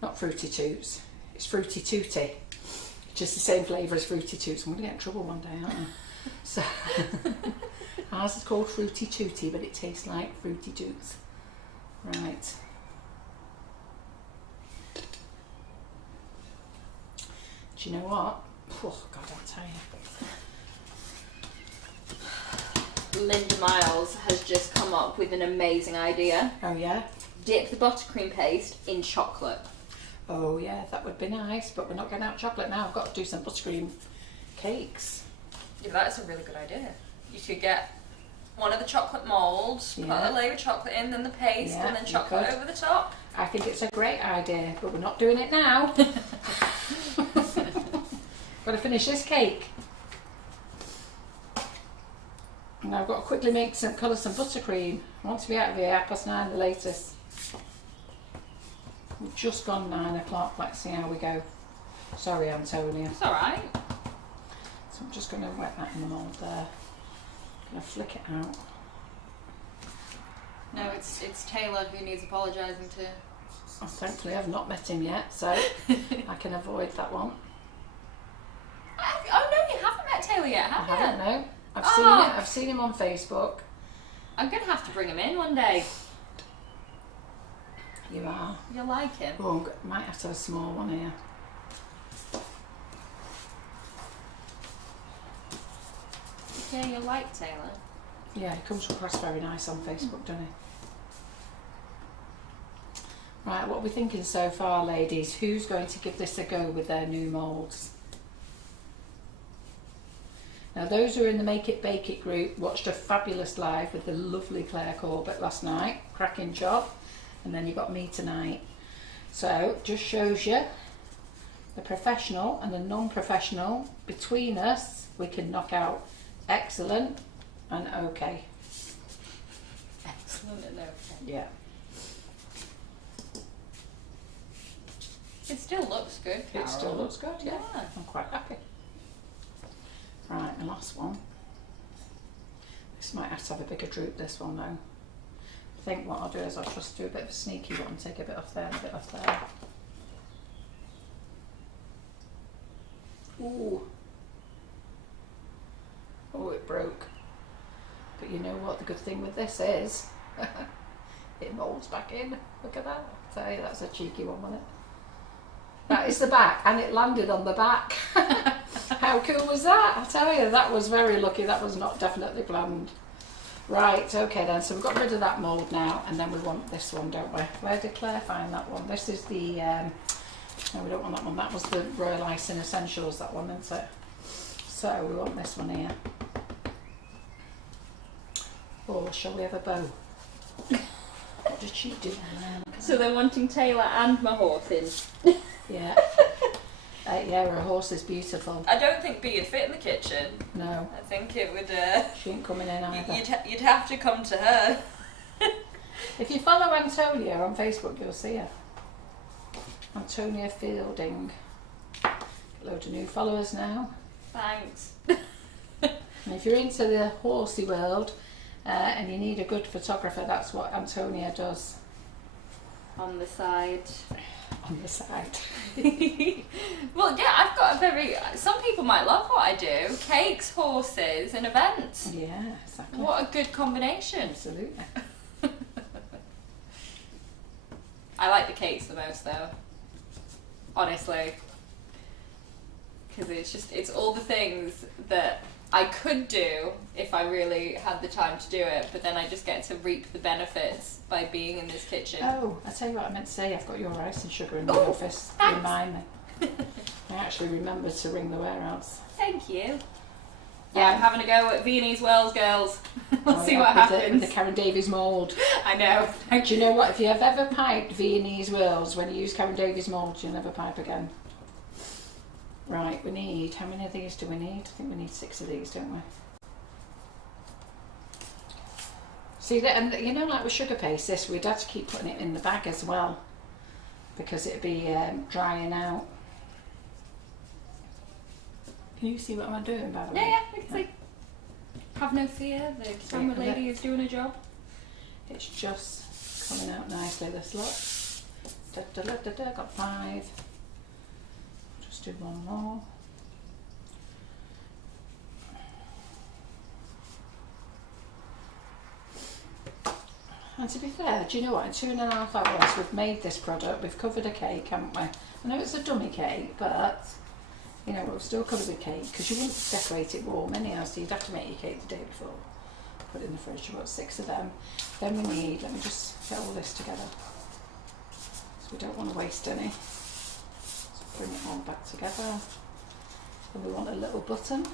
not Fruity Toots, it's Fruity Tooty, just the same flavour as Fruity Toots. I'm going to get in trouble one day, aren't I? So, ours is called Fruity Tooty, but it tastes like Fruity Toots. Right. Do you know what? Oh, God, I'll tell you. Linda Miles has just come up with an amazing idea. Oh, yeah? Dip the buttercream paste in chocolate. Oh, yeah, that would be nice, but we're not getting out chocolate now. I've got to do some buttercream cakes. Yeah, that is a really good idea. You could get one of the chocolate moulds, put a layer of chocolate in, then the paste, and then chocolate over the top. I think it's a great idea, but we're not doing it now. Got to finish this cake. And I've got to quickly make some buttercream. I want to be out of here 9:30 the latest. We've just gone 9 o'clock. Let's see how we go. Sorry, Antonia. It's alright. So I'm just going to wet that in the mould there. Going to flick it out. No, it's Taylor who needs apologising to. Oh, thankfully I've not met him yet, so I can avoid that one. Oh no, you haven't met Taylor yet, have you? I don't know. I've seen him on Facebook. I'm going to have to bring him in one day. You are. You'll like him. Oh, might have to have a small one here. Yeah, you'll like Taylor. Yeah, he comes across very nice on Facebook, doesn't he? Right, what are we thinking so far, ladies? Who's going to give this a go with their new moulds? Now, those who are in the Make It Bake It group watched a fabulous live with the lovely Claire Corbett last night. Cracking job. And then you got me tonight. So, just shows you the professional and the non-professional. Between us, we can knock out excellent and okay. Excellent and okay. Yeah. It still looks good, Carol. It still looks good, yeah. Yeah. I'm quite happy. Right, the last one. This might have to have a bigger droop, this one though. I think what I'll do is I'll just do a bit of a sneaky one, take a bit off there and a bit off there. Ooh. Oh, it broke. But you know what the good thing with this is? It moulds back in. Look at that. I'll tell you, that's a cheeky one, wasn't it? That is the back, and it landed on the back. How cool was that? I tell you, that was very lucky. That was not definitely planned. Right, okay then, so we've got rid of that mould now, and then we want this one, don't we? Where did Claire find that one? This is the, no, we don't want that one. That was the Royal Icing Essentials, that one, isn't it? So we want this one here. Or shall we have a bow? What did she do? So they're wanting Taylor and my horse in. Yeah. Yeah, her horse is beautiful. I don't think B would fit in the kitchen. No. I think it would. She ain't coming in either. You'd have to come to her. If you follow Antonia on Facebook, you'll see her. Antonia Fielding. Load of new followers now. Thanks. And if you're into the horsey world and you need a good photographer, that's what Antonia does. On the side. On the side. Well, yeah, I've got a very... Some people might love what I do. Cakes, horses and events. Yeah, exactly. What a good combination. Absolutely. I like the cakes the most though. Honestly. Because it's all the things that I could do if I really had the time to do it, but then I just get to reap the benefits by being in this kitchen. Oh, I tell you what I meant to say. I've got your rice and sugar in the Oh, office. thanks. Remind me. I actually remembered to ring the warehouse. Thank you. Yeah, I'm having a go at Viennese Wells, girls. We'll see what With happens. the Karen Davies mould. I know. Do you know what? If you have ever piped Viennese Wells when you use Karen Davies mould, you'll never pipe again. Right, we need, how many of these do we need? I think we need 6 of these, don't we? See, that, and you know, like with sugar paste, this, we'd have to keep putting it in the bag as well, because it'd be drying out. Can you see what I'm doing, by the way? Yeah, we can see. Have no fear, the camera lady is doing a job. It's just coming out nicely, this lot. Got 5. Just do one more. And to be fair, do you know what? In 2.5 hours we've made this product, we've covered a cake, haven't we? I know it's a dummy cake, but you know, we've still covered a cake because you wouldn't decorate it warm anyhow, so you'd have to make your cake the day before. Put it in the fridge. We've got 6 of them. Then we need, let me just get all this together. So we don't want to waste any. So bring it all back together. And we want a little button.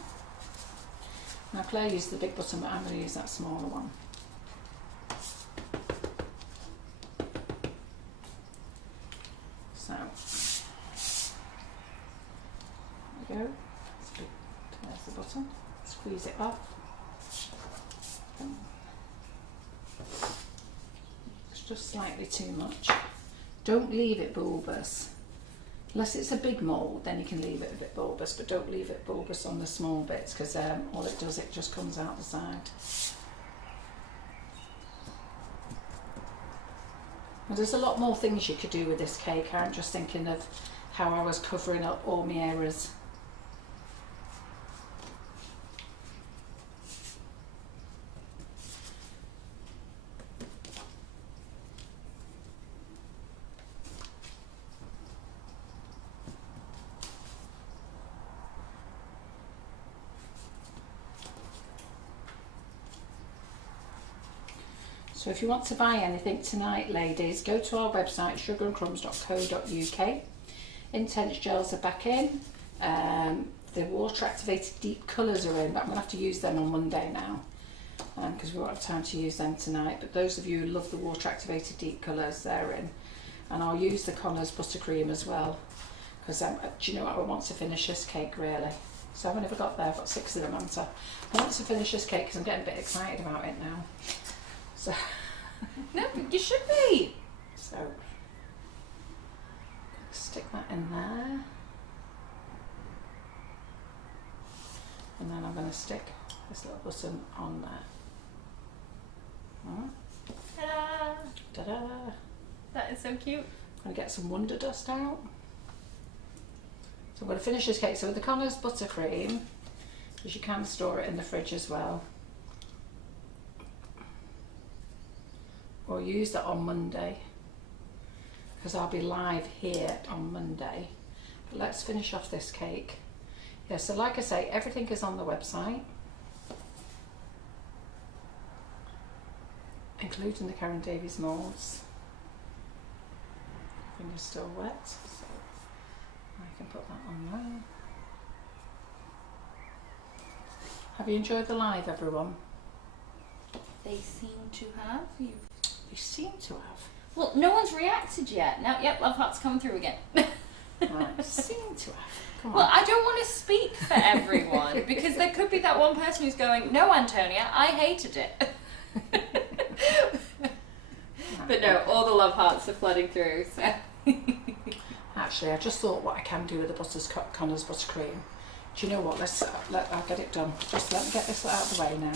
Now Claire used the big button, but I'm going to use that smaller one. So, there we go. There's the button. Squeeze it off. It's just slightly too much. Don't leave it bulbous. Unless it's a big mould, then you can leave it a bit bulbous, but don't leave it bulbous on the small bits, because all it does, it just comes out the side. Well, there's a lot more things you could do with this cake. I'm just thinking of how I was covering up all my errors. So if you want to buy anything tonight, ladies, go to our website, sugarandcrumbs.co.uk. Intense gels are back in. The water activated deep colours are in, but I'm going to have to use them on Monday now because we won't have time to use them tonight. But those of you who love the water activated deep colours, they're in. And I'll use the Connors Buttercream as well, because do you know what, I want to finish this cake really. So I've never got there, I've got 6 of them, haven't I? I want to finish this cake because I'm getting a bit excited about it now. So No, you should be. So stick that in there, and then I'm going to stick this little button on there. Ta-da! Ta-da! That is so cute. I'm going to get some Wonder Dust out. So I'm going to finish this cake. So with the Connors Buttercream, because you can store it in the fridge as well, or use that on Monday, because I'll be live here on Monday. But let's finish off this cake Yeah, so like I say, everything is on the website, including the Karen Davies moulds. Finger's still wet, so I can put that on there. Have you enjoyed the live, everyone? They seem to have. They seem to have. Well, no one's reacted yet. Now, yep, love heart's come through again. Right, seem to have. Come on. Well, I don't want to speak for everyone because there could be that one person who's going, no, Antonia, I hated it. But no, all the love hearts are flooding through. So. Actually, I just thought what I can do with the Connor's buttercream. Do you know what? I'll get it done. Just let me get this out of the way now.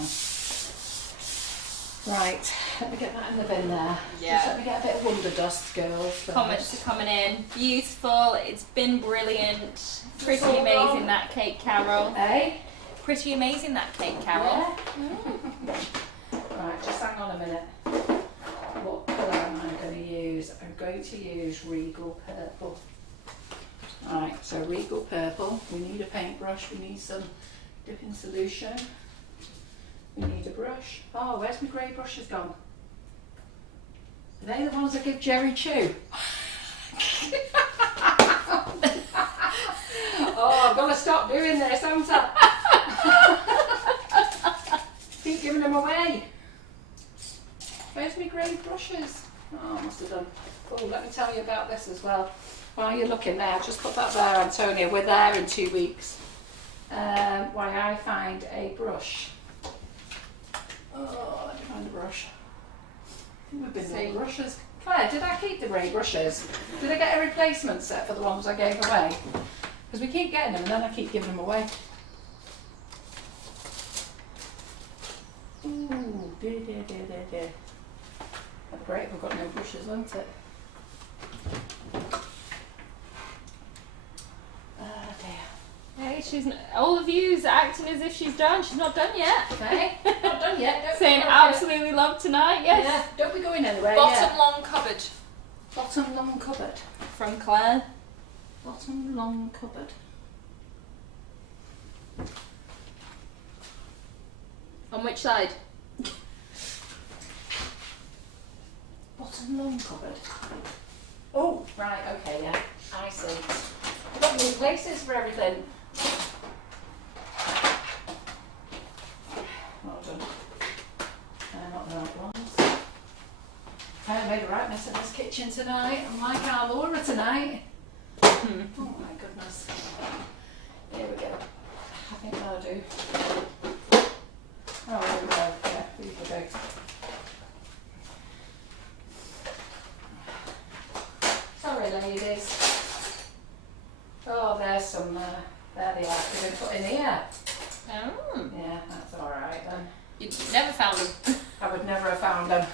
Right, let me get that in the bin there. Yeah. Just let me get a bit of wonder dust, girls. First. Comments are coming in. Beautiful. It's been brilliant. Pretty all amazing, wrong. that cake, Carol. Eh? Pretty amazing, that cake, Carol. Yeah. Right, just hang on a minute. What colour am I going to use? I'm going to use Regal Purple. Right, so Regal Purple. We need a paintbrush. We need some dipping solution. We need a brush. Oh, where's my grey brushes gone? Are they the ones I give Jerry Chew? Oh, I've got to stop doing this, haven't I? Keep giving them away. Where's my grey brushes? Oh, I must have done. Oh, let me tell you about this as well. While you're looking there, just put that there, Antonia. We're there in 2 weeks. Why I find a brush. Oh, let me find a brush. We've been doing brushes. Claire, did I keep the grey brushes? Did I get a replacement set for the ones I gave away? Because we keep getting them and then I keep giving them away. Ooh, dear. That'd be great if we've got no brushes, won't it? Oh dear. Hey, all of you's acting as if she's done. She's not done yet. Okay, not done yet. Don't Saying absolutely love tonight, yes. Yeah, don't be going anywhere. Bottom long cupboard. Bottom long cupboard. From Claire. Bottom long cupboard. On which side? Bottom long cupboard. Oh, right, okay, yeah. I see. I've got new places for everything. Well done. Not the right ones. I made a right mess of this kitchen tonight. I'm like our Laura tonight. Oh my goodness. Here we go. I think that'll do. Oh, there we go. Yeah, here we go. Sorry, ladies. Oh, there's some, there they are. They've been put in here. Oh. Yeah, that's alright then. You've never found them. I would never have found them.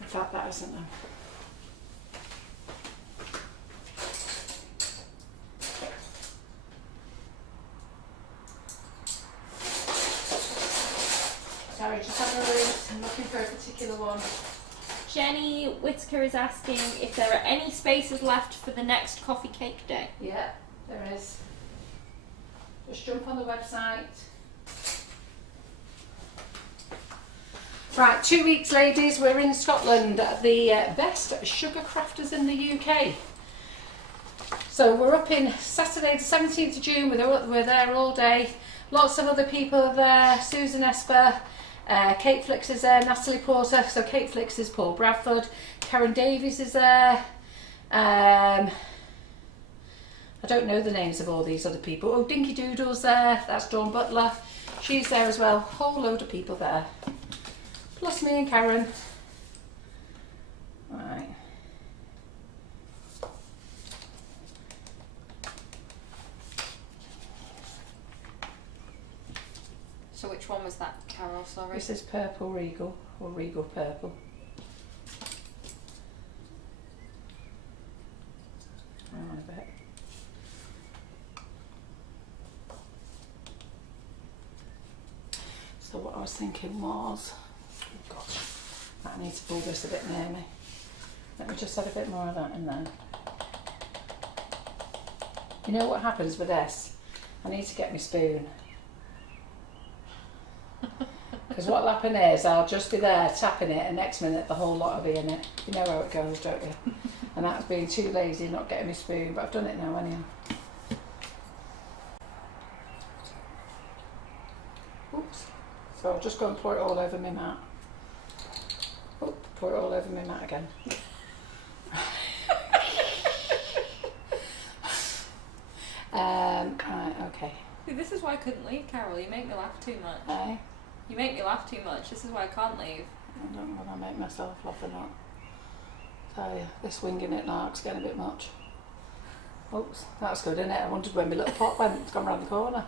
In fact, that isn't them. Sorry, just having a read. I'm looking for a particular one. Jenny Whitaker is asking if there are any spaces left for the next coffee cake day. Yeah, there is. Just jump on the website. Right, 2 weeks, ladies. We're in Scotland, the best sugar crafters in the UK. So we're up in Saturday the 17th of June. We're there all day. Lots of other people are there. Susan Esper, Kate Flicks is there, Natalie Porter. So Kate Flicks is Paul Bradford. Karen Davies is there. I don't know the names of all these other people. Oh, Dinky Doodle's there. That's Dawn Butler. She's there as well. Whole load of people there. Plus me and Karen. Right. So which one was that, Carol? Sorry. This is Purple Regal, or Regal Purple. Hang on a bit. So what I was thinking was, oh gosh, I need to pull this a bit near me. Let me just add a bit more of that in there. You know what happens with this? I need to get my spoon. Because what will happen is I'll just be there tapping it and next minute the whole lot will be in it. You know how it goes, don't you? And that's being too lazy, not getting my spoon, but I've done it now anyhow. Oops. So I'll just go and pour it all over my mat. Oh, pour it all over my mat again. Right, okay. See, this is why I couldn't leave, Carol. You make me laugh too much. Hey? You make me laugh too much. This is why I can't leave. I don't know whether I make myself laugh or not. So yeah, this winging it lark's getting a bit much. Oops, that's good, isn't it? I wondered where my little pot went. It's gone round the corner.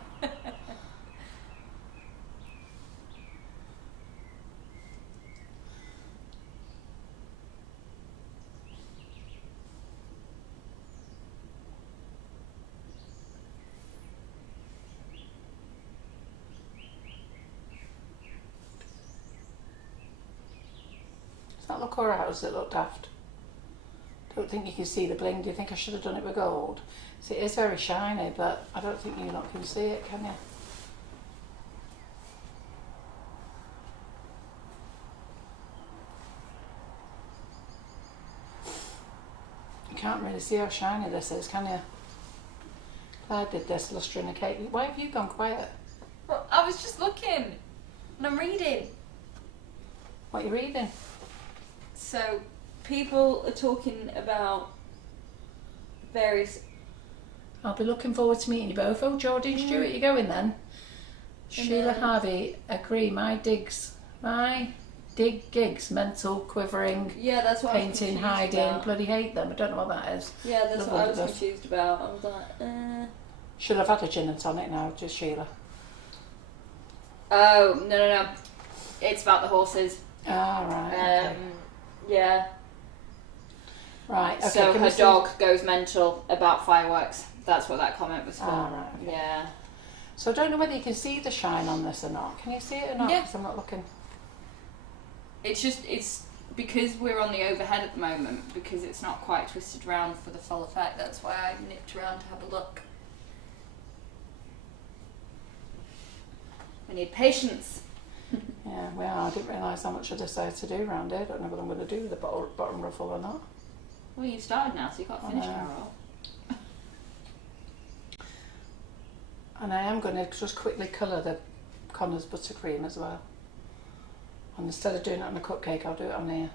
Does that look alright or does it look daft? Don't think you can see the bling. Do you think I should have done it with gold? See, it is very shiny, but I don't think you lot can see it, can you? You can't really see how shiny this is, can you? Claire did this lustering a cake. Why have you gone quiet? Well, I was just looking and I'm reading. What are you reading? So, people are talking about various... I'll be looking forward to meeting you both. Oh, Geordie and Stuart, you going then? Sheila Harvey, agree. My gigs, mental, quivering, Yeah, that's what painting, I was hiding, about. bloody hate them. I don't know what that is. Yeah, that's Love what I all was of us. confused about. I was like, She'll have had a gin and tonic now, just Sheila. Oh, no. It's about the horses. Ah, right. Okay. Yeah. Right, okay. So can her we see- dog goes mental about fireworks. That's what that comment was for. Ah, right. Okay. Yeah. So I don't know whether you can see the shine on this or not. Can you see it or not? Yeah. Because I'm not looking. It's because we're on the overhead at the moment, because it's not quite twisted round for the full effect. That's why I nipped around to have a look. I need patience. Yeah, well, I didn't realise how much I decided to do around here. I don't know what I'm going to do with the bottom ruffle or not. Well, you started now, so you've got to finish, I know. Carol. And I am going to just quickly colour the Connor's buttercream as well. And instead of doing it on a cupcake, I'll do it on here.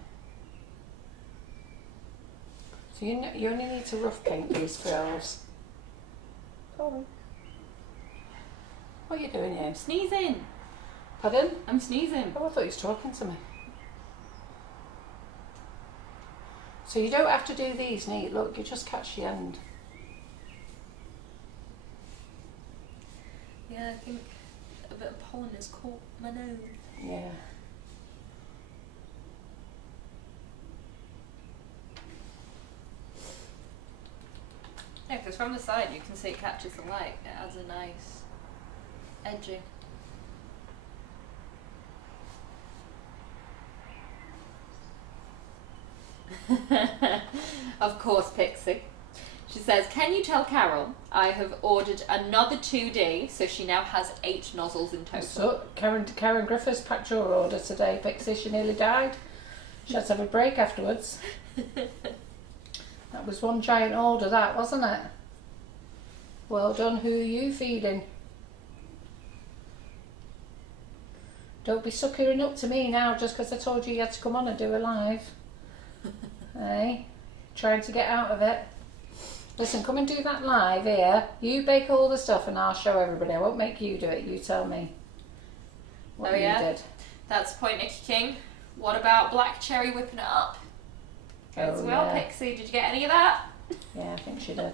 So you only need to rough paint these frills. Sorry. What are you doing here? Sneezing. Pardon? I'm sneezing. Oh, I thought you was talking to me. So you don't have to do these neat, look, you just catch the end. Yeah, I think a bit of pollen has caught my nose. Yeah. Yeah, because from the side you can see it catches the light. It adds a nice edging. Of course, Pixie. She says, can you tell Carol I have ordered another 2D, so she now has 8 nozzles in total. So Karen Griffiths packed your order today, Pixie. She nearly died. She had to have a break afterwards. That was one giant order, that, wasn't it? Well done. Who are you feeding? Don't be suckering up to me now just because I told you you had to come on and do a live. Hey, trying to get out of it. Listen, come and do that live here. You bake all the stuff and I'll show everybody. I won't make you do it. You tell me what you did. That's the point, Nikki King. What about black cherry whipping it up? As well, yeah. Pixie. Did you get any of that? Yeah, I think she did.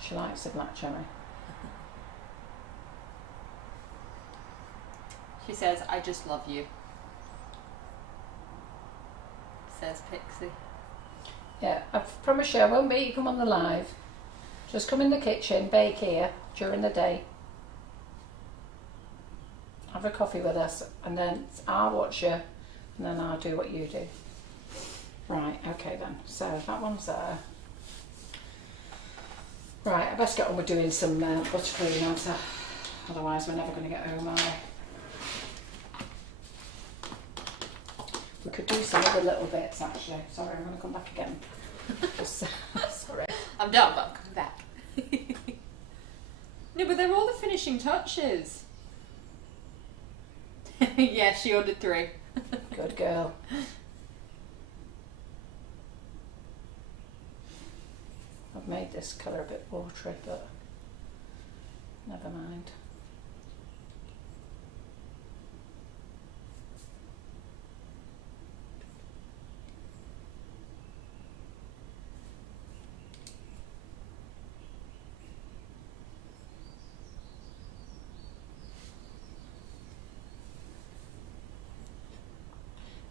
She likes the black cherry. She says, I just love you. Says Pixie. Yeah, I promise you I won't make you come on the live. Just come in the kitchen, bake here during the day. Have a coffee with us and then I'll watch you and then I'll do what you do. Right, okay then. So that one's there. Right, I best get on with doing some buttercream now, so otherwise we're never going to get home, are we? We could do some other little bits actually. Sorry, I'm going to come back again. Just, sorry. I'm done, but I'm coming back. No, but they're all the finishing touches. Yeah, she ordered 3. Good girl. I've made this colour a bit watery, but never mind.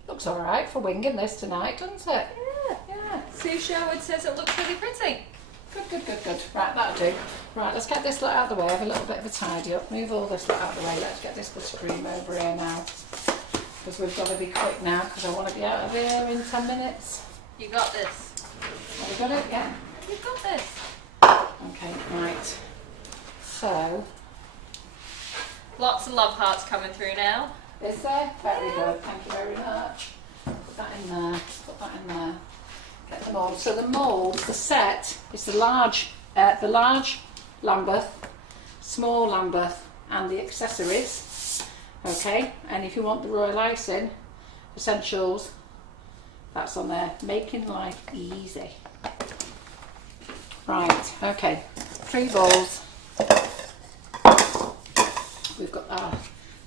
Looks alright for winging this tonight, doesn't it? Yeah. Sue Sherwood says it looks really pretty. Good. Right, that'll do. Right, let's get this lot out of the way. Have a little bit of a tidy up. Move all this lot out of the way. Let's get this buttercream over here now. Because we've got to be quick now, because I want to be out of here in 10 minutes. You got this. Have we got it? Yeah. You've got this. Okay, right. So, Lots of love hearts coming through now. is there? Very good. Thank you very much. Put that in there. Put that in there. Get the mould. So the mould, the set is the large Lambeth, small Lambeth, and the accessories. Okay, and if you want the royal icing essentials, that's on there. Making life easy. Right. Okay. 3 bowls. We've got our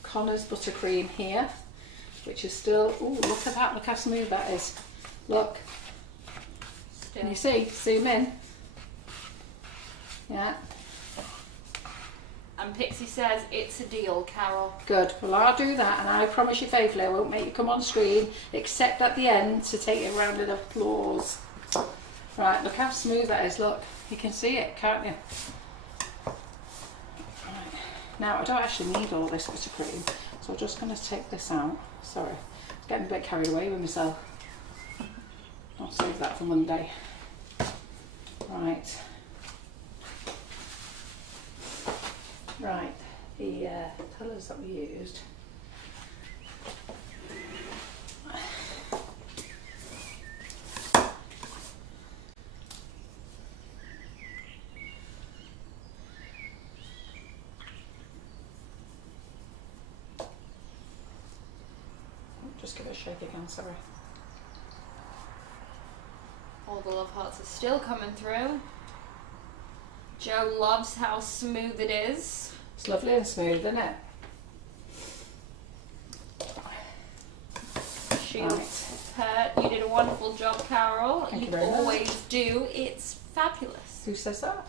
Connor's buttercream here, which is still. Oh, look at that! Look how smooth that is. Look. Can you see? Zoom in. Yeah. And Pixie says it's a deal, Carol. Good. Well, I'll do that, and I promise you faithfully I won't make you come on screen, except at the end to take a round of applause. Right. Look how smooth that is. Look. You can see it, can't you? Right. Now I don't actually need all this buttercream, so I'm just going to take this out. Sorry, I'm getting a bit carried away with myself. I'll save that for Monday. Right. Right, the colours that we used. Just give it a shake again, sorry. All the love hearts are still coming through. Joe loves how smooth it is. It's lovely and smooth, isn't it? You did a wonderful job, Carol. Thank you You very much. always do. It's fabulous. Who says that?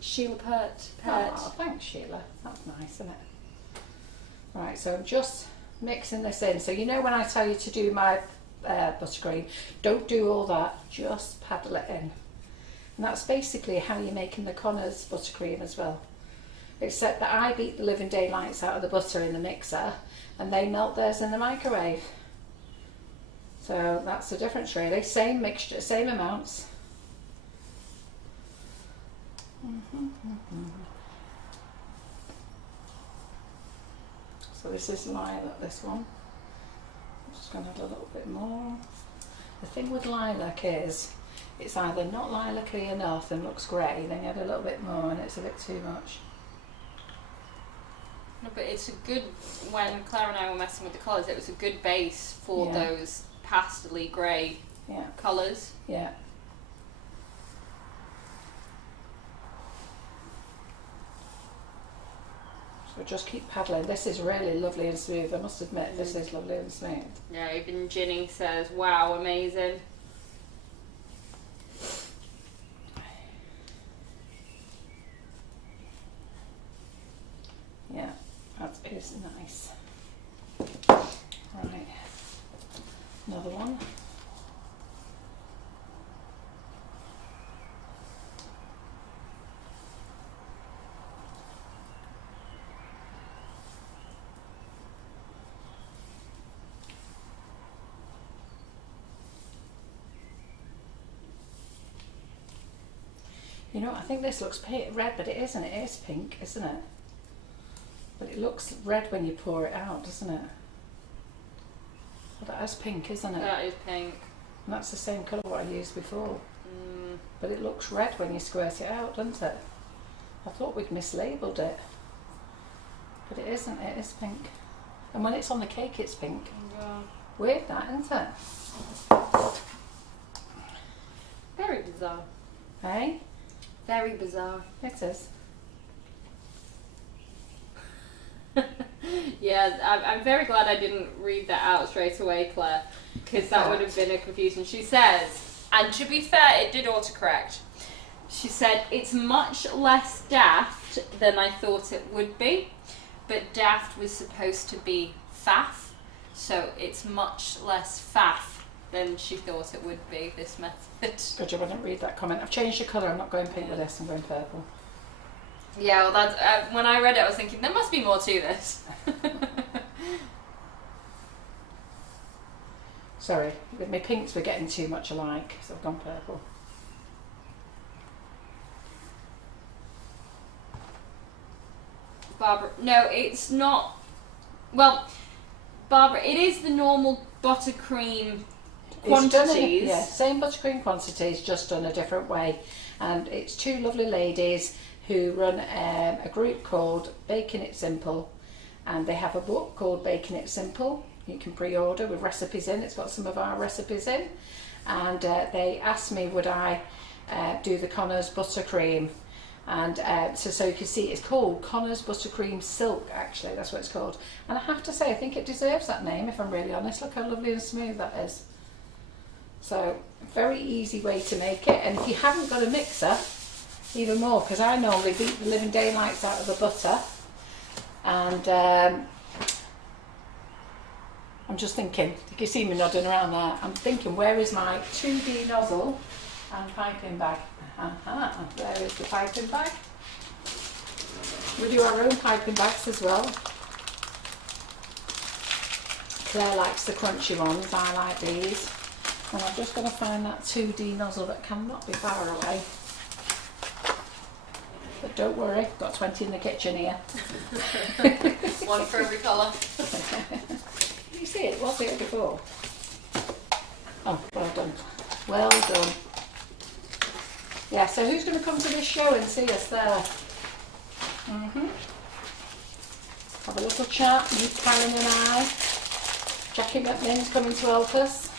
Sheila Pert. Oh, thanks Sheila. That's nice, isn't it? Right, so I'm just mixing this in. So you know when I tell you to do my buttercream, don't do all that, just paddle it in. And that's basically how you're making the Connor's buttercream as well. Except that I beat the living daylights out of the butter in the mixer and they melt theirs in the microwave. So that's the difference really. Same mixture, same amounts. So this is lilac, this one. I'm just going to add a little bit more. The thing with lilac is, it's either not lilac-y enough and looks grey, then you add a little bit more and it's a bit too much. No, but it's a good, when Claire and I were messing with the colours, it was a good base for those pastel-y grey colours. Yeah. So just keep paddling. This is really lovely and smooth. I must admit, this is lovely and smooth. Yeah, even Ginny says, wow, amazing. Yeah, that is nice. Right, another one. You know, I think this looks red, but it isn't. It is pink, isn't it? But it looks red when you pour it out, doesn't it? Well, that is pink, isn't it? That is pink. And that's the same colour what I used before. But it looks red when you squirt it out, doesn't it? I thought we'd mislabelled it. But it isn't, it is pink. And when it's on the cake, it's pink. Yeah. Weird that, isn't it? Very bizarre. Hey? Very bizarre. It is. Yeah, I'm very glad I didn't read that out straight away, Claire, because that would have been a confusion. She says, and to be fair, it did autocorrect. She said, it's much less daft than I thought it would be, but daft was supposed to be faff, so it's much less faff than she thought it would be, this method. Good job I didn't read that comment. I've changed the colour, I'm not going pink with this, I'm going purple. Yeah, well, that's, when I read it, I was thinking, there must be more to this. Sorry, with my pinks we're getting too much alike, so I've gone purple. Barbara, no, it's not. Well, Barbara, it is the normal buttercream quantities. Yeah, same buttercream quantities, just done a different way. And it's two lovely ladies who run a group called Baking It Simple, and they have a book called Baking It Simple. You can pre-order with recipes in. It's got some of our recipes in, and they asked me would I do the Connor's buttercream. And so you can see it's called Connor's Buttercream Silk, actually, that's what it's called. And I have to say, I think it deserves that name, if I'm really honest. Look how lovely and smooth that is. So, very easy way to make it. And if you haven't got a mixer, even more, because I normally beat the living daylights out of the butter. And I'm just thinking, you can see me nodding around there, I'm thinking, where is my 2D nozzle and piping bag? There is the piping bag. We do our own piping bags as well. Claire likes the crunchy ones, I like these. And I'm just going to find that 2D nozzle that cannot be far away. But don't worry, got 20 in the kitchen here. One for every colour. You see it, was it before? Oh, well done. Well done. Yeah, so who's going to come to this show and see us there? Have a little chat, meet Karen and I. Jackie McMinn's coming to help us.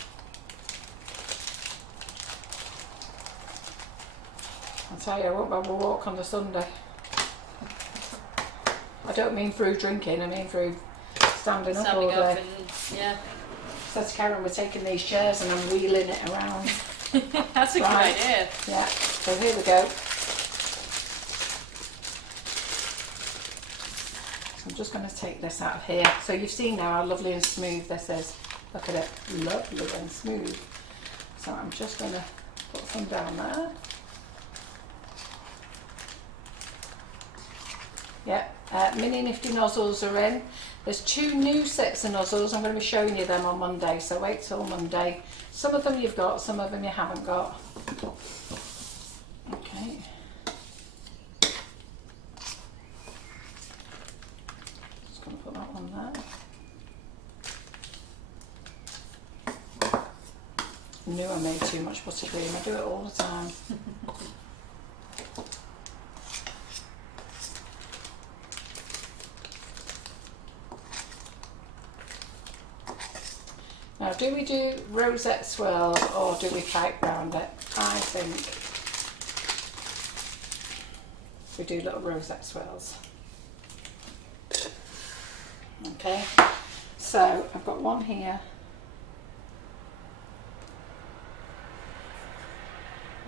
I'll tell you, I won't have a walk on the Sunday. I don't mean through drinking, I mean through standing up all day. Yeah. Says Karen, we're taking these chairs and I'm wheeling it around. That's a good idea. Yeah, so here we go. So I'm just going to take this out of here. So you've seen now how lovely and smooth this is. Look at it, lovely and smooth. So I'm just going to put some down there. Yeah, mini nifty nozzles are in. There's 2 new sets of nozzles. I'm going to be showing you them on Monday, so wait till Monday. Some of them you've got, some of them you haven't got. Okay. Just going to put that one there. I knew I made too much buttercream. I do it all the time. Now, do we do rosette swirls or do we pipe round it? I think we do little rosette swirls. Okay, so I've got one here.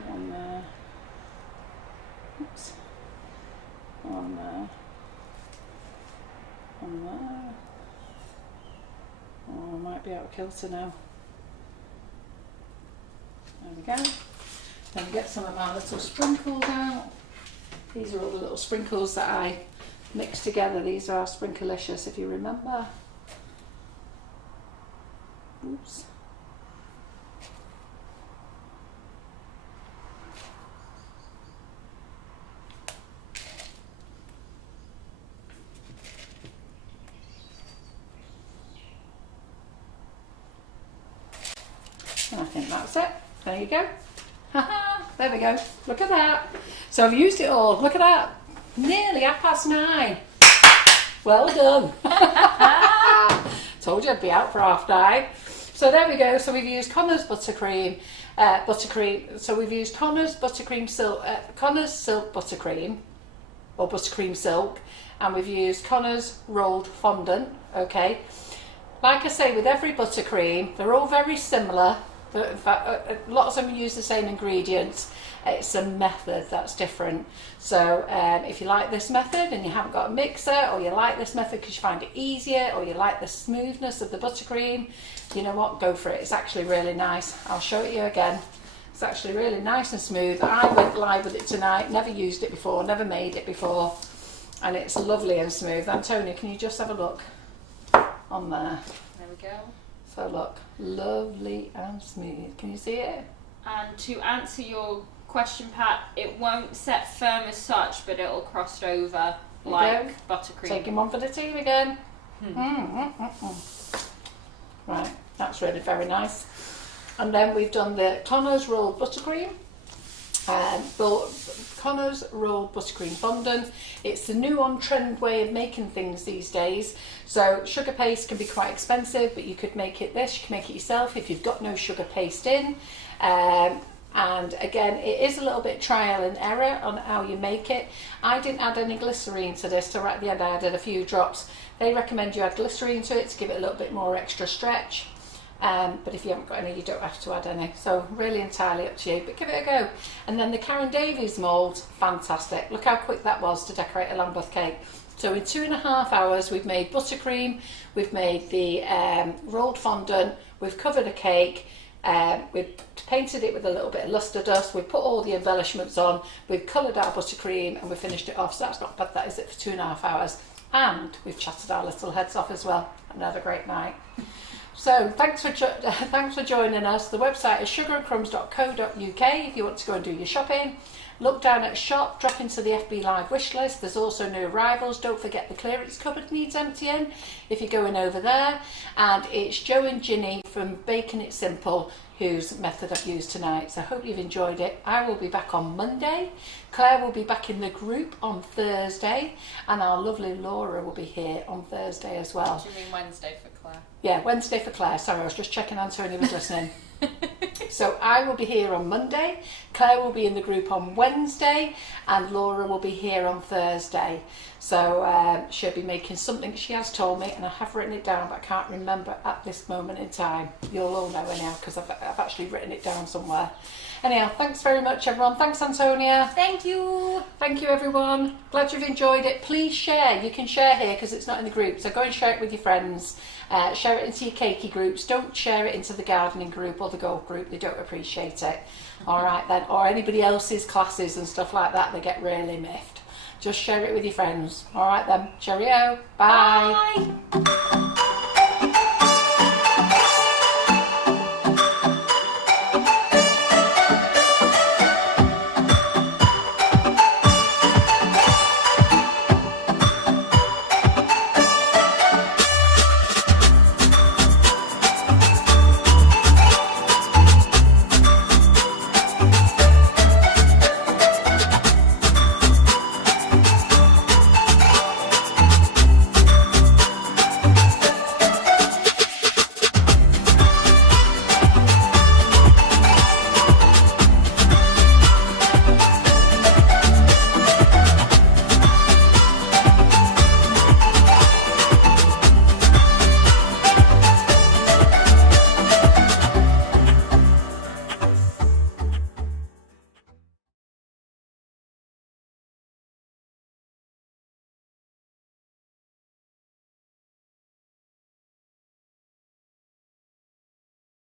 One there. Oops. One there. One there. Oh, I might be out of kilter now. There we go. Then we get some of our little sprinkles out. These are all the little sprinkles that I mixed together. These are Sprinklicious, if you remember. Oops. And I think that's it. There you go. There we go. Look at that. So I've used it all. Look at that. Nearly 9:30. Well done. Told you I'd be out for 9:30. So there we go. So we've used Connor's buttercream. So we've used Connor's Connor's silk buttercream, or buttercream silk, and we've used Connor's rolled fondant. Okay. Like I say, with every buttercream, they're all very similar. In fact, lots of them use the same ingredients. It's a method that's different. So if you like this method and you haven't got a mixer, or you like this method because you find it easier, or you like the smoothness of the buttercream, you know what, go for it. It's actually really nice. I'll show it you again. It's actually really nice and smooth. I went live with it tonight, never used it before, never made it before, and it's lovely and smooth. Antonia, can you just have a look on there? There we go. So look, lovely and smooth. Can you see it? And to answer your question, Pat, it won't set firm as such, but it'll cross over like buttercream. Taking one for the team again. Right, that's really very nice. And then we've done the Connor's rolled buttercream. Connor's rolled buttercream fondant. It's the new on-trend way of making things these days. So sugar paste can be quite expensive, but you could make it this. You can make it yourself if you've got no sugar paste in. And again, it is a little bit trial and error on how you make it. I didn't add any glycerine to this, so right at the end I added a few drops. They recommend you add glycerine to it to give it a little bit more extra stretch. But if you haven't got any, you don't have to add any. So really entirely up to you, but give it a go. And then the Karen Davies mould, fantastic. Look how quick that was to decorate a Lambeth cake. So in 2.5 hours, we've made buttercream, we've made the rolled fondant, we've covered a cake, we've painted it with a little bit of luster dust, we've put all the embellishments on, we've coloured our buttercream, and we've finished it off. So that's not bad, that is it, for 2.5 hours. And we've chatted our little heads off as well, and had a great night. So thanks for joining us. The website is sugarandcrumbs.co.uk if you want to go and do your shopping. Look down at shop, drop into the FB Live wish list. There's also new arrivals. Don't forget the clearance cupboard needs emptying if you're going over there. And it's Joe and Ginny from Baking It Simple whose method I've used tonight. So I hope you've enjoyed it. I will be back on Monday. Claire will be back in the group on Thursday. And our lovely Laura will be here on Thursday as well. Do you mean Wednesday for Claire? Yeah, Wednesday for Claire. Sorry, I was just checking Antonia was listening. So I will be here on Monday, Claire will be in the group on Wednesday, and Laura will be here on Thursday. So she'll be making something, she has told me, and I have written it down, but I can't remember at this moment in time. You'll all know it now because I've actually written it down somewhere. Anyhow, thanks very much everyone. Thanks Antonia. Thank you. Thank you everyone. Glad you've enjoyed it. Please share. You can share here because it's not in the group. So go and share it with your friends. Share it into your cakey groups. Don't share it into the gardening group or the golf group. They don't appreciate it. All right then. Or anybody else's classes and stuff like that. They get really miffed. Just share it with your friends. All right then. Cheerio. Bye. Bye.